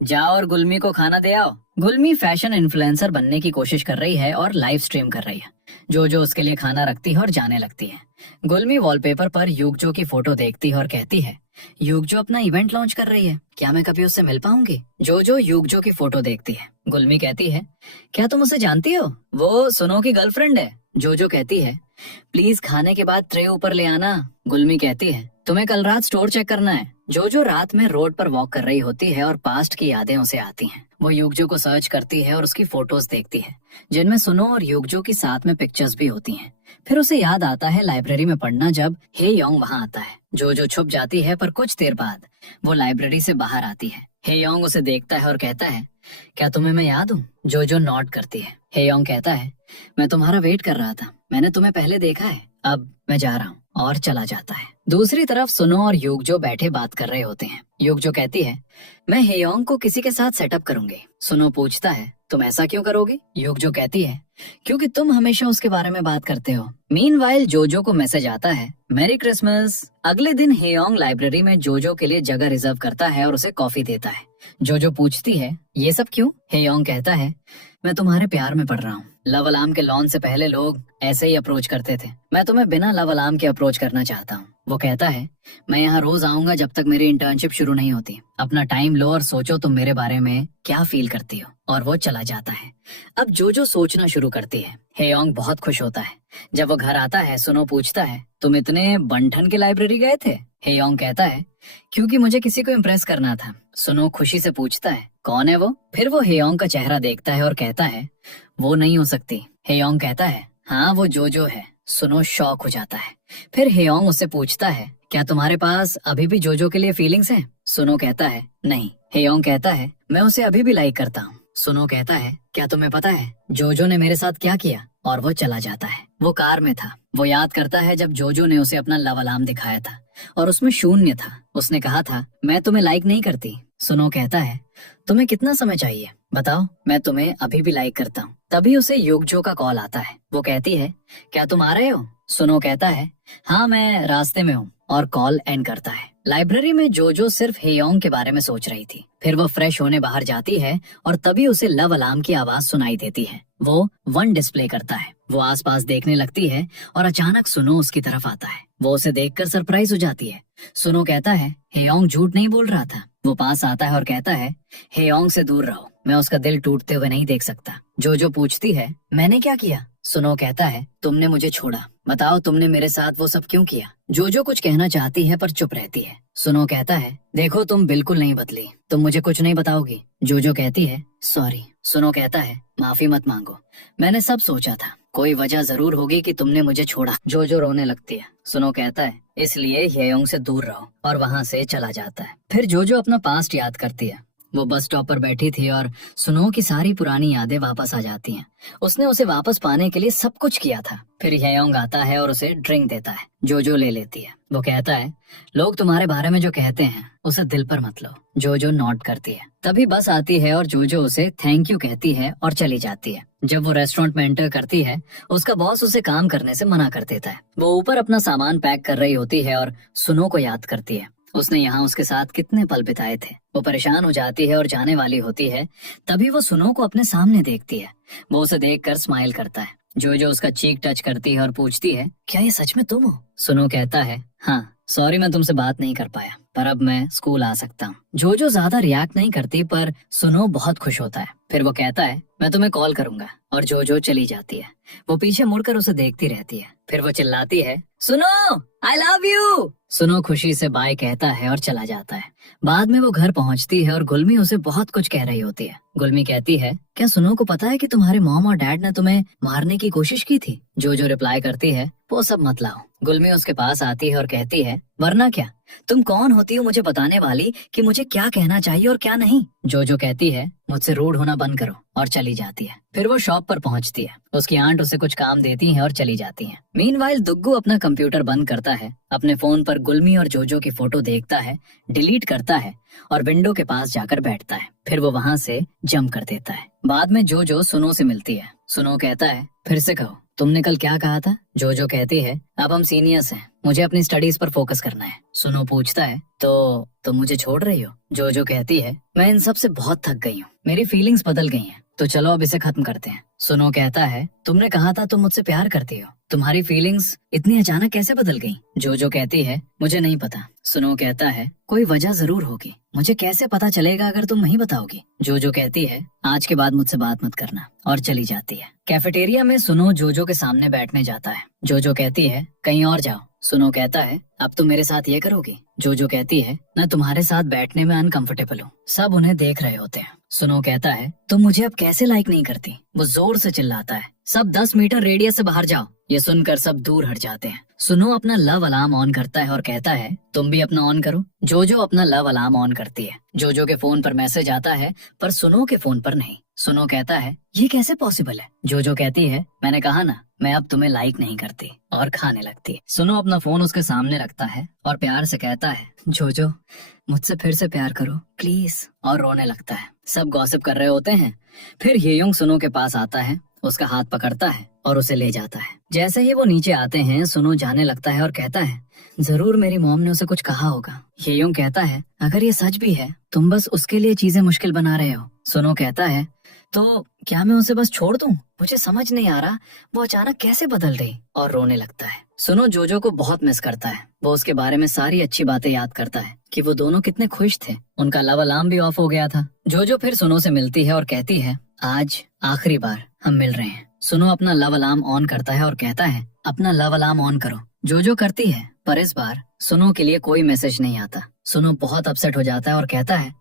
जाओ और गुलमी को खाना दे आओ। गुलमी फैशन इन्फ्लुएंसर बनने की कोशिश कर रही है और लाइव स्ट्रीम कर रही है। जोजो उसके लिए खाना रखती है और जाने लगती है। गुलमी वॉलपेपर पर युगजो की फोटो देखती है और कहती है, युगजो अपना इवेंट लॉन्च कर रही है, क्या मैं कभी उससे मिल पाऊंगी? जोजो युगजो की फोटो देखती है। गुलमी कहती है, क्या तुम उसे जानती हो? वो सुनो की गर्लफ्रेंड है। जोजो कहती है, प्लीज खाने के बाद ट्रे ऊपर ले आना। गुलमी कहती है, तुम्हें कल रात स्टोर चेक करना है। जोजो रात में रोड पर वॉक कर रही होती है और पास्ट की यादें उसे आती हैं। वो युगजो को सर्च करती है और उसकी फोटोज देखती है जिनमें सुनो और युगजो की साथ में पिक्चर्स भी होती हैं। फिर उसे याद आता है लाइब्रेरी में पढ़ना जब हेयोंग वहाँ आता है। जोजो छुप जाती है पर कुछ देर बाद वो लाइब्रेरी से बाहर आती है। हेयोंग उसे देखता है और कहता है, क्या तुम्हें मैं याद हूँ? जोजो नॉट करती है। हेयोंग कहता है, मैं तुम्हारा वेट कर रहा था, मैंने तुम्हें पहले देखा है, अब मैं जा रहा हूँ, और चला जाता है। दूसरी तरफ सुनो और युगजो बैठे बात कर रहे होते हैं। युगजो कहती है, मैं हेयोंग को किसी के साथ सेटअप करूंगी। सुनो पूछता है, तुम ऐसा क्यों करोगी? युगजो कहती है, क्योंकि तुम हमेशा उसके बारे में बात करते हो। मीनवाइल जोजो को मैसेज आता है, मैरी क्रिसमस। अगले दिन हेयोंग लाइब्रेरी में जोजो के लिए जगह रिजर्व करता है और उसे कॉफी देता है। जोजो पूछती है, ये सब क्यों? हेयोंग कहता है, मैं तुम्हारे प्यार में पड़ रहा हूँ। लव अलार्म के लॉन्च से पहले लोग ऐसे ही अप्रोच करते थे, मैं तुम्हें बिना लव अलार्म के अप्रोच करना चाहता हूँ। वो कहता है, मैं यहाँ रोज आऊंगा जब तक मेरी इंटर्नशिप शुरू नहीं होती। अपना टाइम लो और सोचो तुम मेरे बारे में क्या फील करती हो। और वो चला जाता है। अब जोजो सोचना शुरू करती है। हेयोंग बहुत खुश होता है। जब वो घर आता है, सुनो पूछता है, तुम इतने बंठन की लाइब्रेरी गए थे? हेयोंग कहता है, क्योंकि मुझे किसी को इम्प्रेस करना था। सुनो खुशी से पूछता है, कौन है वो? फिर वो हेयोंग का चेहरा देखता है और कहता है, वो नहीं हो सकती। हेयोंग कहता है, हाँ वो जोजो है। सुनो शॉक हो जाता है। फिर हेयोंग उससे पूछता है, क्या तुम्हारे पास अभी भी जोजो के लिए फीलिंग्स हैं? सुनो कहता है, नहीं। हेयोंग कहता है, मैं उसे अभी भी लाइक करता हूँ। सुनो कहता है, क्या तुम्हें पता है जोजो ने मेरे साथ क्या किया? और वो चला जाता है। वो कार में था। वो याद करता है जब जोजो ने उसे अपना लव अलार्म दिखाया था और उसमें 0 था। उसने कहा था, मैं तुम्हें लाइक नहीं करती। सुनो कहता है, तुम्हें कितना समय चाहिए बताओ, मैं तुम्हें अभी भी लाइक करता हूँ। तभी उसे युगजो का कॉल आता है। वो कहती है, क्या तुम आ रहे हो? सुनो कहता है, हाँ मैं रास्ते में हूँ, और कॉल एंड करता है। लाइब्रेरी में जोजो सिर्फ हेयोंग के बारे में सोच रही थी। फिर वो फ्रेश होने बाहर जाती है और तभी उसे लव अलार्म की आवाज सुनाई देती है। वो 1 डिस्प्ले करता है। वो आसपास देखने लगती है और अचानक सुनो उसकी तरफ आता है। वो उसे देखकर सरप्राइज हो जाती है। सुनो कहता है, हेयोंग झूठ नहीं बोल रहा था। वो पास आता है और कहता है, हेयोंग से दूर रहो, मैं उसका दिल टूटते हुए नहीं देख सकता। जोजो पूछती है, मैंने क्या किया? सुनो कहता है, तुमने मुझे छोड़ा, बताओ तुमने मेरे साथ वो सब क्यों किया। जोजो कुछ कहना चाहती है पर चुप रहती है। सुनो कहता है, देखो तुम बिल्कुल नहीं बदली, तुम मुझे कुछ नहीं बताओगी। जोजो कहती है, सॉरी। सुनो कहता है, माफी मत मांगो, मैंने सब सोचा था, कोई वजह जरूर होगी कि तुमने मुझे छोड़ा। जोजो रोने लगती है। सुनो कहता है, इसलिए ह्योंग से दूर रहो, और वहाँ से चला जाता है। फिर जोजो अपना पास्ट याद करती है। वो बस स्टॉप पर बैठी थी और सुनो की सारी पुरानी यादें वापस आ जाती हैं। उसने उसे वापस पाने के लिए सब कुछ किया था। फिर ह्योंग आता है और उसे ड्रिंक देता है। जोजो ले लेती है। वो कहता है, लोग तुम्हारे बारे में जो कहते हैं उसे दिल पर मत लो। जोजो नोट करती है। तभी बस आती है और जोजो उसे थैंक यू कहती है और चली जाती है। जब वो रेस्टोरेंट में एंटर करती है, उसका बॉस उसे काम करने से मना कर देता है। वो ऊपर अपना सामान पैक कर रही होती है और सुनो को याद करती है। उसने यहाँ उसके साथ कितने पल बिताए थे। वो परेशान हो जाती है और जाने वाली होती है। तभी वो सुनो को अपने सामने देखती है। वो उसे देखकर स्माइल करता है। जोजो उसका चीक टच करती है और पूछती है, क्या ये सच में तुम हो? सुनो कहता है, हाँ सॉरी मैं तुमसे बात नहीं कर पाया, पर अब मैं स्कूल आ सकता हूँ। जोजो ज्यादा रिएक्ट नहीं करती पर सुनो बहुत खुश होता है। फिर वो कहता है, मैं तुम्हें कॉल करूंगा, और जोजो चली जाती है। वो पीछे मुड़कर उसे देखती रहती है। फिर वो चिल्लाती है, सुनो आई लव यू। सुनो खुशी से बाय कहता है और चला जाता है। बाद में वो घर पहुंचती है और गुलमी उसे बहुत कुछ कह रही होती है। गुलमी कहती है, क्या सुनो को पता है कि तुम्हारे मॉम और डैड ने तुम्हें मारने की कोशिश की थी? जोजो रिप्लाई करती है, वो सब मत लाओ। गुलमी उसके पास आती है और कहती है, वरना क्या, तुम कौन होती हो मुझे बताने वाली कि मुझे क्या कहना चाहिए और क्या नहीं? जोजो कहती है, मुझसे रूड होना बंद करो, और चली जाती है। फिर वो शॉप पर पहुंचती है। उसकी आंट उसे कुछ काम देती है और चली जाती है। मीनवाइल दुग्गू अपना कंप्यूटर बंद करता है, अपने फोन पर गुलमी और जोजो की फोटो देखता है, डिलीट करता है और विंडो के पास जाकर बैठता है। फिर वो वहाँ से जंप कर देता है। बाद में जोजो सुनो से मिलती है। सुनो कहता है, फिर से कहो, तुमने कल क्या कहा था? जोजो कहती है, अब हम सीनियर्स हैं, मुझे अपनी स्टडीज पर फोकस करना है। सुनो पूछता है, तो मुझे छोड़ रही हो? जोजो कहती है, मैं इन सब से बहुत थक गई हूँ, मेरी फीलिंग्स बदल गई हैं, तो चलो अब इसे खत्म करते हैं। सुनो कहता है, तुमने कहा था तुम मुझसे प्यार करती हो, तुम्हारी फीलिंग्स इतनी अचानक कैसे बदल गई? जोजो कहती है, मुझे नहीं पता। सुनो कहता है, कोई वजह जरूर होगी, मुझे कैसे पता चलेगा अगर तुम नहीं बताओगी? जोजो कहती है, आज के बाद मुझसे बात मत करना, और चली जाती है। कैफेटेरिया में सुनो जोजो के सामने बैठने जाता है। जोजो कहती है, कहीं और जाओ। सुनो कहता है, अब तुम मेरे साथ ये करोगी? जोजो कहती है, मैं तुम्हारे साथ बैठने में अनकंफर्टेबल हूँ, सब उन्हें देख रहे होते हैं। सुनो कहता है, तुम मुझे अब कैसे लाइक नहीं करती? वो जोर से चिल्लाता है, सब 10 मीटर रेडियस से बाहर जाओ। ये सुनकर सब दूर हट जाते हैं। सुनो अपना लव अलार्म ऑन करता है और कहता है, तुम भी अपना ऑन करो। जोजो अपना लव अलार्म ऑन करती है। जोजो के फोन पर मैसेज आता है पर सुनो के फोन पर नहीं। सुनो कहता है, ये कैसे पॉसिबल है? जोजो कहती है, मैंने कहा ना, मैं अब तुम्हें लाइक नहीं करती, और खाने लगती है। सुनो अपना फोन उसके सामने रखता है और प्यार से कहता है, जोजो मुझसे फिर से प्यार करो प्लीज, और रोने लगता है। सब गॉसिप कर रहे होते हैं। फिर ह्योंग सुनो के पास आता है, उसका हाथ पकड़ता है और उसे ले जाता है। जैसे ही वो नीचे आते हैं, सुनो जाने लगता है और कहता है, जरूर मेरी मॉम ने उसे कुछ कहा होगा। ह्योंग कहता है, अगर ये सच भी है, तुम बस उसके लिए चीजें मुश्किल बना रहे हो। सुनो कहता है, तो क्या मैं उसे बस छोड़ दूं? मुझे समझ नहीं आ रहा वो अचानक कैसे बदल गई, और रोने लगता है। सुनो जोजो को बहुत मिस करता है। वो उसके बारे में सारी अच्छी बातें याद करता है कि वो दोनों कितने खुश थे। उनका लव अलार्म भी ऑफ हो गया था। जोजो फिर सुनो से मिलती है और कहती है, आज आखिरी बार हम मिल रहे हैं। सुनो अपना लव अलार्म ऑन करता है और कहता है, अपना लव अलार्म ऑन करो। जोजो करती है, पर इस बार सुनो के लिए कोई मैसेज नहीं आता। सुनो बहुत अपसेट हो जाता है और कहता है,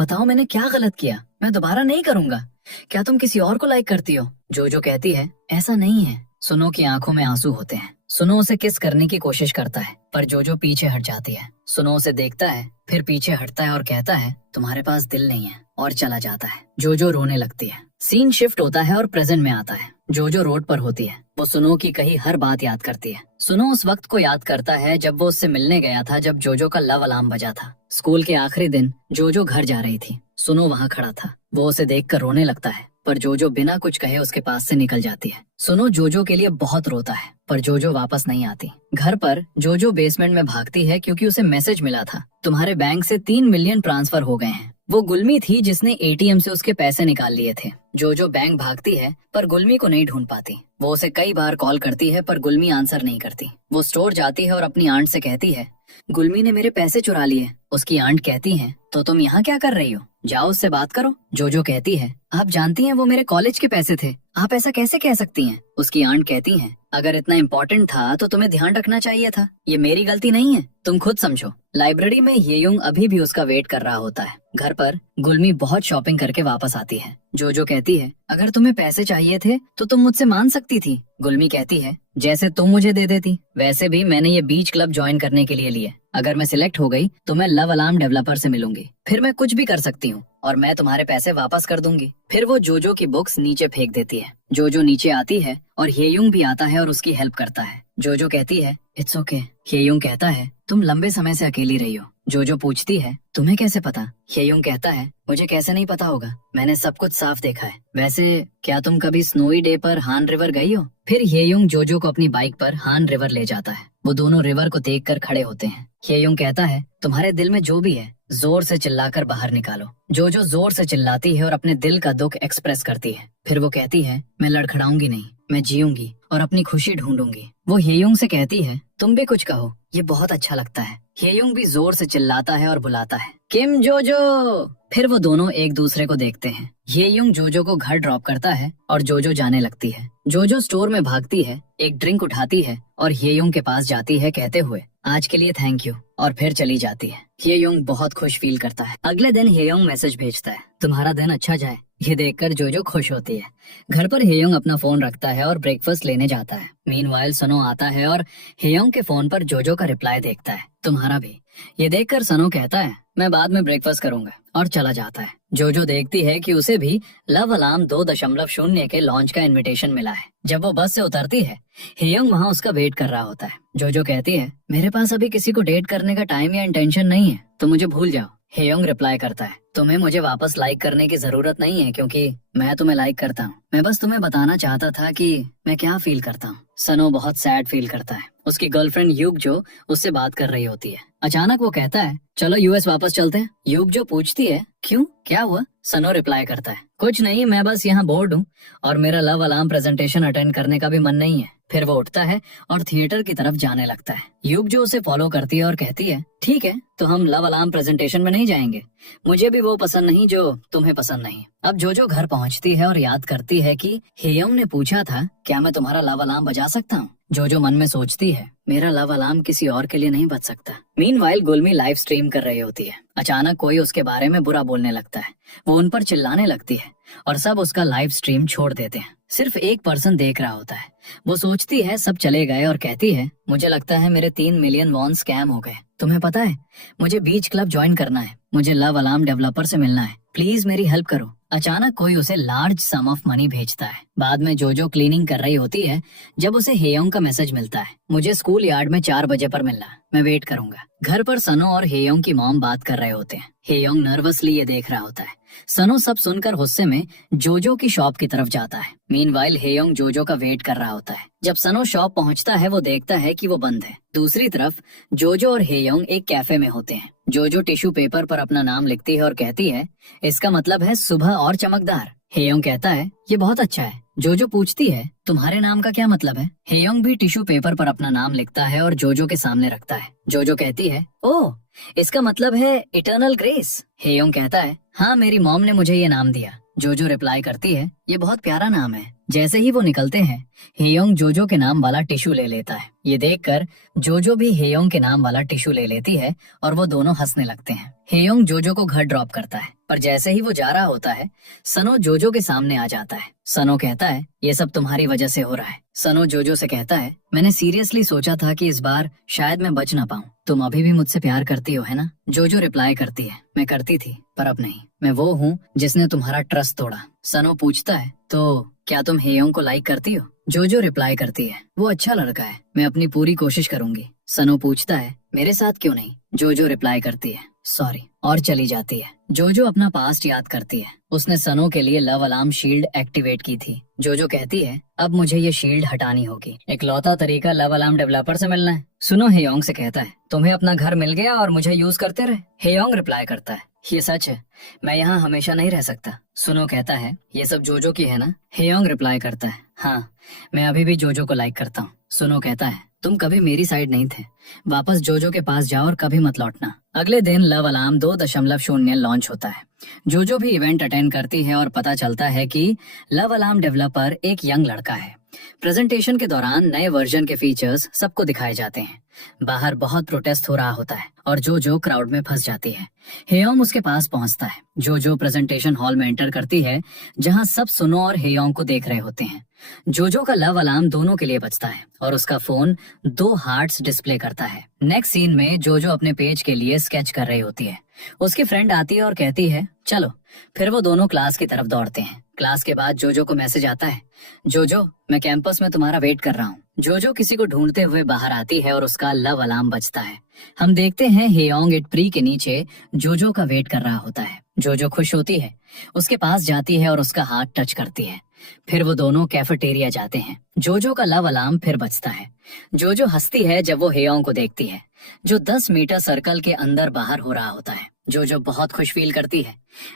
बताओ मैंने क्या गलत किया? मैं दोबारा नहीं करूंगा। क्या तुम किसी और को लाइक करती हो? जोजो कहती है, ऐसा नहीं है। सुनो की आंखों में आंसू होते हैं। सुनो उसे किस करने की कोशिश करता है, पर जोजो पीछे हट जाती है। सुनो उसे देखता है, फिर पीछे हटता है और कहता है, तुम्हारे पास दिल नहीं है, और चला जाता है। जोजो रोने लगती है। सीन शिफ्ट होता है और प्रेजेंट में आता है। जोजो रोड पर होती है। वो सुनो की कही हर बात याद करती है। सुनो उस वक्त को याद करता है जब वो उससे मिलने गया था, जब जोजो का लव अलार्म बजा था। स्कूल के आखिरी दिन जोजो घर जा रही थी। सुनो वहाँ खड़ा था। वो उसे देखकर रोने लगता है, पर जोजो बिना कुछ कहे उसके पास से निकल जाती है। सुनो जोजो के लिए बहुत रोता है, पर जोजो वापस नहीं आती। घर पर जोजो बेसमेंट में भागती है क्योंकि उसे मैसेज मिला था, तुम्हारे बैंक से 3 मिलियन ट्रांसफर हो गए हैं। वो गुलमी थी जिसने एटीएम से उसके पैसे निकाल लिए थे। जोजो बैंक भागती है पर गुलमी को नहीं ढूंढ पाती। वो उसे कई बार कॉल करती है पर गुलमी आंसर नहीं करती। वो स्टोर जाती है और अपनी आंट से कहती है, गुलमी ने मेरे पैसे चुरा लिए। उसकी आंट कहती है, तो तुम यहाँ क्या कर रही हो? जाओ उससे बात करो। जोजो कहती है, आप जानती हैं वो मेरे कॉलेज के पैसे थे, आप ऐसा कैसे कह सकती हैं? उसकी आंट कहती है, अगर इतना इम्पोर्टेंट था तो तुम्हें ध्यान रखना चाहिए था, ये मेरी गलती नहीं है, तुम खुद समझो। लाइब्रेरी में येयुंग अभी भी उसका वेट कर रहा होता है। घर पर गुलमी बहुत शॉपिंग करके वापस आती है। जोजो कहती है, अगर तुम्हें पैसे चाहिए थे तो तुम मुझसे मांग सकती थी। गुलमी कहती है, जैसे तुम मुझे दे देती, वैसे भी मैंने ये बीच क्लब ज्वाइन करने के लिए लिए। अगर मैं सिलेक्ट हो गई तो मैं लव अलार्म डेवलपर से मिलूंगी, फिर मैं कुछ भी कर सकती हूँ और मैं तुम्हारे पैसे वापस कर दूंगी। फिर वो जोजो की बुक्स नीचे फेंक देती है। जोजो नीचे आती है और हेयुंग भी आता है और उसकी हेल्प करता है। जोजो कहती है, इट्स ओके। हेयुंग कहता है, तुम लंबे समय से अकेली रही हो। जोजो पूछती है, तुम्हें कैसे पता? हेयुंग कहता है, मुझे कैसे नहीं पता होगा, मैंने सब कुछ साफ देखा है। वैसे क्या तुम कभी स्नोई डे पर हान रिवर गई हो? फिर हेयुंग जोजो को अपनी बाइक पर हान रिवर ले जाता है। वो दोनों रिवर को देखकर खड़े होते हैं। हेयुंग कहता है, तुम्हारे दिल में जो भी है जोर से चिल्लाकर बाहर निकालो। जोजो जोर से चिल्लाती है और अपने दिल का दुख एक्सप्रेस करती है। फिर वो कहती है, मैं लड़खड़ाऊंगी नहीं, मैं जीऊंगी और अपनी खुशी ढूंढूंगी। वो हेयुंग से कहती है, तुम भी कुछ कहो, ये बहुत अच्छा लगता है। हेयुंग भी जोर से चिल्लाता है और बुलाता है, किम जोजो। फिर वो दोनों एक दूसरे को देखते हैं। हेयुंग जोजो को घर ड्रॉप करता है और जोजो जाने लगती है। जोजो स्टोर में भागती है, एक ड्रिंक उठाती है और हेयुंग के पास जाती है कहते हुए, आज के लिए थैंक यू, और फिर चली जाती है। हेयुंग बहुत खुश फील करता है। अगले दिन हेयुंग मैसेज भेजता है, तुम्हारा दिन अच्छा जाए। ये देखकर जोजो खुश होती है। घर पर हेयुंग अपना फोन रखता है और ब्रेकफास्ट लेने जाता है। मीनवाइल सनो आता है और हेयुंग के फोन पर जोजो का रिप्लाई देखता है, तुम्हारा भी। ये देखकर सनो कहता है, मैं बाद में ब्रेकफास्ट करूंगा, और चला जाता है। जोजो देखती है कि उसे भी लव अलार्म 2.0 के लॉन्च का इनविटेशन मिला है। जब वो बस से उतरती है, हेयुंग वहाँ उसका वेट कर रहा होता है। जोजो कहती है, मेरे पास अभी किसी को डेट करने का टाइम या इंटेंशन नहीं है, तो मुझे भूल जाओ। हेयुंग रिप्लाई करता है, तुम्हें मुझे वापस लाइक करने की जरूरत नहीं है, क्योंकि मैं तुम्हें लाइक करता हूँ। मैं बस तुम्हें बताना चाहता था कि मैं क्या फील करता हूँ। सनो बहुत सैड फील करता है। उसकी गर्लफ्रेंड युग जो उससे बात कर रही होती है। अचानक वो कहता है, चलो यूएस वापस चलते हैं। युग जो पूछती है, क्यों, क्या हुआ? सनो रिप्लाई करता है, कुछ नहीं, मैं बस यहाँ बोर्ड हूँ और मेरा लव अलार्म प्रेजेंटेशन अटेंड करने का भी मन नहीं है। फिर वो उठता है और थिएटर की तरफ जाने लगता है। युग जो उसे फॉलो करती है और कहती है, ठीक है, तो हम लव अलार्म प्रेजेंटेशन में नहीं जाएंगे, मुझे भी वो पसंद नहीं जो तुम्हें पसंद नहीं। अब जोजो घर पहुंचती है और याद करती है कि हेयुंग ने पूछा था, क्या मैं तुम्हारा लव अलार्म बजा सकता हूँ? जोजो मन में सोचती है, मेरा लव अलार्म किसी और के लिए नहीं बज सकता। मीनवाइल गुलमी लाइव स्ट्रीम कर रही होती है। अचानक कोई उसके बारे में बुरा बोलने लगता है। वो उन पर चिल्लाने लगती है और सब उसका लाइव स्ट्रीम छोड़ देते हैं। सिर्फ एक पर्सन देख रहा होता है। वो सोचती है सब चले गए और कहती है, मुझे लगता है मेरे 3 मिलियन वॉन स्कैम हो गए। तुम्हें पता है, मुझे बीच क्लब ज्वाइन करना है, मुझे लव अलार्म डेवलपर से मिलना है, प्लीज मेरी हेल्प करो। अचानक कोई उसे लार्ज सम ऑफ मनी भेजता है। बाद में जोजो क्लीनिंग कर रही होती है जब उसे हेयोंग का मैसेज मिलता है, मुझे स्कूल यार्ड में 4 बजे पर मिलना, मैं वेट करूंगा। घर पर सनो और हेयोंग की मॉम बात कर रहे होते हैं। हेयोंग नर्वसली ये देख रहा होता है। सनो सब सुनकर गुस्से में जोजो की शॉप की तरफ जाता है। मीनवाइल हेयोंग जोजो का वेट कर रहा होता है। जब सनो शॉप पहुंचता है वो देखता है कि वो बंद है। दूसरी तरफ जोजो और हेयोंग एक कैफे में होते हैं। जोजो टिश्यू पेपर पर अपना नाम लिखती है और कहती है, इसका मतलब है सुबह और चमकदार। हेयोंग कहता है, ये बहुत अच्छा है। जोजो पूछती है, तुम्हारे नाम का क्या मतलब है? हेयोंग भी टिश्यू पेपर पर अपना नाम लिखता है और जोजो के सामने रखता है। जोजो कहती है, ओह, इसका मतलब है इटर्नल ग्रेस। हेयोंग कहता है, हाँ, मेरी मॉम ने मुझे ये नाम दिया। जोजो रिप्लाई करती है, ये बहुत प्यारा नाम है। जैसे ही वो निकलते हैं, हेयोंग जोजो के नाम वाला टिश्यू ले लेता है। ये देखकर जोजो भी हेयोंग के नाम वाला टिश्यू ले लेती है और वो दोनों हंसने लगते हैं। हेयोंग जोजो को घर ड्रॉप करता है, पर जैसे ही वो जा रहा होता है, सनो जोजो के सामने आ जाता है। सनो कहता है, ये सब तुम्हारी वजह से हो रहा है। सनो जोजो से कहता है, मैंने सीरियसली सोचा था कि इस बार शायद मैं बच ना पाऊँ। तुम अभी भी मुझसे प्यार करती हो, है ना? जोजो रिप्लाई करती है, मैं करती थी, पर अब नहीं। मैं वो हूँ जिसने तुम्हारा ट्रस्ट तोड़ा। सनो पूछता है, तो क्या तुम हेयोंग को लाइक करती हो? जोजो रिप्लाई करती है, वो अच्छा लड़का है, मैं अपनी पूरी कोशिश करूंगी। सनो पूछता है, मेरे साथ क्यों नहीं? जोजो रिप्लाई करती है, सॉरी, और चली जाती है। जोजो अपना पास्ट याद करती है। उसने सनो के लिए लव अलार्म शील्ड एक्टिवेट की थी। जोजो कहती है, अब मुझे ये शील्ड हटानी होगी। इकलौता तरीका लव अलार्म डेवलपर से मिलना है। सुनो हेयोंग से कहता है, तुम्हें अपना घर मिल गया और मुझे यूज करते रहे। हेयोंग रिप्लाई करता है, ये सच है, मैं यहाँ हमेशा नहीं रह सकता। सुनो कहता है, ये सब जोजो की है ना? हेयोंग रिप्लाई करता है, हाँ, मैं अभी भी जोजो को लाइक करता हूँ। सुनो कहता है, तुम कभी मेरी साइड नहीं थे, वापस जोजो के पास जाओ और कभी मत लौटना। अगले दिन लव अलार्म 2.0 लॉन्च होता है। जोजो भी इवेंट अटेंड करती है और पता चलता है कि लव अलार्म डेवलपर एक यंग लड़का है। प्रेजेंटेशन के दौरान नए वर्जन के फीचर्स सबको दिखाए जाते हैं। बाहर बहुत प्रोटेस्ट हो रहा होता है और जोजो क्राउड में फंस जाती है। हेयोंग उसके पास पहुंचता है। जोजो प्रेजेंटेशन हॉल में एंटर करती है जहां सब सुनो और हेयोंग को देख रहे होते हैं। जोजो का लव अलार्म दोनों के लिए बजता है और उसका फोन 2 हार्ट्स डिस्प्ले करता है। नेक्स्ट सीन में जोजो अपने पेज के लिए स्केच कर रही होती है। उसकी फ्रेंड आती है और कहती है चलो। फिर वो दोनों क्लास की तरफ दौड़ते हैं। क्लास के बाद जोजो को मैसेज आता है, जोजो मैं कैंपस में तुम्हारा वेट कर रहा हूँ। जोजो किसी को ढूंढते हुए बाहर आती है और उसका लव अलार्म बजता है। हम देखते हैं हेयोंग एक ट्री के नीचे जोजो का वेट कर रहा होता है। जोजो खुश होती है, उसके पास जाती है और उसका हाथ टच करती है। फिर वो दोनों कैफेटेरिया जाते हैं। जोजो का लव अलार्म फिर बजता है। जोजो हंसती है जब वो हेयोंग को देखती है, जो 10 मीटर सर्कल के अंदर बाहर हो रहा होता है। जोजो बहुत खुश फील करती है।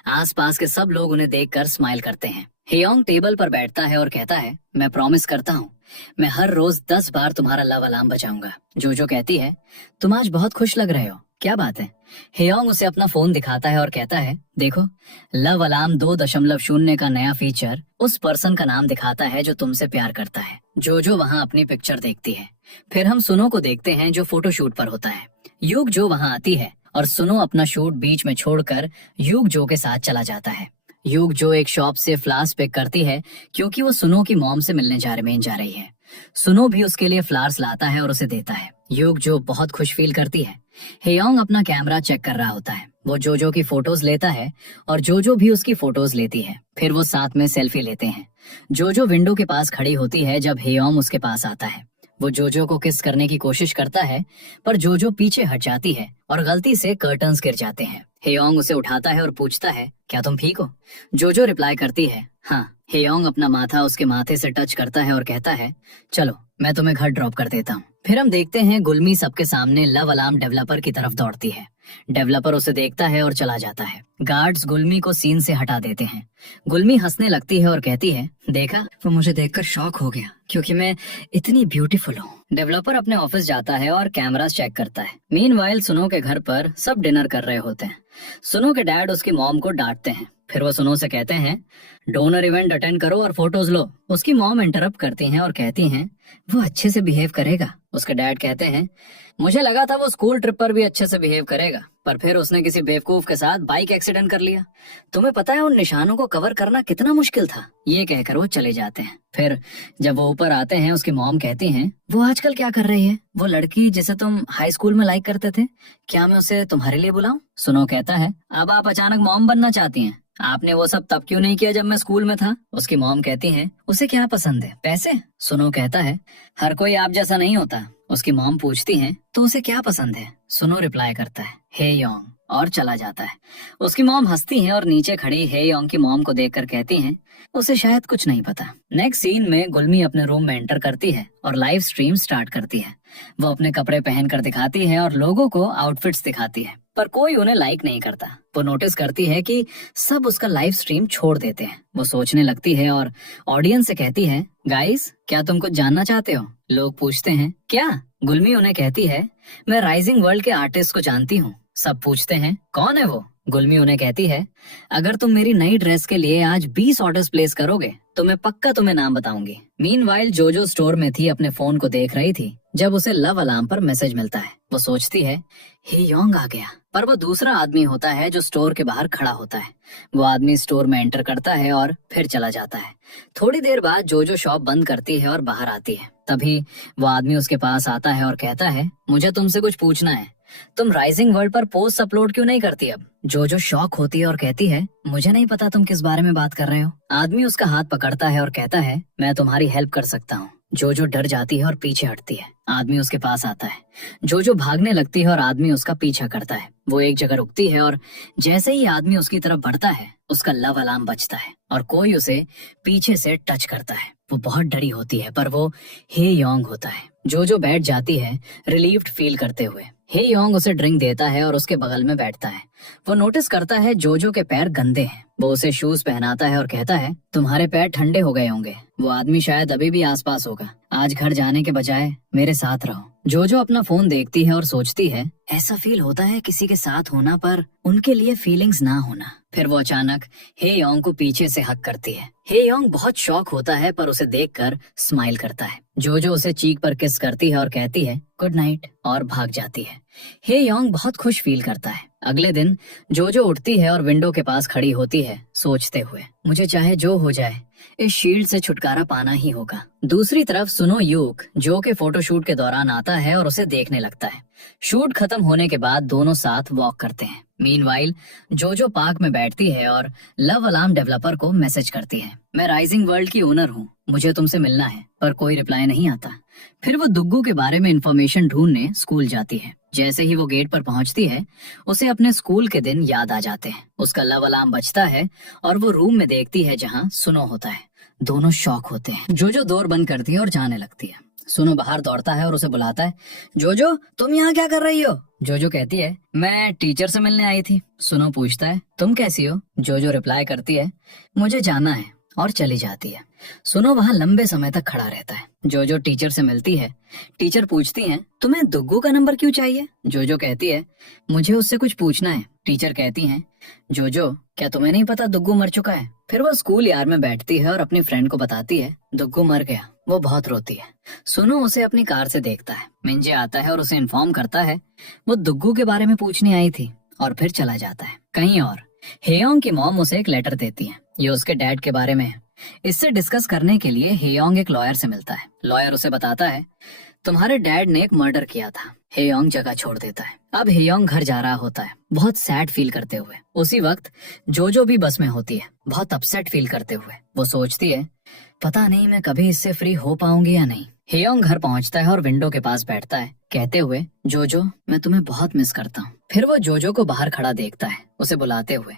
आसपास के सब लोग उन्हें देखकर स्माइल करते हैं। हेयोंग टेबल पर बैठता है और कहता है, मैं प्रॉमिस करता हूँ मैं हर रोज 10 बार तुम्हारा लव अलार्म बजाऊंगा। जोजो कहती है, तुम आज बहुत खुश लग रहे हो, क्या बात है? हेयोंग उसे अपना फोन दिखाता है और कहता है, देखो लव अलार्म 2.0 का नया फीचर उस पर्सन का नाम दिखाता है जो तुमसे प्यार करता है। जोजो वहाँ अपनी पिक्चर देखती है। फिर हम सुनो को देखते हैं जो फोटोशूट पर होता है। यूग जो वहाँ आती है और सुनो अपना शूट बीच में छोड़कर यूग जो के साथ चला जाता है। यूग जो एक शॉप से फ्लावर्स पिक करती है क्योंकि वो सुनो की मॉम से मिलने जा रही है। सुनो भी उसके लिए फ्लावर्स लाता है और उसे देता है। यूग जो बहुत खुश फील करती है। हेयोंग अपना कैमरा चेक कर रहा होता है। वो जोजो की फोटोज लेता है और जोजो भी उसकी फोटोज लेती है। फिर वो साथ में सेल्फी लेते हैं। जोजो विंडो के पास खड़ी होती है जब हेयोंग उसके पास आता है। वो जोजो को किस करने की कोशिश करता है पर जोजो पीछे हट जाती है और गलती से कर्टन्स गिर जाते हैं। हेयोंग उसे उठाता है और पूछता है, क्या तुम ठीक हो? जोजो रिप्लाई करती है, हाँ। हेयोंग अपना माथा उसके माथे से टच करता है और कहता है, चलो मैं तुम्हें घर ड्रॉप कर देता हूँ। फिर हम देखते हैं गुलमी सबके सामने लव अलार्म डेवलपर की तरफ दौड़ती है। डेवलपर उसे देखता है और चला जाता है। गार्ड्स गुलमी को सीन से हटा देते हैं। गुलमी हंसने लगती है और कहती है, देखा, वो मुझे देखकर शॉक हो गया क्योंकि मैं इतनी ब्यूटीफुल हूँ। डेवलपर अपने ऑफिस जाता है और कैमरास चेक करता है। मीनवाइल सुनो के घर पर सब डिनर कर रहे होते हैं। सुनो के डैड उसकी मॉम को डांटते हैं। फिर वो सुनो से कहते हैं, डोनर इवेंट अटेंड करो और फोटोज लो। उसकी मॉम इंटरप्ट करती हैं और कहती हैं, वो अच्छे से बिहेव करेगा। उसके डैड कहते हैं, मुझे लगा था वो स्कूल ट्रिप पर भी अच्छे से बिहेव करेगा, पर फिर उसने किसी बेवकूफ के साथ बाइक एक्सीडेंट कर लिया। तुम्हें पता है उन निशानों को कवर करना कितना मुश्किल था। ये कहकर वो चले जाते हैं। फिर जब वो ऊपर आते हैं उसकी मॉम कहती हैं, वो आजकल क्या कर रही है? वो लड़की जिसे तुम हाई स्कूल में लाइक करते थे, क्या मैं उसे तुम्हारे लिए बुलाऊं? सुनो कहता है, अब आप अचानक मॉम बनना चाहती हैं? आपने वो सब तब क्यों नहीं किया जब मैं स्कूल में था? उसकी मॉम कहती है, उसे क्या पसंद है, पैसे? सुनो कहता है, हर कोई आप जैसा नहीं होता। उसकी मॉम पूछती है, तो उसे क्या पसंद है? सुनो रिप्लाई करता है, हेयोंग, और चला जाता है। उसकी मॉम हंसती है और नीचे खड़ी हेयोंग की मॉम को देखकर कहती हैं, उसे शायद कुछ नहीं पता। नेक्स्ट सीन में गुलमी अपने रूम में एंटर करती है और लाइव स्ट्रीम स्टार्ट करती है। वो अपने कपड़े पहनकर दिखाती है और लोगों को आउटफिट्स दिखाती है, पर कोई उन्हें लाइक नहीं करता। वो नोटिस करती है कि सब उसका लाइव स्ट्रीम छोड़ देते हैं। वो सोचने लगती है और ऑडियंस से कहती है, गाइस क्या तुम कुछ जानना चाहते हो? लोग पूछते हैं, क्या? गुलमी उन्हें कहती है, मैं राइजिंग वर्ल्ड के आर्टिस्ट को जानती हूँ। सब पूछते हैं, कौन है वो? गुलमी उन्हें कहती है, अगर तुम मेरी नई ड्रेस के लिए आज 20 ऑर्डर्स प्लेस करोगे तो मैं पक्का तुम्हें नाम बताऊंगी। मीनवाइल जोजो स्टोर में थी, अपने फोन को देख रही थी जब उसे लव अलार्म पर मैसेज मिलता है। वो सोचती है, हेयोंग आ गया, पर वो दूसरा आदमी होता है जो स्टोर के बाहर खड़ा होता है। वो आदमी स्टोर में एंटर करता है और फिर चला जाता है। थोड़ी देर बाद जोजो शॉप बंद करती है और बाहर आती है। तभी वो आदमी उसके पास आता है और कहता है, मुझे तुमसे कुछ पूछना है, तुम राइजिंग वर्ल्ड पर पोस्ट अपलोड क्यों नहीं करती अब? जोजो शॉक होती है और कहती है, मुझे नहीं पता तुम किस बारे में बात कर रहे हो। आदमी उसका हाथ पकड़ता है और कहता है, मैं तुम्हारी हेल्प कर सकता हूँ। जोजो डर जाती है और पीछे हटती है। आदमी उसके पास आता है। जोजो भागने लगती है और आदमी उसका पीछा करता है। वो एक जगह रुकती है और जैसे ही आदमी उसकी तरफ बढ़ता है उसका लव अलार्म बजता है और कोई उसे पीछे से टच करता है। वो बहुत डरी होती है पर वो हेयोंग होता है। जोजो बैठ जाती है रिलीव्ड फील करते हुए। हे योंग उसे ड्रिंक देता है और उसके बगल में बैठता है। वो नोटिस करता है जोजो के पैर गंदे हैं। वो उसे शूज पहनाता है और कहता है तुम्हारे पैर ठंडे हो गए होंगे, वो आदमी शायद अभी भी आसपास होगा, आज घर जाने के बजाय मेरे साथ रहो। जोजो अपना फोन देखती है और सोचती है ऐसा फील होता है किसी के साथ होना पर उनके लिए फीलिंग्स ना होना। फिर वो अचानक हे योंग को पीछे से हक करती है। हे योंग बहुत शॉक होता है पर उसे देखकर स्माइल करता है। जोजो उसे चीक पर किस करती है और कहती है गुड नाइट और भाग जाती है। हे योंग बहुत खुश फील करता है। अगले दिन जोजो उठती है और विंडो के पास खड़ी होती है सोचते हुए मुझे चाहे जो हो जाए इस शील्ड से छुटकारा पाना ही होगा। दूसरी तरफ सुनो यूक जो के फोटोशूट के दौरान आता है और उसे देखने लगता है। शूट खत्म होने के बाद दोनों साथ वॉक करते हैं। मीनवाइल जोजो पार्क में बैठती है और लव अलार्म डेवलपर को मैसेज करती है मैं राइजिंग वर्ल्ड की ओनर हूँ, मुझे तुमसे मिलना है, पर कोई रिप्लाई नहीं आता। फिर वो दुग्गू के बारे में इंफॉर्मेशन ढूंढने स्कूल जाती है। जैसे ही वो गेट पर पहुंचती है उसे अपने स्कूल के दिन याद आ जाते हैं। उसका लव अलार्म बजता है और वो रूम में देखती है जहाँ सुनो होता है। दोनों शॉक होते हैं। जोजो डोर बंद करती है और जाने लगती है। सुनो बाहर दौड़ता है और उसे बुलाता है जोजो तुम यहाँ क्या कर रही हो। जोजो कहती है मैं टीचर से मिलने आई थी। सुनो पूछता है तुम कैसी हो। जोजो रिप्लाई करती है मुझे जाना है और चली जाती है। सुनो वहाँ लंबे समय तक खड़ा रहता है। जोजो टीचर से मिलती है। टीचर पूछती हैं तुम्हें दुग्गू का नंबर क्यों चाहिए। जोजो कहती है मुझे उससे कुछ पूछना है। टीचर कहती हैं जोजो क्या तुम्हें नहीं पता दुग्गू मर चुका है। फिर वो स्कूल यार्ड में बैठती है और अपनी फ्रेंड को बताती है दुग्गू मर गया। वो बहुत रोती है। सुनो उसे अपनी कार से देखता है। मिंजे आता है और उसे इन्फॉर्म करता है वो दुग्गू के बारे में पूछने आई थी और फिर चला जाता है कहीं और। हेयोंग की मॉम उसे एक लेटर देती है। ये उसके डैड के बारे में है। इससे डिस्कस करने के लिए हेयोंग एक लॉयर से मिलता है। लॉयर उसे बताता है तुम्हारे डैड ने एक मर्डर किया था। हेयोंग जगह छोड़ देता है। अब हेयोंग घर जा रहा होता है बहुत सैड फील करते हुए। उसी वक्त जोजो भी बस में होती है बहुत अपसेट फील करते हुए। वो सोचती है पता नहीं मैं कभी इससे फ्री हो पाऊंगी या नहीं। हेयोंग घर पहुंचता है और विंडो के पास बैठता है कहते हुए जोजो मैं तुम्हें बहुत मिस करता हूँ। फिर वो जोजो को बाहर खड़ा देखता है उसे बुलाते हुए।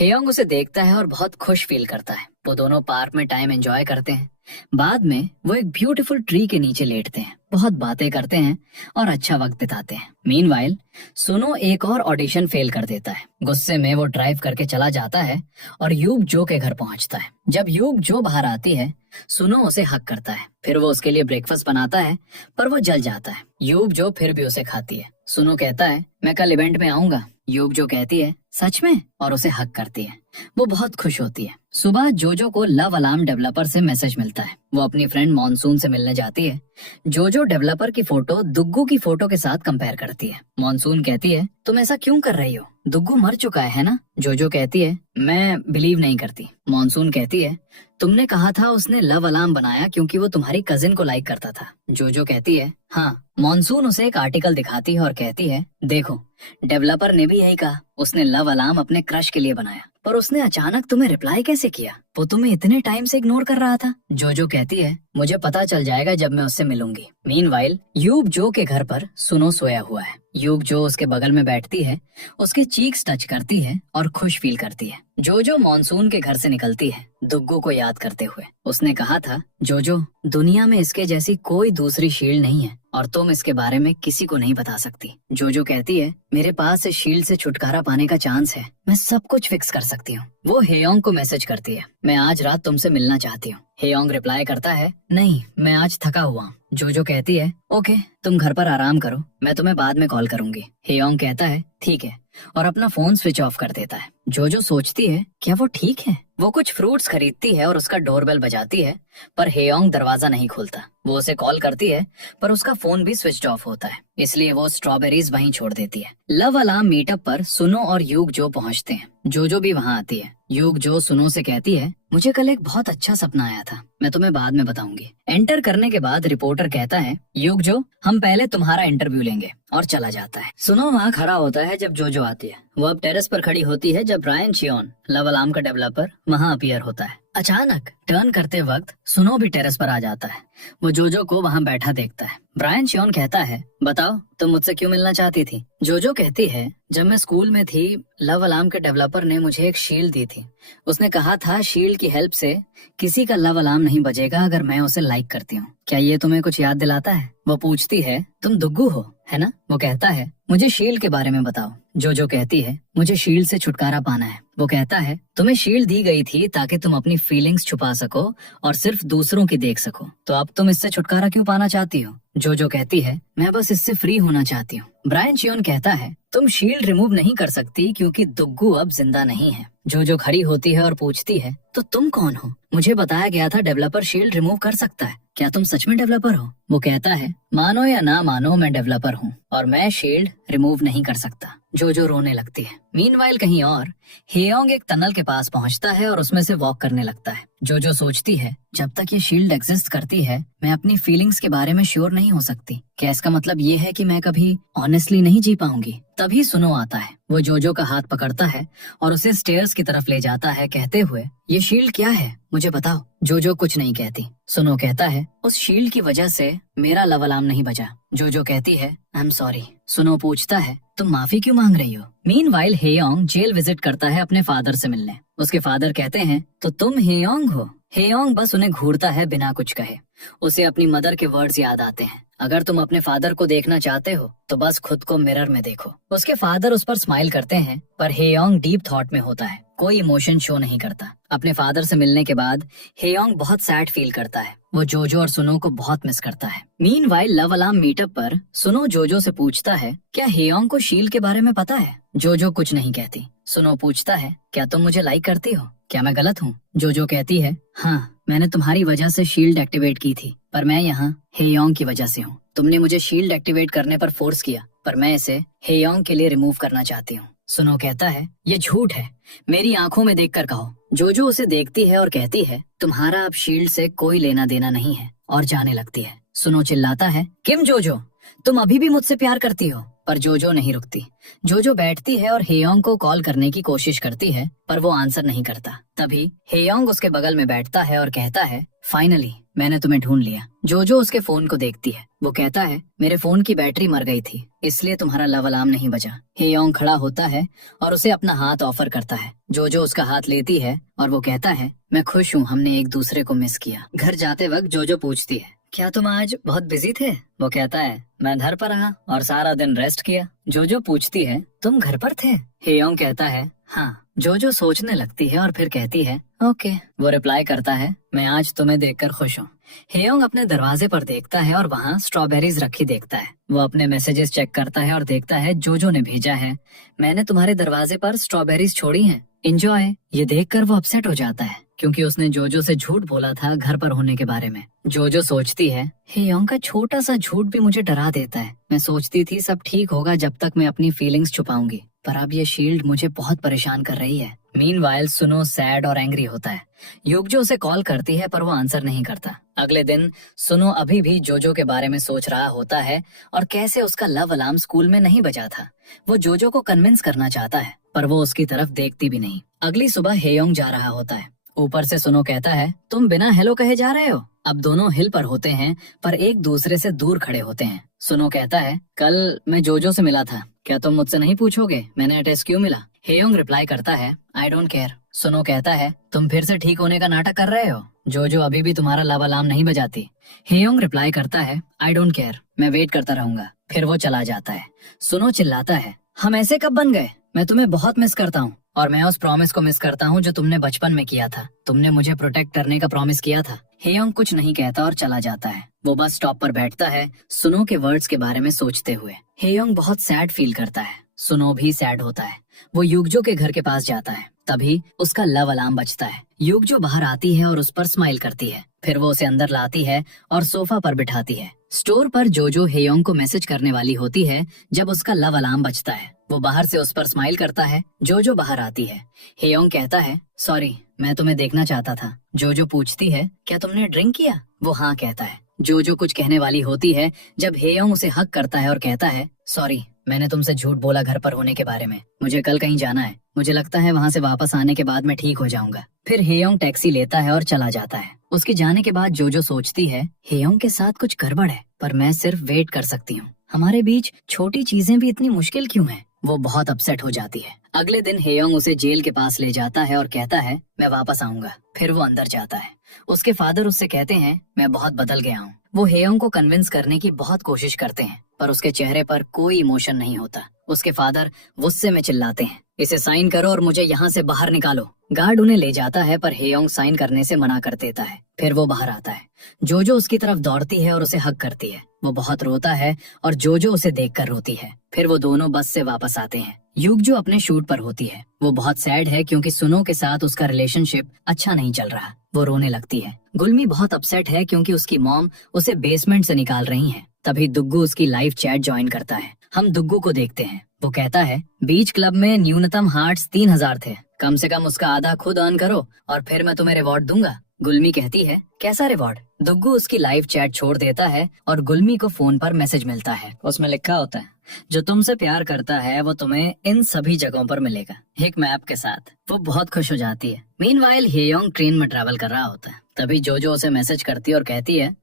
हेयोंग उसे देखता है और बहुत खुश फील करता है। वो दोनों पार्क में टाइम एंजॉय करते हैं। बाद में वो एक ब्यूटीफुल ट्री के नीचे लेटते हैं, बहुत बातें करते हैं और अच्छा वक्त बिताते हैं। मीनवाइल सुनो एक और ऑडिशन फेल कर देता है। गुस्से में वो ड्राइव करके चला जाता है और यूब जो के घर पहुंचता है। जब यूब जो बाहर आती है सुनो उसे हक करता है। फिर वो उसके लिए ब्रेकफास्ट बनाता है पर वो जल जाता है। यूब जो फिर भी उसे खाती है। सुनो कहता है मैं कल इवेंट में आऊंगा। यूब जो कहती है सच में, और उसे हक करती है। वो बहुत खुश होती है। सुबह जोजो को लव अलार्म डेवलपर से मैसेज मिलता है। वो अपनी फ्रेंड मॉनसून से मिलने जाती है। जोजो डेवलपर की फोटो दुग्गू की फोटो के साथ कंपेयर करती है। मॉनसून कहती है तुम ऐसा क्यों कर रही हो, दुग्गू मर चुका है ना। जोजो कहती है मैं बिलीव नहीं करती। मॉनसून कहती है तुमने कहा था उसने लव अलार्म बनाया क्योंकि वो तुम्हारी कजिन को लाइक करता था। जोजो कहती है हाँ। मॉनसून उसे एक आर्टिकल दिखाती है और कहती है देखो डेवलपर ने भी यही कहा, उसने लव अलार्म अपने क्रश के लिए बनाया, पर उसने अचानक तुम्हें रिप्लाई कैसे किया, वो तुम्हें इतने टाइम से इग्नोर कर रहा था। जोजो कहती है मुझे पता चल जाएगा जब मैं उससे मिलूंगी। मीनवाइल यूब जो के घर पर सुनो सोया हुआ है। यूब जो उसके बगल में बैठती है, उसके चीक्स टच करती है और खुश फील करती है। जोजो मॉनसून के घर से निकलती है दुग्गू को याद करते हुए। उसने कहा था जोजो दुनिया में इसके जैसी कोई दूसरी शील्ड नहीं है और तुम इसके बारे में किसी को नहीं बता सकती। जोजो कहती है मेरे पास इस शील्ड से छुटकारा पाने का चांस है, मैं सब कुछ फिक्स कर सकती हूँ। वो हेयोंग को मैसेज करती है मैं आज रात तुमसे मिलना चाहती हूँ। हेयोंग रिप्लाई करता है नहीं मैं आज थका हुआ हूँ। जोजो कहती है ओके तुम घर पर आराम करो, मैं तुम्हें बाद में कॉल करूंगी। हेयोंग कहता है ठीक है और अपना फोन स्विच ऑफ कर देता है। जोजो सोचती है क्या वो ठीक है। वो कुछ फ्रूट्स खरीदती है और उसका डोरबेल बजाती है पर हेयोंग दरवाजा नहीं खोलता। वो उसे कॉल करती है पर उसका फोन भी स्विच ऑफ होता है, इसलिए वो स्ट्रॉबेरीज वहीं छोड़ देती है। लव अलार्म मीटअप पर सुनो और यूग जो पहुंचते हैं। जोजो भी वहां आती है। यूग जो सुनो से कहती है मुझे कल एक बहुत अच्छा सपना आया था, मैं तुम्हें बाद में बताऊंगी। एंटर करने के बाद रिपोर्टर कहता है युग जो हम पहले तुम्हारा इंटरव्यू लेंगे, और चला जाता है। सुनो वहाँ खड़ा होता है जब जोजो आती है। वो अब टेरेस पर खड़ी होती है जब रायन चियोन लव अलार्म का डेवलपर वहाँ अपीयर होता है। अचानक टर्न करते वक्त सुनो भी टेरेस पर आ जाता है। वो जोजो को वहाँ बैठा देखता है। ब्रायन चियोन कहता है, बताओ तुम मुझसे क्यों मिलना चाहती थी? जोजो कहती है, जब मैं स्कूल में थी लव अलार्म के डेवलपर ने मुझे एक शील्ड दी थी। उसने कहा था शील्ड की हेल्प से किसी का लव अलार्म नहीं बजेगा अगर मैं उसे लाइक करती हूँ। क्या ये तुम्हें कुछ याद दिलाता है? वो पूछती है, तुम दुग्गू हो है ना? वो कहता है, मुझे शील्ड के बारे में बताओ। जोजो कहती है, मुझे शील्ड से छुटकारा पाना है। वो कहता है, तुम्हें शील्ड दी गई थी ताकि तुम अपनी फीलिंग्स छुपा सको और सिर्फ दूसरों की देख सको, तो अब तुम इससे छुटकारा क्यों पाना चाहती हो? जोजो कहती है, मैं बस इससे फ्री होना चाहती हूँ। ब्रायन चियोन कहता है, तुम शील्ड रिमूव नहीं कर सकती क्योंकि दुग्गू अब जिंदा नहीं है। जोजो खड़ी होती है और पूछती है, तो तुम कौन हो? मुझे बताया गया था डेवलपर शील्ड रिमूव कर सकता है। क्या तुम सच में डेवलपर हो? वो कहता है, मानो या ना मानो मैं डेवलपर हूँ और मैं शील्ड रिमूव नहीं कर सकता। जोजो रोने लगती है। मीनवाइल कहीं और हेयोंग एक टनल के पास पहुंचता है और उसमें से वॉक करने लगता है। जोजो सोचती है, जब तक ये शील्ड एग्जिस्ट करती है मैं अपनी फीलिंग्स के बारे में श्योर नहीं हो सकती। क्या इसका मतलब ये है कि मैं कभी ऑनेस्टली नहीं जी पाऊंगी? तभी सुनो आता है। वो जोजो का हाथ पकड़ता है और उसे स्टेयर्स की तरफ ले जाता है कहते हुए, ये शील्ड क्या है मुझे बताओ। जोजो कुछ नहीं कहती। सुनो कहता है, उस शील्ड की वजह से मेरा लव अलार्म नहीं बजा। जोजो कहती है, आई एम सॉरी। सुनो पूछता है, तुम माफी क्यों मांग रही हो? मीनवाइल हेयोंग जेल विजिट करता है अपने फादर से मिलने। उसके फादर कहते हैं, तो तुम हेयोंग हो? हेयोंग बस उन्हें घूरता है बिना कुछ कहे। उसे अपनी मदर के वर्ड्स याद आते हैं, अगर तुम अपने फादर को देखना चाहते हो तो बस खुद को मिरर में देखो। उसके फादर उस पर स्माइल करते हैं पर हेयोंग डीप थॉट में होता है, कोई इमोशन शो नहीं करता। अपने फादर से मिलने के बाद हेयोंग बहुत सैड फील करता है। वो जोजो और सुनो को बहुत मिस करता है। मीनवाइल लव अलार्म मीटअप पर सुनो जोजो से पूछता है, क्या हेयोंग को शील्ड के बारे में पता है? जोजो कुछ नहीं कहती। सुनो पूछता है, क्या तुम मुझे लाइक करती हो? क्या मैं गलत हूँ? जोजो कहती है, हाँ मैंने तुम्हारी वजह से शील्ड एक्टिवेट की थी पर मैं यहाँ हेयोंग की वजह से हूँ। तुमने मुझे शील्ड एक्टिवेट करने पर फोर्स किया पर मैं इसे हेयोंग के लिए रिमूव करना चाहती हूँ। सुनो कहता है, ये झूठ है, मेरी आंखों में देखकर कहो। जोजो उसे देखती है और कहती है, तुम्हारा अब शील्ड से कोई लेना देना नहीं है, और जाने लगती है। सुनो चिल्लाता है, किम जोजो, तुम अभी भी मुझसे प्यार करती हो? पर जोजो नहीं रुकती। जोजो बैठती है और हेयोंग को कॉल करने की कोशिश करती है पर वो आंसर नहीं करता। तभी हेयोंग उसके बगल में बैठता है और कहता है, फाइनली मैंने तुम्हें ढूंढ लिया। जोजो उसके फोन को देखती है। वो कहता है, मेरे फोन की बैटरी मर गई थी इसलिए तुम्हारा लव अलार्म नहीं बजा। हेयोंग खड़ा होता है और उसे अपना हाथ ऑफर करता है। जोजो उसका हाथ लेती है और वो कहता है, मैं खुश हूँ हमने एक दूसरे को मिस किया। घर जाते वक्त जोजो पूछती है, क्या तुम आज बहुत बिजी थे? वो कहता है, मैं घर पर रहा और सारा दिन रेस्ट किया। जोजो पूछती है, तुम घर पर थे? हेयोंग कहता है, हाँ। जोजो सोचने लगती है और फिर कहती है, ओके। वो रिप्लाई करता है, मैं आज तुम्हें देखकर खुश हूँ। हेयोंग अपने दरवाजे पर देखता है और वहाँ स्ट्रॉबेरीज रखी देखता है। वो अपने मैसेजेस चेक करता है और देखता है जोजो ने भेजा है, मैंने तुम्हारे दरवाजे पर स्ट्रॉबेरीज छोड़ी हैं, एंजॉय। ये देखकर वो अपसेट हो जाता है क्योंकि उसने जोजो से झूठ बोला था घर पर होने के बारे में। जोजो सोचती है, हेयोंग का छोटा सा झूठ भी मुझे डरा देता है। मैं सोचती थी सब ठीक होगा जब तक मैं अपनी फीलिंग्स छुपाऊंगी, पर अब ये शील्ड मुझे बहुत परेशान कर रही है। मीनवाइल सुनो सैड और एंग्री होता है। युगजो उसे कॉल करती है पर वो आंसर नहीं करता। अगले दिन सुनो अभी भी जोजो के बारे में सोच रहा होता है और कैसे उसका लव अलार्म स्कूल में नहीं बजा था। वो जोजो को कन्विंस करना चाहता है पर वो उसकी तरफ देखती भी नहीं। अगली सुबह हेयोंग जा रहा होता है। ऊपर से सुनो कहता है, तुम बिना हेलो कहे जा रहे हो? अब दोनों हिल पर होते हैं पर एक दूसरे से दूर खड़े होते हैं। सुनो कहता है, कल मैं जोजो से मिला था, क्या तुम मुझसे नहीं पूछोगे मैंने अटेस्ट क्यों मिला? हेयोंग रिप्लाई करता है, आई डोंट केयर। सुनो कहता है, तुम फिर से ठीक होने का नाटक कर रहे हो? जोजो अभी भी तुम्हारा लव अलार्म नहीं बजाती। हेयोंग रिप्लाई करता है, आई डोंट केयर, मैं वेट करता रहूंगा। फिर वो चला जाता है। सुनो चिल्लाता है, हम ऐसे कब बन गए? मैं तुम्हें बहुत मिस करता हूँ और मैं उस प्रॉमिस को मिस करता हूँ जो तुमने बचपन में किया था। तुमने मुझे प्रोटेक्ट करने का प्रॉमिस किया था। हेयोंग कुछ नहीं कहता और चला जाता है। वो बस स्टॉप पर बैठता है सुनो के वर्ड्स के बारे में सोचते हुए। हेयोंग बहुत सैड फील करता है। सुनो भी सैड होता है। वो युगजो के घर के पास जाता है। तभी उसका लव अलार्म बजता है। युगजो बाहर आती है और उस पर स्माइल करती है। फिर वो उसे अंदर लाती है और सोफा पर बिठाती है। स्टोर पर जोजो हेयोंग को मैसेज करने वाली होती है जब उसका लव अलार्म बजता है। वो बाहर से उस पर स्माइल करता है। जोजो बाहर आती है। हेयोंग कहता है, सॉरी मैं तुम्हें देखना चाहता था। जोजो पूछती है, क्या तुमने ड्रिंक किया? वो हाँ कहता है। जोजो कुछ कहने वाली होती है जब हेयोंग उसे हक करता है और कहता है, सॉरी मैंने तुमसे झूठ बोला घर पर होने के बारे में। मुझे कल कहीं जाना है। मुझे लगता है वहाँ से वापस आने के बाद मैं ठीक हो जाऊंगा। फिर हेयोंग टैक्सी लेता है और चला जाता है। उसके जाने के बाद जोजो सोचती है हेयोंग के साथ कुछ गड़बड़ है, पर मैं सिर्फ वेट कर सकती हूँ। हमारे बीच छोटी चीजें भी इतनी मुश्किल क्यों हैं? वो बहुत अपसेट हो जाती है। अगले दिन हेयोंग उसे जेल के पास ले जाता है और कहता है मैं वापस आऊंगा। फिर वो अंदर जाता है। उसके फादर उससे कहते हैं मैं बहुत बदल गया हूँ। वो हेयोंग को कन्विंस करने की बहुत कोशिश करते हैं, पर उसके चेहरे पर कोई इमोशन नहीं होता। उसके फादर गुस्से में चिल्लाते हैं इसे साइन करो और मुझे यहाँ से बाहर निकालो। गार्ड उन्हें ले जाता है, पर हेयोंग साइन करने से मना कर देता है। फिर वो बाहर आता है। जोजो उसकी तरफ दौड़ती है और उसे हग करती है। वो बहुत रोता है और जोजो उसे देखकर रोती है। फिर वो दोनों बस से वापस आते हैं। युग जो अपने शूट पर होती है। वो बहुत सैड है क्योंकि सुनो के साथ उसका रिलेशनशिप अच्छा नहीं चल रहा। वो रोने लगती है। गुलमी बहुत अपसेट है क्योंकि उसकी मॉम उसे बेसमेंट से निकाल रही है। तभी दुग्गू उसकी लाइव चैट ज्वाइन करता है। हम दुग्गू को देखते हैं। वो कहता है बीच क्लब में न्यूनतम हार्ट्स 3000 थे, कम से कम उसका आधा खुद अर्न करो और फिर मैं तुम्हें रिवॉर्ड दूंगा। गुलमी कहती है कैसा रिवॉर्ड? दुग्गू उसकी लाइव चैट छोड़ देता है और गुलमी को फोन पर मैसेज मिलता है। उसमें लिखा होता है जो तुमसे प्यार करता है वो तुम्हें इन सभी जगहों पर मिलेगा, एक मैप के साथ। वो बहुत खुश हो जाती है। मीनवाइल हेयोंग ट्रेन में ट्रैवल कर रहा होता है। तभी जोजो उसे मैसेज करती है और कहती है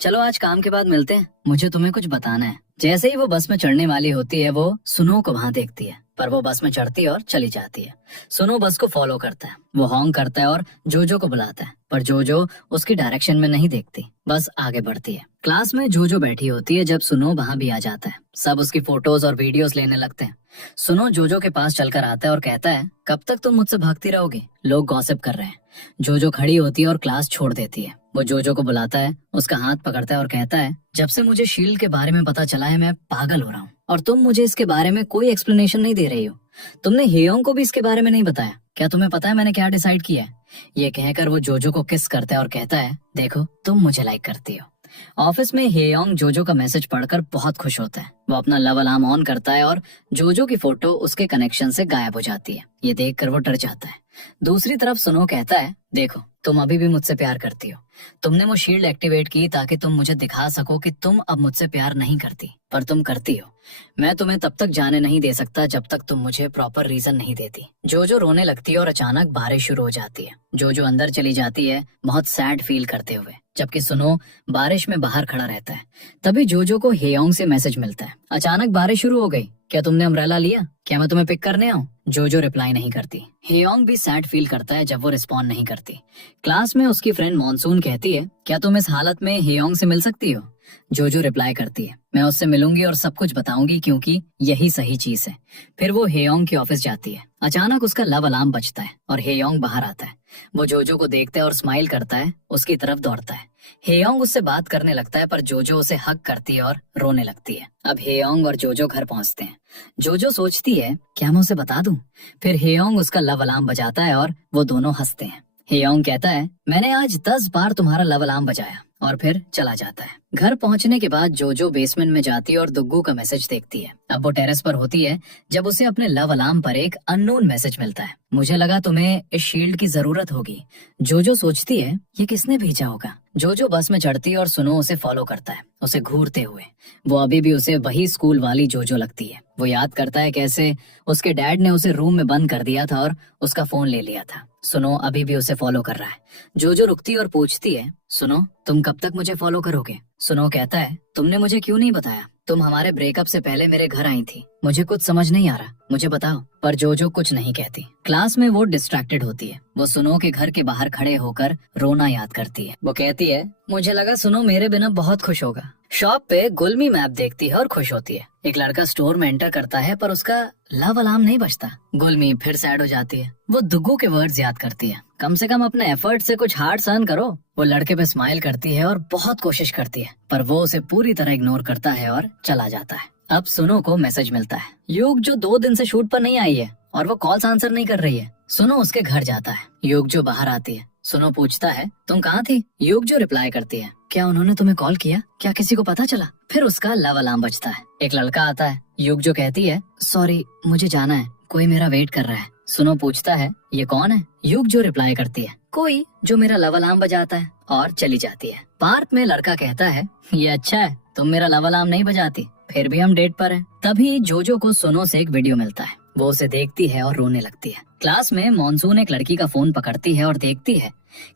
चलो आज काम के बाद मिलते हैं, मुझे तुम्हें कुछ बताना है। जैसे ही वो बस में चढ़ने वाली होती है वो सुनो को वहाँ देखती है, पर वो बस में चढ़ती है और चली जाती है। सुनो बस को फॉलो करता है। वो हॉन्क करता है और जोजो को बुलाता है, पर जोजो उसकी डायरेक्शन में नहीं देखती, बस आगे बढ़ती है। क्लास में जोजो बैठी होती है जब सुनो वहाँ भी आ जाता है। सब उसकी फोटोज और वीडियोस लेने लगते हैं। सुनो जोजो के पास चलकर आता है और कहता है कब तक तुम मुझसे भागती रहोगी? लोग गॉसिप कर रहे हैं। जोजो खड़ी होती है और क्लास छोड़ देती है। वो जोजो को बुलाता है, उसका हाथ पकड़ता है और कहता है जब से मुझे शील्ड के बारे में पता चला है मैं पागल हो रहा हूँ, और तुम मुझे इसके बारे में कोई एक्सप्लेनेशन नहीं दे रही हो। तुमने हेयोंग को भी इसके बारे में नहीं बताया। क्या तुम्हें पता है मैंने क्या डिसाइड किया है? ये कहकर वो जोजो को किस करता है और कहता है देखो तुम मुझे लाइक करती हो। ऑफिस में हेयोंग जोजो का मैसेज पढ़कर बहुत खुश होता है। वो अपना लव अलार्म ऑन करता है और जोजो की फोटो उसके कनेक्शन से गायब हो जाती है। ये देखकर वो डर जाता है। दूसरी तरफ सुनो कहता है देखो तुम अभी भी मुझसे प्यार करती हो। तुमने वो शील्ड एक्टिवेट की ताकि तुम मुझे दिखा सको कि तुम अब मुझसे प्यार नहीं करती, पर तुम करती हो। मैं तुम्हें तब तक जाने नहीं दे सकता जब तक तुम मुझे प्रॉपर रीजन नहीं देती। जोजो रोने लगती है और अचानक बारिश शुरू हो जाती है। जोजो अंदर चली जाती है बहुत सैड फील करते हुए, जबकि सुनो बारिश में बाहर खड़ा रहता है। तभी जोजो को हेयोंग से मैसेज मिलता है अचानक बारिश शुरू हो गई, क्या तुमने अम्ब्रेला लिया? क्या मैं तुम्हें पिक करने आऊं? जोजो रिप्लाई नहीं करती। हेयोंग भी सैड फील करता है जब वो रिस्पॉन्ड नहीं करती। क्लास में उसकी फ्रेंड मॉनसून कहती है क्या तुम इस हालत में हेयोंग से मिल सकती हो? जोजो रिप्लाई करती है मैं उससे मिलूंगी और सब कुछ बताऊंगी क्योंकि यही सही चीज है। फिर वो हेयोंग के ऑफिस जाती है। अचानक उसका लव अलार्म बजता है और हेयोंग बाहर आता है। वो जोजो को देखता है और स्माइल करता है, उसकी तरफ दौड़ता है। हेयोंग उससे बात करने लगता है, पर जोजो उसे हग करती है और रोने लगती है। अब हेयोंग और जोजो घर पहुंचते हैं। जोजो सोचती है क्या मैं उसे बता दूं? फिर हेयोंग उसका लव अलार्म बजाता है और वो दोनों हंसते हैं। हेयोंग कहता है मैंने आज 10 बार तुम्हारा लव अलार्म बजाया, और फिर चला जाता है। घर पहुंचने के बाद जोजो बेसमेंट में जाती है और दुग्गू का मैसेज देखती है। अब वो टेरेस पर होती है जब उसे अपने लव अलार्म पर एक अननोन मैसेज मिलता है। मुझे लगा तुम्हें इस शील्ड की जरूरत होगी। जोजो सोचती है ये किसने भेजा होगा। जोजो बस में चढ़ती है और सुनो उसे फॉलो करता है, उसे घूरते हुए। वो अभी भी उसे वही स्कूल वाली जोजो लगती है। वो याद करता है कैसे उसके डैड ने उसे रूम में बंद कर दिया था और उसका फोन ले लिया था। सुनो अभी भी उसे फॉलो कर रहा है। जोजो रुकती है और पूछती है सुनो तुम कब तक मुझे फॉलो करोगे? सुनो कहता है तुमने मुझे क्यों नहीं बताया? तुम हमारे ब्रेकअप से पहले मेरे घर आई थी। मुझे कुछ समझ नहीं आ रहा, मुझे बताओ। पर जोजो कुछ नहीं कहती। क्लास में वो डिस्ट्रैक्टेड होती है। वो सुनो के घर के बाहर खड़े होकर रोना याद करती है। वो कहती है मुझे लगा सुनो मेरे बिना बहुत खुश होगा। शॉप पे गुलमी मैप देखती है और खुश होती है। एक लड़का स्टोर में एंटर करता है, पर उसका लव अलार्म नहीं बजता। गुलमी फिर सैड हो जाती है। वो दुग्गू के वर्ड्स याद करती है, कम से कम अपने एफर्ट से कुछ हार्ट अर्न करो। वो लड़के पे स्माइल करती है और बहुत कोशिश करती है, पर वो उसे पूरी तरह इग्नोर करता है और चला जाता है। अब सुनो को मैसेज मिलता है युग जो 2 दिन से शूट पर नहीं आई है और वो कॉल्स आंसर नहीं कर रही है। सुनो उसके घर जाता है। युग जो बाहर आती है। सुनो पूछता है तुम कहाँ थी? युग जो रिप्लाई करती है क्या उन्होंने तुम्हें कॉल किया? क्या किसी को पता चला? फिर उसका लव अलार्म बजता है। एक लड़का आता है। युग जो कहती है सॉरी मुझे जाना है, कोई मेरा वेट कर रहा है। सुनो पूछता है ये कौन है? युग जो रिप्लाई करती है कोई जो मेरा लव अलार्म बजाता है, और चली जाती है। पार्क में लड़का कहता है ये अच्छा है तुम मेरा लव अलार्म नहीं बजाती, फिर भी हम डेट पर हैं। तभी जोजो को सुनो से एक वीडियो मिलता है। वो उसे देखती है और रोने लगती है। क्लास में मॉनसून एक लड़की का फोन पकड़ती है और देखती है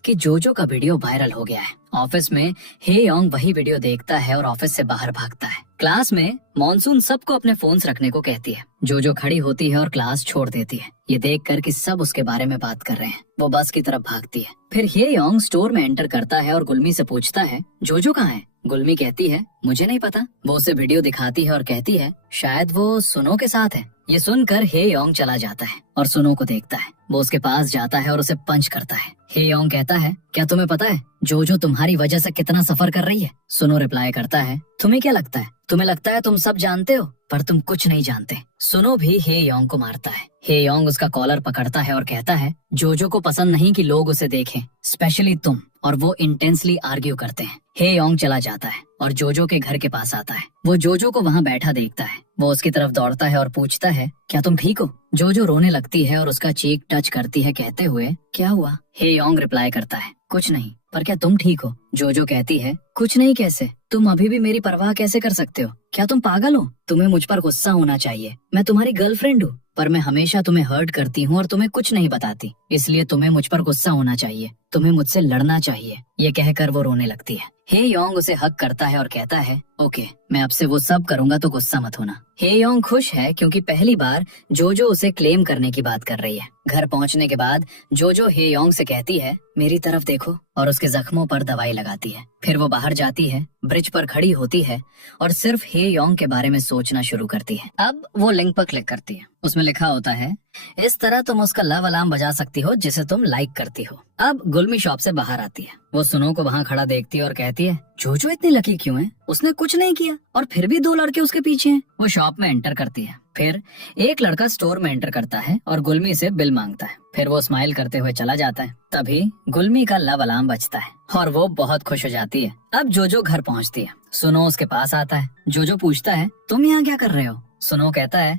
कि जोजो का वीडियो वायरल हो गया है। ऑफिस में हे योंग वही वीडियो देखता है और ऑफिस से बाहर भागता है। क्लास में मॉनसून सबको अपने फोन्स रखने को कहती है। जोजो खड़ी होती है और क्लास छोड़ देती है। ये देखकर कि सब उसके बारे में बात कर रहे हैं, वो बस की तरफ भागती है। फिर हे योंग स्टोर में एंटर करता है और गुलमी से पूछता है जोजो कहाँ है। गुलमी कहती है मुझे नहीं पता। वो उसे वीडियो दिखाती है और कहती है शायद वो सुनो के साथ है। ये सुनकर हे योंग चला जाता है और सुनो को देखता है। वो उसके पास जाता है और उसे पंच करता है। हे योंग कहता है क्या तुम्हें पता है जोजो तुम्हारी वजह से कितना सफर कर रही है। सुनो रिप्लाई करता है तुम्हें क्या लगता है, तुम्हें लगता है तुम सब जानते हो पर तुम कुछ नहीं जानते। सुनो भी हे योंग को मारता है। हे योंग उसका कॉलर पकड़ता है और कहता है जोजो को पसंद नहीं कि लोग उसे देखें, स्पेशली तुम। और वो इंटेंसली आर्ग्यू करते हैं। हे योंग चला जाता है और जोजो के घर के पास आता है। वो जोजो को वहाँ बैठा देखता है। वो उसकी तरफ दौड़ता है और पूछता है क्या तुम ठीक हो। जोजो रोने लगती है और उसका चीक टच करती है कहते हुए क्या हुआ। हे योंग रिप्लाई करता है कुछ नहीं, पर क्या तुम ठीक हो। जोजो कहती है कुछ नहीं कैसे, तुम अभी भी मेरी परवाह कैसे कर सकते हो, क्या तुम पागल हो। तुम्हें मुझ पर गुस्सा होना चाहिए, मैं तुम्हारी गर्लफ्रेंड हूँ पर मैं हमेशा तुम्हें हर्ट करती हूँ और तुम्हें कुछ नहीं बताती, इसलिए तुम्हें मुझ पर गुस्सा होना चाहिए, तुम्हें मुझसे लड़ना चाहिए। ये कहकर वो रोने लगती है। हे योंग उसे हक करता है और कहता है ओके मैं अब से वो सब करूंगा तो गुस्सा मत होना। हे योंग खुश है क्योंकि पहली बार जोजो उसे क्लेम करने की बात कर रही है। घर पहुंचने के बाद जोजो हे योंग से कहती है मेरी तरफ देखो और उसके जख्मों पर दवाई लगाती है। फिर वो बाहर जाती है, ब्रिज पर खड़ी होती है और सिर्फ हे योंग के बारे में सोचना शुरू करती है। अब वो लिंक पर क्लिक करती है। उसमें लिखा होता है इस तरह तुम उसका लव अलार्म बजा सकती हो जिसे तुम लाइक करती हो। अब गुलमी शॉप से बाहर आती है। वो सुनो को वहाँ खड़ा देखती है और कहती है जोजो इतनी लकी क्यों है, उसने कुछ नहीं किया और फिर भी 2 लड़के उसके पीछे हैं। वो शॉप में एंटर करती है। फिर एक लड़का स्टोर में एंटर करता है और गुलमी से बिल मांगता है। फिर वो स्माइल करते हुए चला जाता है। तभी गुलमी का लव अलार्म बजता है और वो बहुत खुश हो जाती है। अब जोजो घर पहुंचती है। सुनो उसके पास आता है। जोजो पूछता है तुम यहाँ क्या कर रहे हो। सुनो कहता है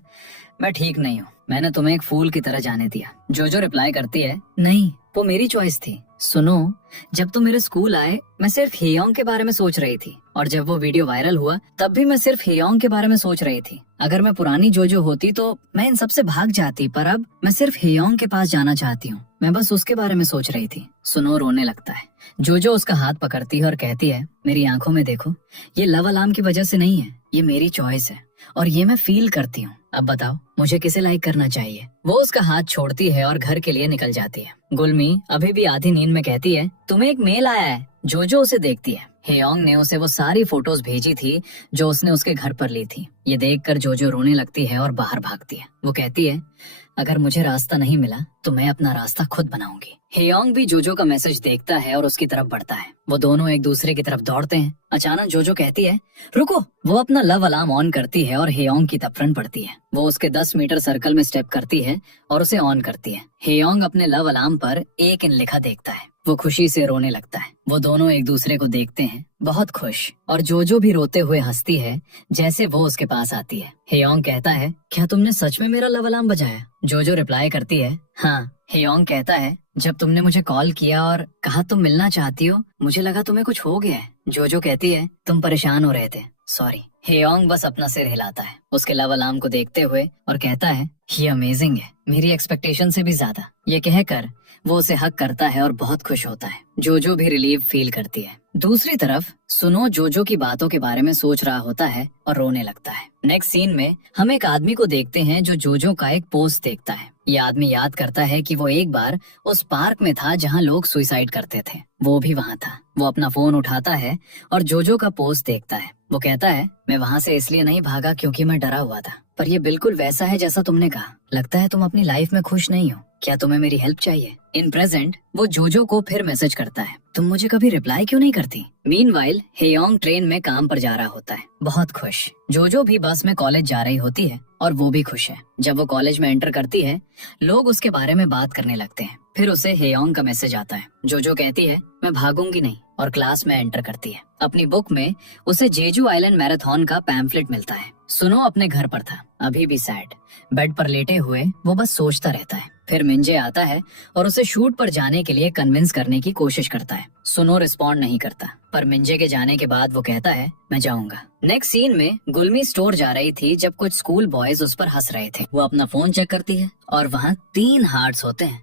मैं ठीक नहीं हूँ, मैंने तुम्हें एक फूल की तरह जाने दिया। जोजो रिप्लाई करती है नहीं वो मेरी चॉइस थी। सुनो जब तुम मेरे स्कूल आए मैं सिर्फ हे योंग के बारे में सोच रही थी और जब वो वीडियो वायरल हुआ तब भी मैं सिर्फ हे योंग के बारे में सोच रही थी। अगर मैं पुरानी जोजो होती तो मैं इन सब से भाग जाती, पर अब मैं सिर्फ हे योंग के पास जाना चाहती हूँ, मैं बस उसके बारे में सोच रही थी। सुनो रोने लगता है। जोजो उसका हाथ पकड़ती है और कहती है मेरी आंखों में देखो, ये लव अलार्म की वजह से नहीं है, ये मेरी चॉइस है और ये मैं फील करती हूँ। अब बताओ मुझे किसे लाइक करना चाहिए। वो उसका हाथ छोड़ती है और घर के लिए निकल जाती है। गुलमी अभी भी आधी नींद में कहती है तुम्हें एक मेल आया है। जोजो उसे देखती है। हे योंग ने उसे वो सारी फोटोज भेजी थी जो उसने उसके घर पर ली थी। ये देखकर जोजो रोने लगती है और बाहर भागती है। वो कहती है अगर मुझे रास्ता नहीं मिला तो मैं अपना रास्ता खुद बनाऊंगी। हे योंग भी जोजो का मैसेज देखता है और उसकी तरफ बढ़ता है। वो दोनों एक दूसरे की तरफ दौड़ते हैं। अचानक जोजो कहती है रुको। वो अपना लव अलार्म ऑन करती है और हे योंग की तरफ रन पड़ती है। वो उसके 10 मीटर सर्कल में स्टेप करती है और उसे ऑन करती है। हे योंग अपने लव अलार्म पर 1 इन लिखा देखता है। वो खुशी से रोने लगता है। वो दोनों एक दूसरे को देखते हैं बहुत खुश, और जोजो भी रोते हुए हंसती है जैसे वो उसके पास आती है। हे योंग कहता है क्या तुमने सच में मेरा लव अलार्म बजाया। जोजो रिप्लाई करती है हाँ। हे योंग कहता है जब तुमने मुझे कॉल किया और कहा तुम मिलना चाहती हो मुझे लगा तुम्हें कुछ हो गया है। जोजो कहती है तुम परेशान हो रहे थे, सॉरी। हे योंग बस अपना सिर हिलाता है उसके लव अलार्म को देखते हुए और कहता है ये अमेजिंग है, मेरी एक्सपेक्टेशन से भी ज्यादा। ये कहकर वो उसे हक करता है और बहुत खुश होता है। जोजो भी रिलीफ फील करती है। दूसरी तरफ सुनो जोजो की बातों के बारे में सोच रहा होता है और रोने लगता है। नेक्स्ट सीन में हम एक आदमी को देखते हैं जो जोजो का एक पोस्ट देखता है। ये आदमी याद करता है कि वो एक बार उस पार्क में था जहाँ लोग सुसाइड करते थे, वो भी वहाँ था। वो अपना फोन उठाता है और जोजो का पोस्ट देखता है। वो कहता है मैं वहाँ से इसलिए नहीं भागा क्योंकि मैं डरा हुआ था, पर ये बिल्कुल वैसा है जैसा तुमने कहा। लगता है तुम अपनी लाइफ में खुश नहीं हो, क्या तुम्हें मेरी हेल्प चाहिए। इन प्रेजेंट वो जोजो को फिर मैसेज करता है तुम मुझे कभी रिप्लाई क्यों नहीं करती। मीनवाइल हे योंग ट्रेन में काम पर जा रहा होता है बहुत खुश। जोजो भी बस में कॉलेज जा रही होती है और वो भी खुश है। जब वो कॉलेज में एंटर करती है लोग उसके बारे में बात करने लगते हैं। फिर उसे हे योंग का मैसेज आता है। जोजो कहती है मैं भागूंगी नहीं और क्लास में एंटर करती है। अपनी बुक में उसे जेजू आइलैंड मैराथन का पैम्फलेट मिलता है। सुनो अपने घर पर था, अभी भी सैड। बेड पर लेटे हुए वो बस सोचता रहता है फिर मिंजे आता है और उसे शूट पर जाने के लिए कन्विंस करने की कोशिश करता है। सुनो रिस्पॉन्ड नहीं करता, पर मिंजे के जाने के बाद वो कहता है मैं जाऊंगा। नेक्स्ट सीन में गुलमी स्टोर जा रही थी जब कुछ स्कूल बॉयज उस पर हंस रहे थे। वो अपना फोन चेक करती है और वहाँ 3 हार्ट्स होते हैं।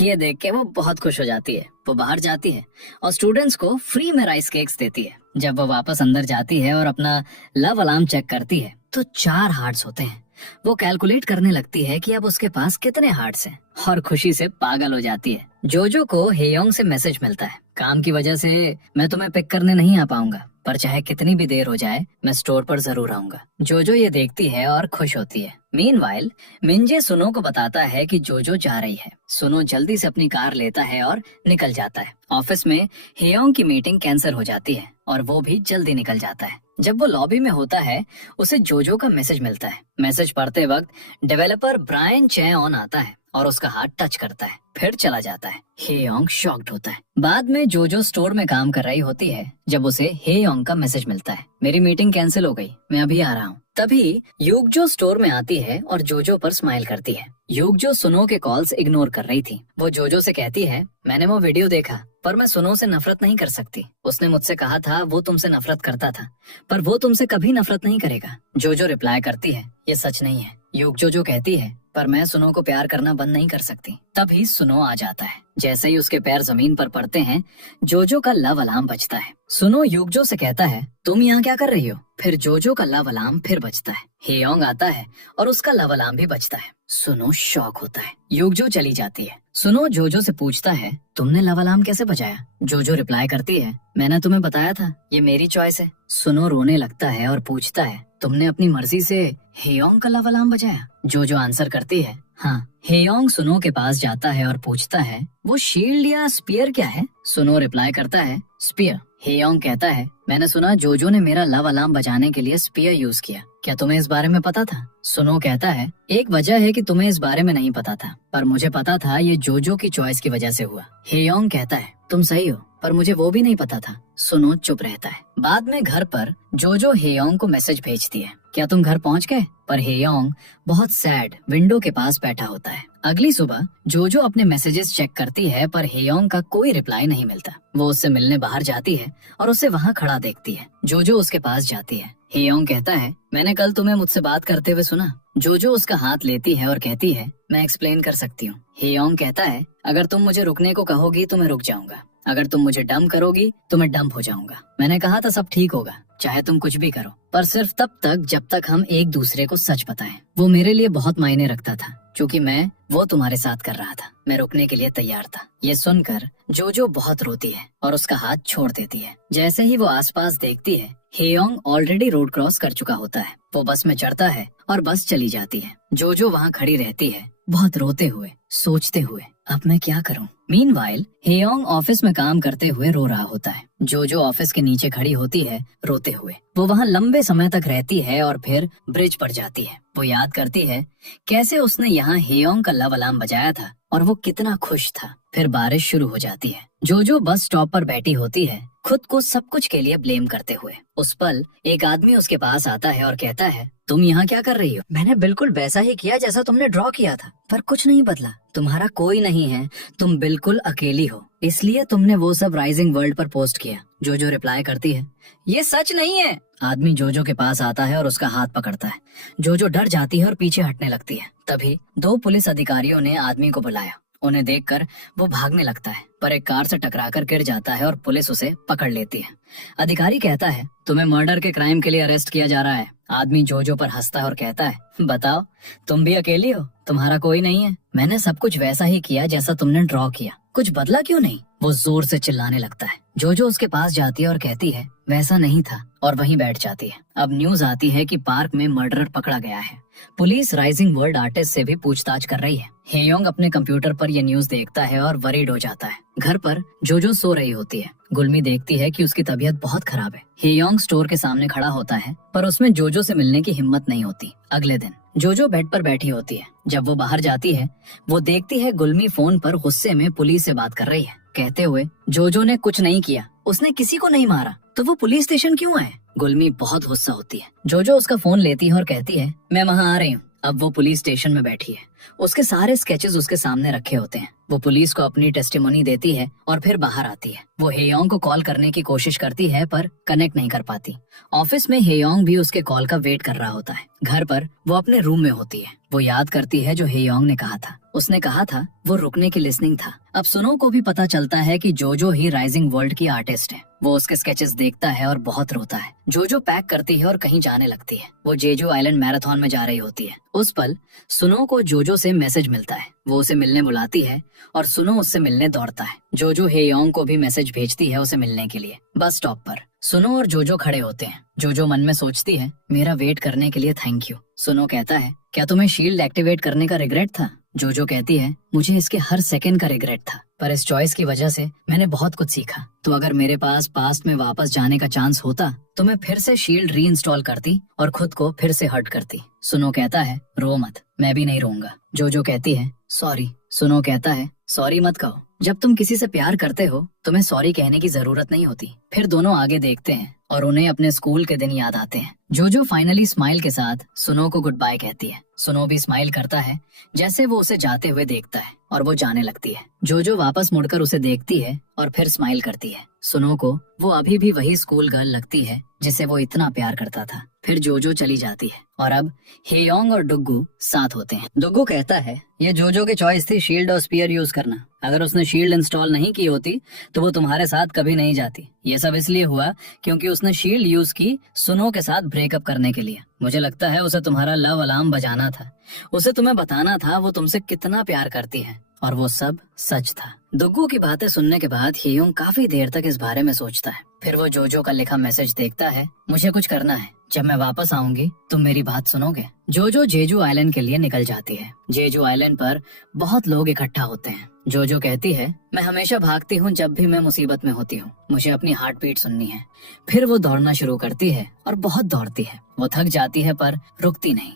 ये देख के वो बहुत खुश हो जाती है। वो बाहर जाती है और स्टूडेंट्स को फ्री में राइस केक्स देती है। जब वो वापस अंदर जाती है और अपना लव अलार्म चेक करती है तो 4 हार्ट्स होते हैं। वो कैलकुलेट करने लगती है कि अब उसके पास कितने हार्ट्स हैं और खुशी से पागल हो जाती है। जोजो को हेयोंग से मैसेज मिलता है, काम की वजह से मैं तुम्हें पिक करने नहीं आ पाऊंगा, पर चाहे कितनी भी देर हो जाए मैं स्टोर पर जरूर आऊंगा। जोजो ये देखती है और खुश होती है। मीनवाइल मिंजे सुनो को बताता है कि जोजो जा रही है। सुनो जल्दी से अपनी कार लेता है और निकल जाता है। ऑफिस में हेयोंग की मीटिंग कैंसिल हो जाती है और वो भी जल्दी निकल जाता है। जब वो लॉबी में होता है उसे जोजो का मैसेज मिलता है। मैसेज पढ़ते वक्त डेवलपर ब्रायन चेऑन आता है और उसका हाथ टच करता है, फिर चला जाता है। हेयोंग शॉक्ड होता है। बाद में जोजो स्टोर में काम कर रही होती है जब उसे हेयोंग का मैसेज मिलता है, मेरी मीटिंग कैंसिल हो गई, मैं अभी आ रहा हूँ। तभी युगजो स्टोर में आती है और जोजो पर स्माइल करती है। युगजो सुनो के कॉल्स इग्नोर कर रही थी। वो जोजो से कहती है मैंने वो वीडियो देखा, पर मैं सुनो से नफरत नहीं कर सकती। उसने मुझसे कहा था वो तुमसे नफरत करता था, पर वो तुमसे कभी नफरत नहीं करेगा। जोजो रिप्लाई करती है ये सच नहीं है। युगजो जो कहती है पर मैं सुनो को प्यार करना बंद नहीं कर सकती। तभी सुनो आ जाता है। जैसे ही उसके पैर जमीन पर पड़ते हैं जोजो का लव अलार्म बजता है। सुनो युगजो से कहता है तुम यहाँ क्या कर रही हो। फिर जोजो का लव अलार्म फिर बजता है। हेयोंग आता है और उसका लव अलार्म भी बजता है। सुनो शॉक होता है। युगजो चली जाती है। सुनो जोजो से पूछता है तुमने लव अलार्म कैसे बजाया। जोजो रिप्लाई करती है मैंने तुम्हें बताया था ये मेरी चॉइस है। सुनो रोने लगता है और पूछता है तुमने अपनी मर्जी से हेयोंग का लव अलार्म बजाया। जोजो आंसर करती है हाँ। हेयोंग सुनो के पास जाता है और पूछता है वो शील्ड या स्पीयर क्या है। सुनो रिप्लाई करता है स्पीयर। हेयोंग कहता है मैंने सुना जोजो ने मेरा लव अलार्म बजाने के लिए स्पीयर यूज किया, क्या तुम्हें इस बारे में पता था। सुनो कहता है एक वजह है कि तुम्हें इस बारे में नहीं पता था, पर मुझे पता था ये जोजो की चॉइस की वजह से हुआ। हेयोंग कहता है तुम सही हो, पर मुझे वो भी नहीं पता था। सुनो चुप रहता है। बाद में घर पर जोजो हेयोंग को मैसेज भेजती है क्या तुम घर पहुंच गए, पर हेयोंग बहुत सैड विंडो के पास बैठा होता है। अगली सुबह जोजो अपने मैसेजेस चेक करती है पर हेयोंग का कोई रिप्लाई नहीं मिलता। वो उससे मिलने बाहर जाती है और उसे वहाँ खड़ा देखती है। जोजो उसके पास जाती है। हेयोंग कहता है मैंने कल तुम्हें मुझसे बात करते हुए सुना। जोजो उसका हाथ लेती है और कहती है मैं एक्सप्लेन कर सकती हूँ। हेयोंग कहता है अगर तुम मुझे रुकने को कहोगी तो मैं रुक जाऊंगा, अगर तुम मुझे डंप करोगी तो मैं डंप हो जाऊंगा। मैंने कहा था सब ठीक होगा, चाहे तुम कुछ भी करो, पर सिर्फ तब तक जब तक हम एक दूसरे को सच बताएं। वो मेरे लिए बहुत मायने रखता था, क्योंकि मैं वो तुम्हारे साथ कर रहा था। मैं रुकने के लिए तैयार था। ये सुनकर जोजो बहुत रोती है और उसका हाथ छोड़ देती है। जैसे ही वो आसपास देखती है हेयोंग ऑलरेडी रोड क्रॉस कर चुका होता है। वो बस में चढ़ता है और बस चली जाती है। जोजो वहाँ खड़ी रहती है बहुत रोते हुए, सोचते हुए अब मैं क्या करूं। मीनवाइल हेयोंग ऑफिस में काम करते हुए रो रहा होता है। जोजो ऑफिस के नीचे खड़ी होती है रोते हुए। वो वहाँ लंबे समय तक रहती है और फिर ब्रिज पर जाती है। वो याद करती है कैसे उसने यहाँ हेयोंग का लव अलार्म बजाया था और वो कितना खुश था। फिर बारिश शुरू हो जाती है। जोजो बस स्टॉप पर बैठी होती है खुद को सब कुछ के लिए ब्लेम करते हुए। उस पल एक आदमी उसके पास आता है और कहता है तुम यहाँ क्या कर रही हो। मैंने बिल्कुल वैसा ही किया जैसा तुमने ड्रॉ किया था, पर कुछ नहीं बदला। तुम्हारा कोई नहीं है, तुम बिल्कुल अकेली हो, इसलिए तुमने वो सब राइजिंग वर्ल्ड पर पोस्ट किया। जोजो रिप्लाई करती है ये सच नहीं है। आदमी जोजो के पास आता है और उसका हाथ पकड़ता है। जोजो डर जाती है और पीछे हटने लगती है। तभी 2 पुलिस अधिकारियों ने आदमी को बुलाया। उन्हें देखकर वो भागने लगता है, पर एक कार से टकराकर गिर जाता है और पुलिस उसे पकड़ लेती है। अधिकारी कहता है तुम्हें मर्डर के क्राइम के लिए अरेस्ट किया जा रहा है। आदमी जोजो पर हंसता है और कहता है बताओ तुम भी अकेली हो, तुम्हारा कोई नहीं है। मैंने सब कुछ वैसा ही किया जैसा तुमने ड्रॉ किया, कुछ बदला क्यों नहीं। वो जोर से चिल्लाने लगता है। जोजो उसके पास जाती है और कहती है वैसा नहीं था, और वहीं बैठ जाती है। अब न्यूज आती है कि पार्क में मर्डरर पकड़ा गया है। पुलिस राइजिंग वर्ल्ड आर्टिस्ट से भी पूछताछ कर रही है। हेयोंग अपने कंप्यूटर पर यह न्यूज देखता है और वरीड हो जाता है। घर पर जोजो सो रही होती है। गुलमी देखती है कि उसकी तबीयत बहुत खराब है। हेयोंग स्टोर के सामने खड़ा होता है, पर उसमें जोजो से मिलने की हिम्मत नहीं होती। अगले दिन जोजो बेड पर बैठी होती है। जब वो बाहर जाती है वो देखती है गुलमी फोन पर गुस्से में पुलिस से बात कर रही है, कहते हुए जोजो ने कुछ नहीं किया, उसने किसी को नहीं मारा, तो वो पुलिस स्टेशन क्यों आए। गुलमी बहुत गुस्सा होती है। जोजो उसका फोन लेती है और कहती है मैं वहाँ आ रही हूँ, अब वो पुलिस स्टेशन में बैठी है। उसके सारे स्केचेस उसके सामने रखे होते हैं। वो पुलिस को अपनी टेस्टिमोनी देती है और फिर बाहर आती है। वो हेयोंग को कॉल करने की कोशिश करती है पर कनेक्ट नहीं कर पाती। ऑफिस में हेयोंग भी उसके कॉल का वेट कर रहा होता है। घर पर वो अपने रूम में होती है। वो याद करती है जो हेयोंग ने कहा था। उसने कहा था वो रुकने की लिसनिंग था। अब सुनो को भी पता चलता है कि जोजो ही राइजिंग वर्ल्ड की आर्टिस्ट है। वो उसके स्केचेस देखता है और बहुत रोता है। जोजो पैक करती है और कहीं जाने लगती है। वो जेजू आइलैंड मैराथन में जा रही होती है। उस पल सुनो को जोजो से मैसेज मिलता है। वो उसे मिलने बुलाती है और सुनो उससे मिलने दौड़ता है। जोजो हेयोंग को भी मैसेज भेजती है उसे मिलने के लिए। बस स्टॉप पर सुनो और जोजो खड़े होते हैं। जोजो मन में सोचती है मेरा वेट करने के लिए थैंक यू। सुनो कहता है क्या तुम्हें शील्ड एक्टिवेट करने का रिग्रेट था? जोजो कहती है मुझे इसके हर सेकंड का रिग्रेट था, पर इस चॉइस की वजह से मैंने बहुत कुछ सीखा। तो अगर मेरे पास पास्ट में वापस जाने का चांस होता तो मैं फिर से शील्ड री इंस्टॉल करती और खुद को फिर से हर्ट करती। सुनो कहता है रो मत, मैं भी नहीं रोऊंगा। जोजो कहती है सॉरी। सुनो कहता है सॉरी मत कहो, जब तुम किसी से प्यार करते हो तुम्हें सॉरी कहने की जरूरत नहीं होती। फिर दोनों आगे देखते हैं और उन्हें अपने स्कूल के दिन याद आते हैं। जोजो फाइनली स्माइल के साथ सुनो को गुड बाय कहती है। सुनो भी स्माइल करता है जैसे वो उसे जाते हुए देखता है और वो जाने लगती है। जोजो वापस मुड़कर उसे देखती है और फिर स्माइल करती है। सुनो को वो अभी भी वही स्कूल गर्ल लगती है जिसे वो इतना प्यार करता था। फिर जोजो चली जाती है और अब हेयोंग और डुग्गू साथ होते हैं। डुग्गू कहता है ये जोजो की चॉइस थी शील्ड और स्पीयर यूज करना। अगर उसने शील्ड इंस्टॉल नहीं की होती तो वो तुम्हारे साथ कभी नहीं जाती। ये सब इसलिए हुआ क्योंकि उसने शील्ड यूज की सुनो के साथ ब्रेकअप करने के लिए। मुझे लगता है उसे तुम्हारा लव अलार्म बजाना था। उसे तुम्हें बताना था वो तुमसे कितना प्यार करती है और वो सब सच था। दुग्गू की बातें सुनने के बाद हेयोंग काफी देर तक इस बारे में सोचता है। फिर वो जोजो का लिखा मैसेज देखता है मुझे कुछ करना है, जब मैं वापस आऊंगी तुम मेरी बात सुनोगे। जोजो जेजू आइलैंड के लिए निकल जाती है। जेजू आइलैंड पर बहुत लोग इकट्ठा होते हैं। जोजो कहती है मैं हमेशा भागती हूँ जब भी मैं मुसीबत में होती हूँ, मुझे अपनी हार्ट बीट सुननी है। फिर वो दौड़ना शुरू करती है और बहुत दौड़ती है। वो थक जाती है पर रुकती नहीं।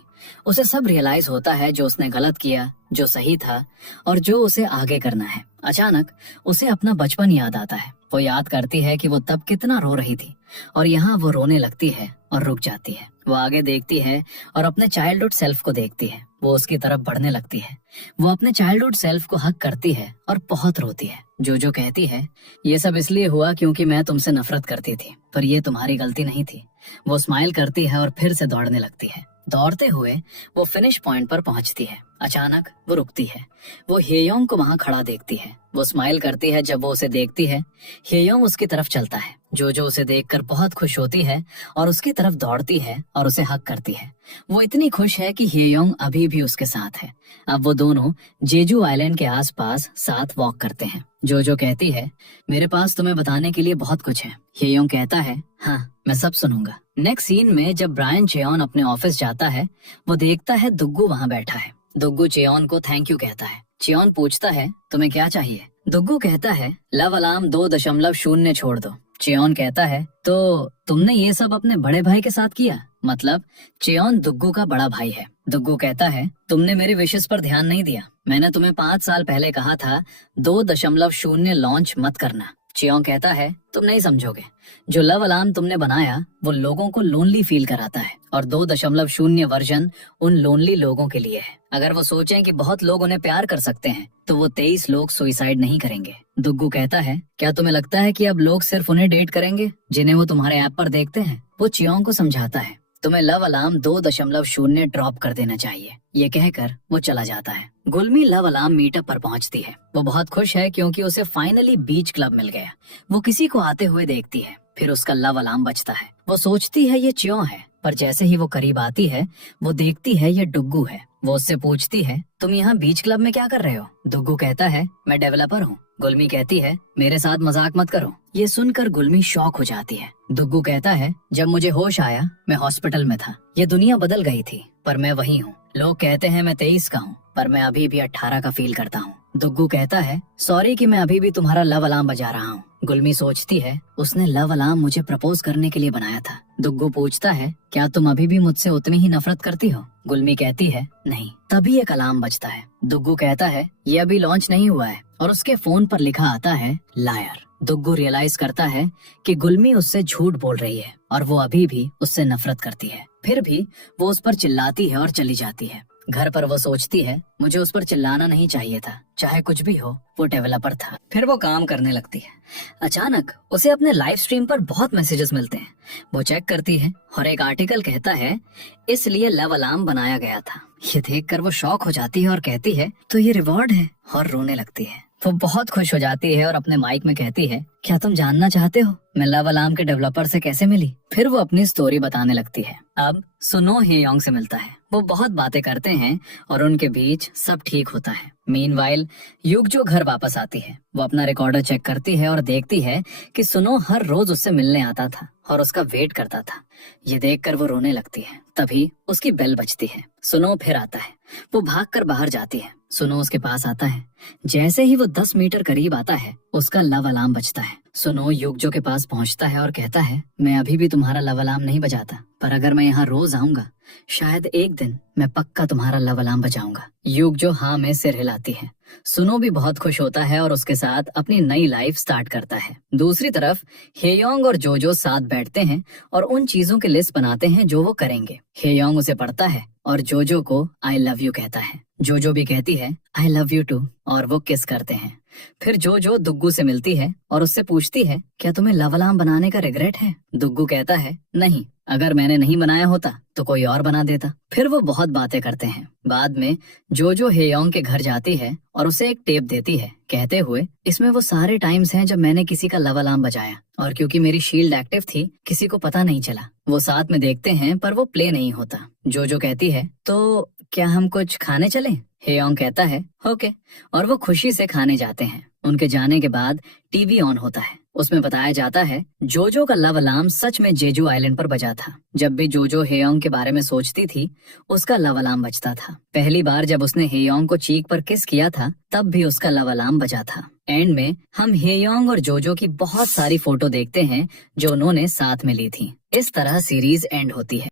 उसे सब रियलाइज होता है जो उसने गलत किया, जो सही था और जो उसे आगे करना है। अचानक उसे अपना बचपन याद आता है। वो याद करती है कि वो तब कितना रो रही थी और यहाँ वो रोने लगती है और रुक जाती है। वो आगे देखती है और अपने चाइल्डहुड सेल्फ को देखती है। वो उसकी तरफ बढ़ने लगती है। वो अपने चाइल्डहुड सेल्फ को हक करती है और बहुत रोती है। जोजो कहती है ये सब इसलिए हुआ क्योंकि मैं तुमसे नफरत करती थी, पर ये तुम्हारी गलती नहीं थी। वो स्माइल करती है और फिर से दौड़ने लगती है। दौड़ते हुए वो फिनिश पॉइंट पर पहुंचती है। अचानक वो रुकती है। वो हेयोंग को वहां खड़ा देखती है। वो स्माइल करती है जब वो उसे देखती है। हेयोंग उसकी तरफ चलता है। जोजो उसे देखकर बहुत खुश होती है और उसकी तरफ दौड़ती है और उसे हक करती है। वो इतनी खुश है कि हेयोंग अभी भी उसके साथ है। अब वो दोनों जेजू आइलैंड के आसपास साथ वॉक करते हैं। जोजो कहती है मेरे पास तुम्हें बताने के लिए बहुत कुछ है। हेयोंग कहता है हाँ, मैं सब सुनूंगा। नेक्स्ट सीन में जब ब्रायन चेयोन अपने ऑफिस जाता है, वो देखता है दुग्गू वहाँ बैठा है। दुग्गू चेयोन को थैंक यू कहता है। चेयोन पूछता है तुम्हें क्या चाहिए? दुग्गू कहता है लव अलार्म 2.0 छोड़ दो। चेयोन कहता है तो तुमने ये सब अपने बड़े भाई के साथ किया? मतलब चेयोन दुग्गू का बड़ा भाई है। दुग्गू कहता है तुमने मेरी विशेष पर ध्यान नहीं दिया। मैंने तुम्हें 5 साल पहले कहा था 2.0 लॉन्च मत करना। चियोंग कहता है तुम नहीं समझोगे। जो लव अलार्म तुमने बनाया वो लोगों को लोनली फील कराता है और 2.0 वर्जन उन लोनली लोगों के लिए है। अगर वो सोचें कि बहुत लोग उन्हें प्यार कर सकते हैं तो वो 23 लोग सुइसाइड नहीं करेंगे। दुग्गू कहता है क्या तुम्हें लगता है कि अब लोग सिर्फ उन्हें डेट करेंगे जिन्हें वो तुम्हारे ऐप पर देखते हैं? वो चियोंग को समझाता है तुम्हें लव अलार्म 2.0 ड्रॉप कर देना चाहिए। ये कहकर वो चला जाता है। गुलमी लव अलार्म मीटअप पर पहुंचती है। वो बहुत खुश है क्योंकि उसे फाइनली बीच क्लब मिल गया। वो किसी को आते हुए देखती है, फिर उसका लव अलार्म बजता है। वो सोचती है ये चियों है, पर जैसे ही वो करीब आती है वो देखती है ये डुग्गू है। वो उससे पूछती है तुम यहाँ बीच क्लब में क्या कर रहे हो? दुग्गू कहता है मैं डेवलपर हूँ। गुलमी कहती है मेरे साथ मजाक मत करो। ये सुनकर गुलमी शॉक हो जाती है। दुग्गू कहता है जब मुझे होश आया मैं हॉस्पिटल में था। ये दुनिया बदल गई थी पर मैं वही हूँ। लोग कहते हैं मैं 23 का हूँ पर मैं अभी भी 18 का फील करता हूँ। दुग्गू कहता है सॉरी कि मैं अभी भी तुम्हारा लव अलार्म बजा रहा हूँ। गुलमी सोचती है उसने लव अलार्म मुझे प्रपोज करने के लिए बनाया था। दुग्गू पूछता है क्या तुम अभी भी मुझसे उतनी ही नफरत करती हो? गुलमी कहती है नहीं। तभी एक अलार्म बजता है। दुग्गू कहता है ये अभी लॉन्च नहीं हुआ है और उसके फोन पर लिखा आता है लायर। दुग्गू रियलाइज करता है कि गुलमी उससे झूठ बोल रही है और वो अभी भी उससे नफरत करती है। फिर भी वो उस पर चिल्लाती है और चली जाती है। घर पर वो सोचती है मुझे उस पर चिल्लाना नहीं चाहिए था, चाहे कुछ भी हो वो डेवलपर था। फिर वो काम करने लगती है। अचानक उसे अपने लाइव स्ट्रीम पर बहुत मैसेजेस मिलते हैं। वो चेक करती है और एक आर्टिकल कहता है इसलिए लव अलार्म बनाया गया था। ये देखकर वो शॉक हो जाती है और कहती है तो ये रिवॉर्ड है, और रोने लगती है। वो बहुत खुश हो जाती है और अपने माइक में कहती है क्या तुम जानना चाहते हो मैं लव अलार्म के डेवलपर से कैसे मिली। फिर वो अपनी स्टोरी बताने लगती है। अब सुनो हेयोंग से मिलता है। वो बहुत बातें करते हैं और उनके बीच सब ठीक होता है। मीनवाइल युगजो घर वापस आती है। वो अपना रिकॉर्डर चेक करती है और देखती है कि सुनो हर रोज उससे मिलने आता था और उसका वेट करता था। ये देखकर वो रोने लगती है। तभी उसकी बेल बजती है। सुनो फिर आता है। वो भागकर बाहर जाती है। सुनो उसके पास आता है। जैसे ही वो 10 मीटर करीब आता है उसका लव अलार्म बजता है। सुनो युगजो के पास पहुंचता है और कहता है मैं अभी भी तुम्हारा लव अलार्म नहीं बजाता, पर अगर मैं यहाँ रोज आऊंगा शायद एक दिन मैं पक्का तुम्हारा लव अलार्म बजाऊंगा। युगजो हाँ में सिर हिलाती है। सुनो भी बहुत खुश होता है और उसके साथ अपनी नई लाइफ स्टार्ट करता है। दूसरी तरफ हेयोंग और जोजो साथ बैठते हैं और उन चीजों की लिस्ट बनाते हैं जो वो करेंगे। हेयोंग उसे पढ़ता है और जोजो को आई लव यू कहता है। जोजो भी कहती है आई लव यू टू, और वो किस करते हैं। फिर जोजो दुग्गू से मिलती है और उससे पूछती है क्या तुम्हें लव अलार्म बनाने का रिग्रेट है। दुग्गू कहता है नहीं, अगर मैंने नहीं बनाया होता तो कोई और बना देता। फिर वो बहुत बातें करते हैं। बाद में जोजो हेयोंग के घर जाती है और उसे एक टेप देती है कहते हुए इसमें वो सारे टाइम्स हैं जब मैंने किसी का लव अलार्म बजाया, और क्योंकि मेरी शील्ड एक्टिव थी किसी को पता नहीं चला। वो साथ में देखते हैं पर वो प्ले नहीं होता। जोजो कहती है तो क्या हम कुछ खाने चलें? हेयोंग कहता है ओके, और वो खुशी से खाने जाते हैं। उनके जाने के बाद टीवी ऑन होता है। उसमें बताया जाता है जोजो का लव अलार्म सच में जेजू आइलैंड पर बजा था। जब भी जोजो हेयोंग के बारे में सोचती थी उसका लव अलार्म बजता था। पहली बार जब उसने हेयोंग को चीक पर किस किया था तब भी उसका लव अलार्म बजा था। एंड में हम हेयोंग और जोजो की बहुत सारी फोटो देखते हैं जो उन्होंने साथ में ली थी। इस तरह सीरीज एंड होती है।